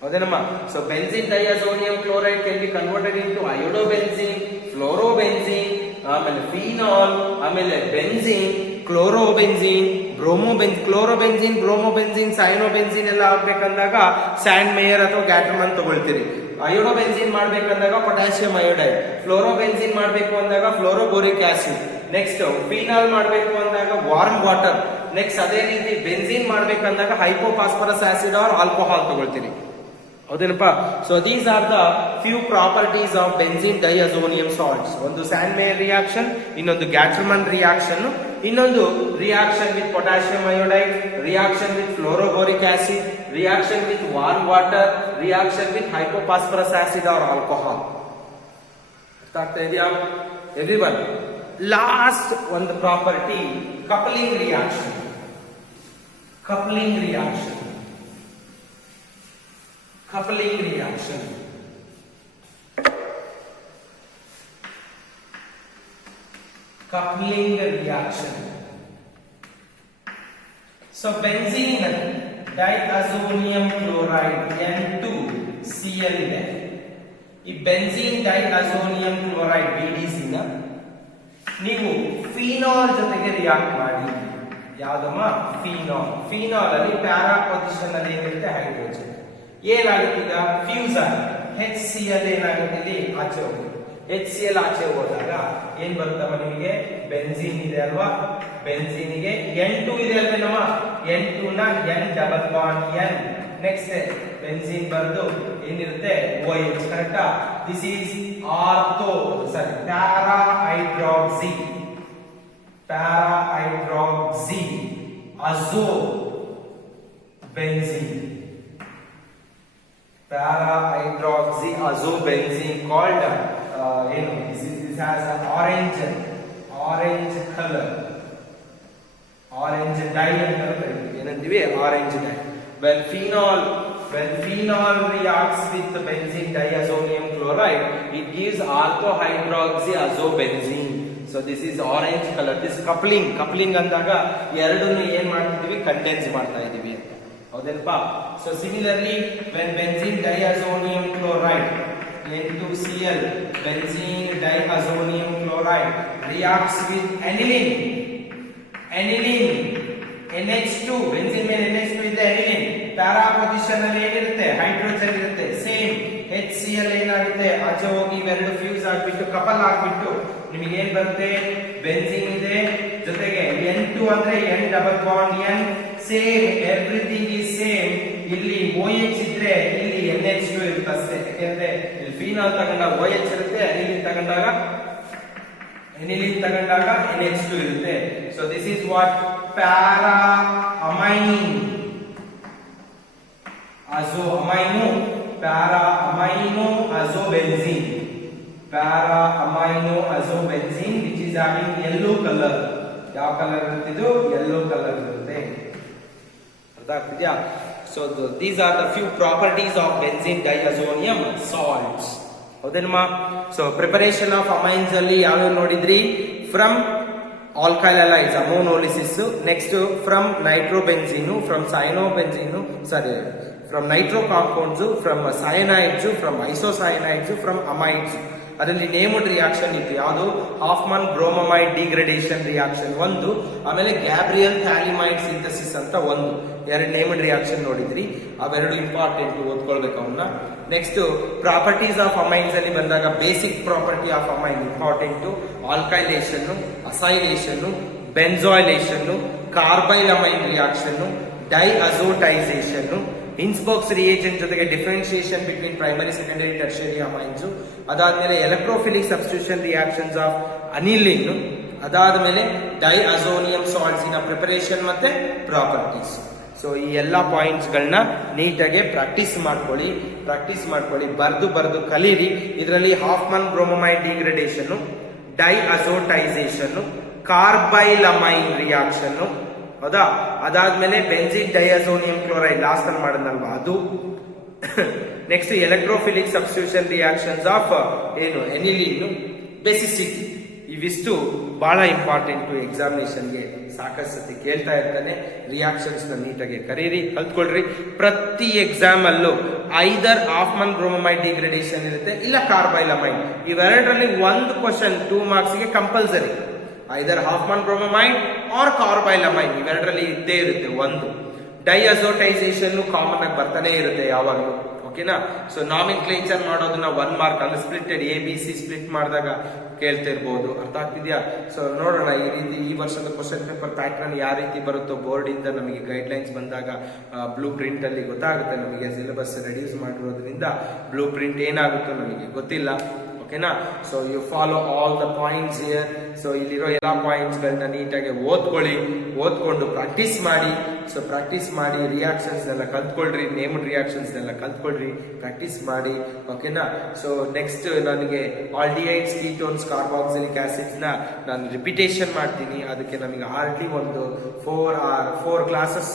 ಹೌದೇನಮ್ಮ? So benzene ಡೈಅಜೋನಿಯಂ chloride can be converted into iodobenzene, fluorobenzene, ಆಮೇಲೆ ಫಿನಾಲ್, ಆಮೇಲೆ ಬೆನ್ಝೀನ್, ಕ್ಲೋರೋಬೆನ್ಝೀನ್, ಕ್ಲೋರೋಬೆನ್ಝೀನ್, ಬ್ರೋಮೋಬೆನ್ಝೀನ್, ಸೈನೋಬೆನ್ಝೀನ್ ಎಲ್ಲ ಆಗ್ಬೇಕಂದಾಗ ಸ್ಯಾಂಡ್ ಮೇಯರ್ ಅಥವಾ ಗ್ಯಾಟ್ರಮನ್ ತಗೊಳ್ತೀರಿ. ಅಯೋಡೋಬೆನ್ಝೀನ್ ಮಾಡ್ಬೇಕಂದಾಗ ಪೊಟ್ಯಾಷಿಯಂ ಅಯೋಡೈಡ್. ಫ್ಲೋರೋಬೆನ್ಝೀನ್ ಮಾಡ್ಬೇಕು ಅಂದಾಗ ಫ್ಲೋರೋಬೋರಿಕ್ ಆಸಿಡ್. ನೆಕ್ಸ್ಟ್ ಫಿನಾಲ್ ಮಾಡ್ಬೇಕು ಅಂದಾಗ ವಾರ್ಮ್ ವಾಟರ್. ನೆಕ್ಸ್ಟ್ ಅದೇ ರೀತಿ ಬೆನ್ಝೀನ್ ಮಾಡ್ಬೇಕಂದಾಗ ಹೈಪೋಫಾಸ್ಫರಸ್ ಆಸಿಡ್ ಆರ್ ಆಲ್ಕೋಹಾಲ್ ತಗೊಳ್ತೀರಿ. ಹೌದೇನಪ್ಪ? So these are the few properties of benzene diazonium salts. ಒಂದು ಸ್ಯಾಂಡ್ ಮೇಯರ್ ರಿಯಾಕ್ಷನ್, ಇನ್ನೊಂದು ಗ್ಯಾಟ್ರಮನ್ ರಿಯಾಕ್ಷನ್, ಇನ್ನೊಂದು reaction with potassium iodide, reaction with fluoroboric acid, reaction with warm water, reaction with hypophosphorous acid or alcohol. ಅರ್ಥ ಆಗ್ತಾ ಇದೆಯಾ everyone? Last ಒಂದು property, coupling reaction. Coupling reaction. Coupling reaction. Coupling reaction. So benzene diazonium chloride N2Cl ಇದೆ. ಈ ಬೆನ್ಝೀನ್ ಡೈಅಜೋನಿಯಂ chloride BDC ನ ನೀವು phenol ಜೊತೆಗೆ ರಿಯಾಕ್ಟ್ ಮಾಡಿ. ಯಾವ್ದಮ್ಮ? ಫಿನಾಲ್. ಫಿನಾಲ್ ಅಲ್ಲಿ ಪ್ಯಾರಾ ಪೊಸಿಷನ್ ಅಲ್ಲಿ ಏನಿರುತ್ತೆ? ಹೈಡ್ರೋಜನ್. ಏನಾಗುತ್ತೆ ಈಗ? ಫ್ಯೂಸ್ ಆಗಿ HCl ಏನಾಗುತ್ತೆ? ಇಲ್ಲಿ ಆಚೆ ಹೋಗುತ್ತೆ. HCl ಆಚೆ ಹೋದಾಗ ಏನ್ ಬರುತ್ತಮ್ಮ ನಿಮಗೆ? ಬೆನ್ಝೀನ್ ಇದೆ ಅಲ್ವಾ? ಬೆನ್ಝೀನಿಗೆ N2 ಇದೆ ಅಲ್ವೇನಮ್ಮ? N2 ನ N double bond N. Next benzene ಬರೆದು ಏನಿರುತ್ತೆ? OH. ಕರೆಕ್ಟಾ? This is para hydroxy. Para hydroxy azo benzene. Para-hydroxyazobenzene called this has an orange color, orange dye ಏನಂತೀವಿ? orange dye. When phenol reacts with the benzene diazonium chloride, it gives alcohydroxyazobenzene. So this is orange color. This coupling ಅಂದಾಗ ಎರಡನ್ನು ಏನ್ ಮಾಡ್ತಿದೀವಿ? Condense ಮಾಡ್ತಾ ಇದೀವಿ ಅಂತ. ಹೌದೇನಪ್ಪ? So similarly when benzene diazonium chloride N2Cl, benzene diazonium chloride reacts with aniline NH2, benzene ಮೇಲೆ NH2 ಇದೆ, aniline. ಪ್ಯಾರಾ ಪೊಸಿಷನ್ ಅಲ್ಲಿ ಏನಿರುತ್ತೆ? ಹೈಡ್ರೋಜನ್ ಇರುತ್ತೆ. ಸೇಮ್ HCl ಏನಾಗುತ್ತೆ? ಆಚೆ ಹೋಗಿ ಇವೆರಡು ಫ್ಯೂಸ್ ಆಗ್ಬಿಟ್ಟು ಕಪಲ್ ಆಗ್ಬಿಟ್ಟು ನಿಮಗೆ ಏನ್ ಬರುತ್ತೆ? ಬೆನ್ಝೀನ್ ಇದೆ, ಜೊತೆಗೆ N2 ಅಂದ್ರೆ N double bond N. Same, everything is same. ಇಲ್ಲಿ OH ಇದ್ರೆ ಇಲ್ಲಿ NH2 ಇರುತ್ತೆ ಅಷ್ಟೇ. ಯಾಕೆಂದ್ರೆ ಇಲ್ಲಿ ಫಿನಾಲ್ ತಗೊಂಡಾಗ OH ಇರುತ್ತೆ, ಅನಿಲಿನ್ ತಗೊಂಡಾಗ NH2 ಇರುತ್ತೆ. So this is what para amine azobenzene which is having yellow color. ಯಾವ ಕಲರ್ ಇರುತ್ತೆ? ಇದು yellow color ಇರುತ್ತೆ. ಅರ್ಥ ಆಗ್ತಿದ್ಯಾ? So these are the few properties of benzene diazonium salts. ಹೌದೇನಮ್ಮ? ಸೊ ಪ್ರಿಪರೇಷನ್ ಆಫ್ ಅಮೈನ್ಸ್ ಅಲ್ಲಿ ಯಾವ್ಯಾವ ನೋಡಿದ್ರಿ? From alkyl halides, ammonolysis. Next from nitrobenzene, from cyanobenzene, from nitro compounds, from cyanides, from isocyanides, from amides. ಅದರಲ್ಲಿ named reaction ಇತ್ತು, ಯಾವುದು Hofmann bromamide degradation reaction ಒಂದು, ಆಮೇಲೆ Gabriel ಥ್ಯಾಲಿಮೈಡ್ synthesis ಅಂತ ಒಂದು, ಎರಡು ನೇಮ್ಡ್ ರಿಯಾಕ್ಷನ್ ನೋಡಿದ್ರಿ. ಅವೆರಡು ಇಂಪಾರ್ಟೆಂಟ್, ಓದ್ಕೊಳ್ಬೇಕು ಅವನ್ನ. ನೆಕ್ಸ್ಟ್ ಪ್ರಾಪರ್ಟೀಸ್ ಆಫ್ ಅಮೈನ್ಸ್ ಅಲ್ಲಿ ಬಂದಾಗ basic property of amine important, alkylation, acylation, benzoylation, carbylamine reaction, diazotization, Hinsberg's reagent ಜೊತೆಗೆ differentiation between primary secondary tertiary amines, ಅದಾದ್ಮೇಲೆ electrophilic substitution reactions of aniline, ಅದಾದ್ಮೇಲೆ diazonium ಸಾಲ್ಟ್ಸಿನ preparation ಮತ್ತೆ properties. So ಈ ಎಲ್ಲಾ points ಗಳನ್ನ ನೀಟಾಗಿ ಪ್ರಾಕ್ಟೀಸ್ ಮಾಡ್ಕೊಳ್ಳಿ, ಬರ್ದು ಕಲೀರಿ. ಇದರಲ್ಲಿ Hofmann bromamide degradation, diazotization, carbylamine reaction, ಹೌದಾ, ಅದಾದ್ಮೇಲೆ ಬೆಂಜಿನ್ ಡೈಅಜೋನಿಯಂ ಕ್ಲೋರೈಡ್ ಲಾಸ್ಟ್ ಅಲ್ಲಿ ಮಾಡಿದ್ನಲ್ವಾ ಅದು. Next electrophilic substitution reactions of ಏನು ಎನಿಲಿನ್, ಬೆಸಿಸಿಟಿ. ಇವಿಷ್ಟು ಬಹಳ ಇಂಪಾರ್ಟೆಂಟ್, ಎಕ್ಸಾಮಿನೇಷನ್ಗೆ ಸಾಕಷ್ಟು ಸತಿ ಕೇಳ್ತಾ ಇರ್ತಾನೆ. ರಿಯಾಕ್ಷನ್ಸ್ ನ ನೀಟಾಗಿ ಕರೀರಿ, ಕಲ್ತ್ಕೊಳ್ರಿ. ಪ್ರತಿ ಎಕ್ಸಾಮ್ ಅಲ್ಲೂ ಐದರ್ ಹಾಫ್ಮನ್ ಬ್ರೋಮಮೈಡ್ ಡಿಗ್ರೇಡೇಷನ್ ಇರುತ್ತೆ, ಇಲ್ಲ ಕಾರ್ಬೈಲ್ ಅಮೈನ್. ಇವೆರಡರಲ್ಲಿ ಒಂದು ಕ್ವಶನ್ 2 ಮಾರ್ಕ್ಸ್ಗೆ compulsory, either Hofmann bromamide or carbylamine, ಇವೆರಡರಲ್ಲಿ ಇದ್ದೇ ಇರುತ್ತೆ ಒಂದು. ಡೈಅಜೋಟೈಸೇಷನ್ ಕಾಮನ್ ಆಗಿ ಬರ್ತಾನೆ ಇರುತ್ತೆ ಯಾವಾಗಲೂ, ಓಕೆನಾ. ಸೊ ನಾಮಿನ್ಕ್ಲೇಚರ್ ಮಾಡೋದನ್ನ 1 ಮಾರ್ಕ್, ಅಂದ್ರೆ ಸ್ಪ್ಲಿಟೆಡ್ ABC ಸ್ಪ್ಲಿಟ್ ಮಾಡಿದಾಗ ಕೇಳ್ತಿರ್ಬೋದು, ಅರ್ಥ ಆಗ್ತಿದ್ಯಾ. ಸೊ ನೋಡೋಣ ಈ ರೀತಿ ಈ ವರ್ಷದ ಕ್ವಶನ್ ಪೇಪರ್ ಪ್ಯಾಟರ್ನ್ ಯಾವ ರೀತಿ ಬರುತ್ತೋ ಬೋರ್ಡ್ ಇಂದ ನಮಗೆ ಗೈಡ್ ಲೈನ್ಸ್ ಬಂದಾಗ ಬ್ಲೂ ಪ್ರಿಂಟ್ ಅಲ್ಲಿ ಗೊತ್ತಾಗುತ್ತೆ ನಮಗೆ. ಸಿಲೆಬಸ್ ರೆಡ್ಯೂಸ್ ಮಾಡಿರೋದ್ರಿಂದ ಬ್ಲೂ ಪ್ರಿಂಟ್ ಏನಾಗುತ್ತೋ ನಮಗೆ ಗೊತ್ತಿಲ್ಲ, ಓಕೆನಾ. So you follow all the points here. So ಇಲ್ಲಿರೋ ಎಲ್ಲಾ ಪಾಯಿಂಟ್ಸ್ ಗಳನ್ನ ನೀಟಾಗಿ ಓದ್ಕೊಂಡು ಪ್ರಾಕ್ಟೀಸ್ ಮಾಡಿ. ಸೊ ಪ್ರಾಕ್ಟೀಸ್ ಮಾಡಿ, ರಿಯಾಕ್ಷನ್ಸ್ ಎಲ್ಲ ಕಲ್ತ್ಕೊಳ್ರಿ, ನೇಮ್ಡ್ ರಿಯಾಕ್ಷನ್ಸ್ ಎಲ್ಲ ಕಲ್ತ್ಕೊಳ್ರಿ, ಪ್ರಾಕ್ಟೀಸ್ ಮಾಡಿ, ಓಕೆನಾ. ಸೊ ನೆಕ್ಸ್ಟ್ ನನಗೆ ಆಲ್ಡಿಹೈಡ್ಸ್, ಕೀಟೋನ್ಸ್, ಕಾರ್ಬಾಕ್ಸಿಲಿಕ್ ಆಸಿಡ್ಸ್ ನ ನಾನು ರಿಪಿಟೇಷನ್ ಮಾಡ್ತೀನಿ. ಅದಕ್ಕೆ ನಮಗೆ ಹಾರ್ಡ್ಲಿ ಒಂದು 4 ಕ್ಲಾಸಸ್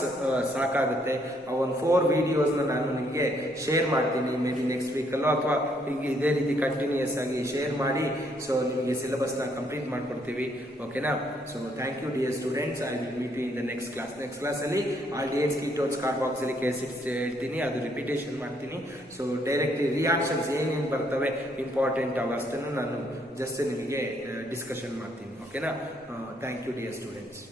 ಸಾಕಾಗುತ್ತೆ. ಆ ಒಂದು 4 ವಿಡಿಯೋಸ್ ನಾನು ನಿಮಗೆ ಶೇರ್ ಮಾಡ್ತೀನಿ, ಮೇ ಬಿ ನೆಕ್ಸ್ಟ್ ವೀಕ್ ಅಲ್ಲೋ ಅಥವಾ ಹೀಗೆ ಇದೇ ರೀತಿ ಕಂಟಿನ್ಯೂಸ್ ಆಗಿ ಶೇರ್ ಮಾಡಿ. ಸೊ ನಿಮಗೆ ಸಿಲೆಬಸ್ ನ ಕಂಪ್ಲೀಟ್ ಮಾಡ್ಕೊಡ್ತೀವಿ, ಓಕೆನಾ. So thank you dear students. I will meet you in the next class ಅಲ್ಲಿ ಆಲ್ಡಿಹೈಡ್ಸ್, ಕೀಟೋನ್ಸ್, ಕಾರ್ಬಾಕ್ಸಿಲಿಕ್ ಆಸಿಡ್ಸ್ ಹೇಳ್ತೀನಿ, ಅದು ರಿಪಿಟೇಷನ್ ಮಾಡ್ತೀನಿ. ಸೊ ಡೈರೆಕ್ಟ್ಲಿ ರಿಯಾಕ್ಷನ್ಸ್ ಏನೇನು ಬರ್ತವೆ ಇಂಪಾರ್ಟೆಂಟ್ ಅವಷ್ಟನ್ನು ನಾನು ಜಸ್ಟ್ ನಿಮಗೆ ಡಿಸ್ಕಷನ್ ಮಾಡ್ತೀನಿ, ಓಕೆನಾ. Thank you dear students.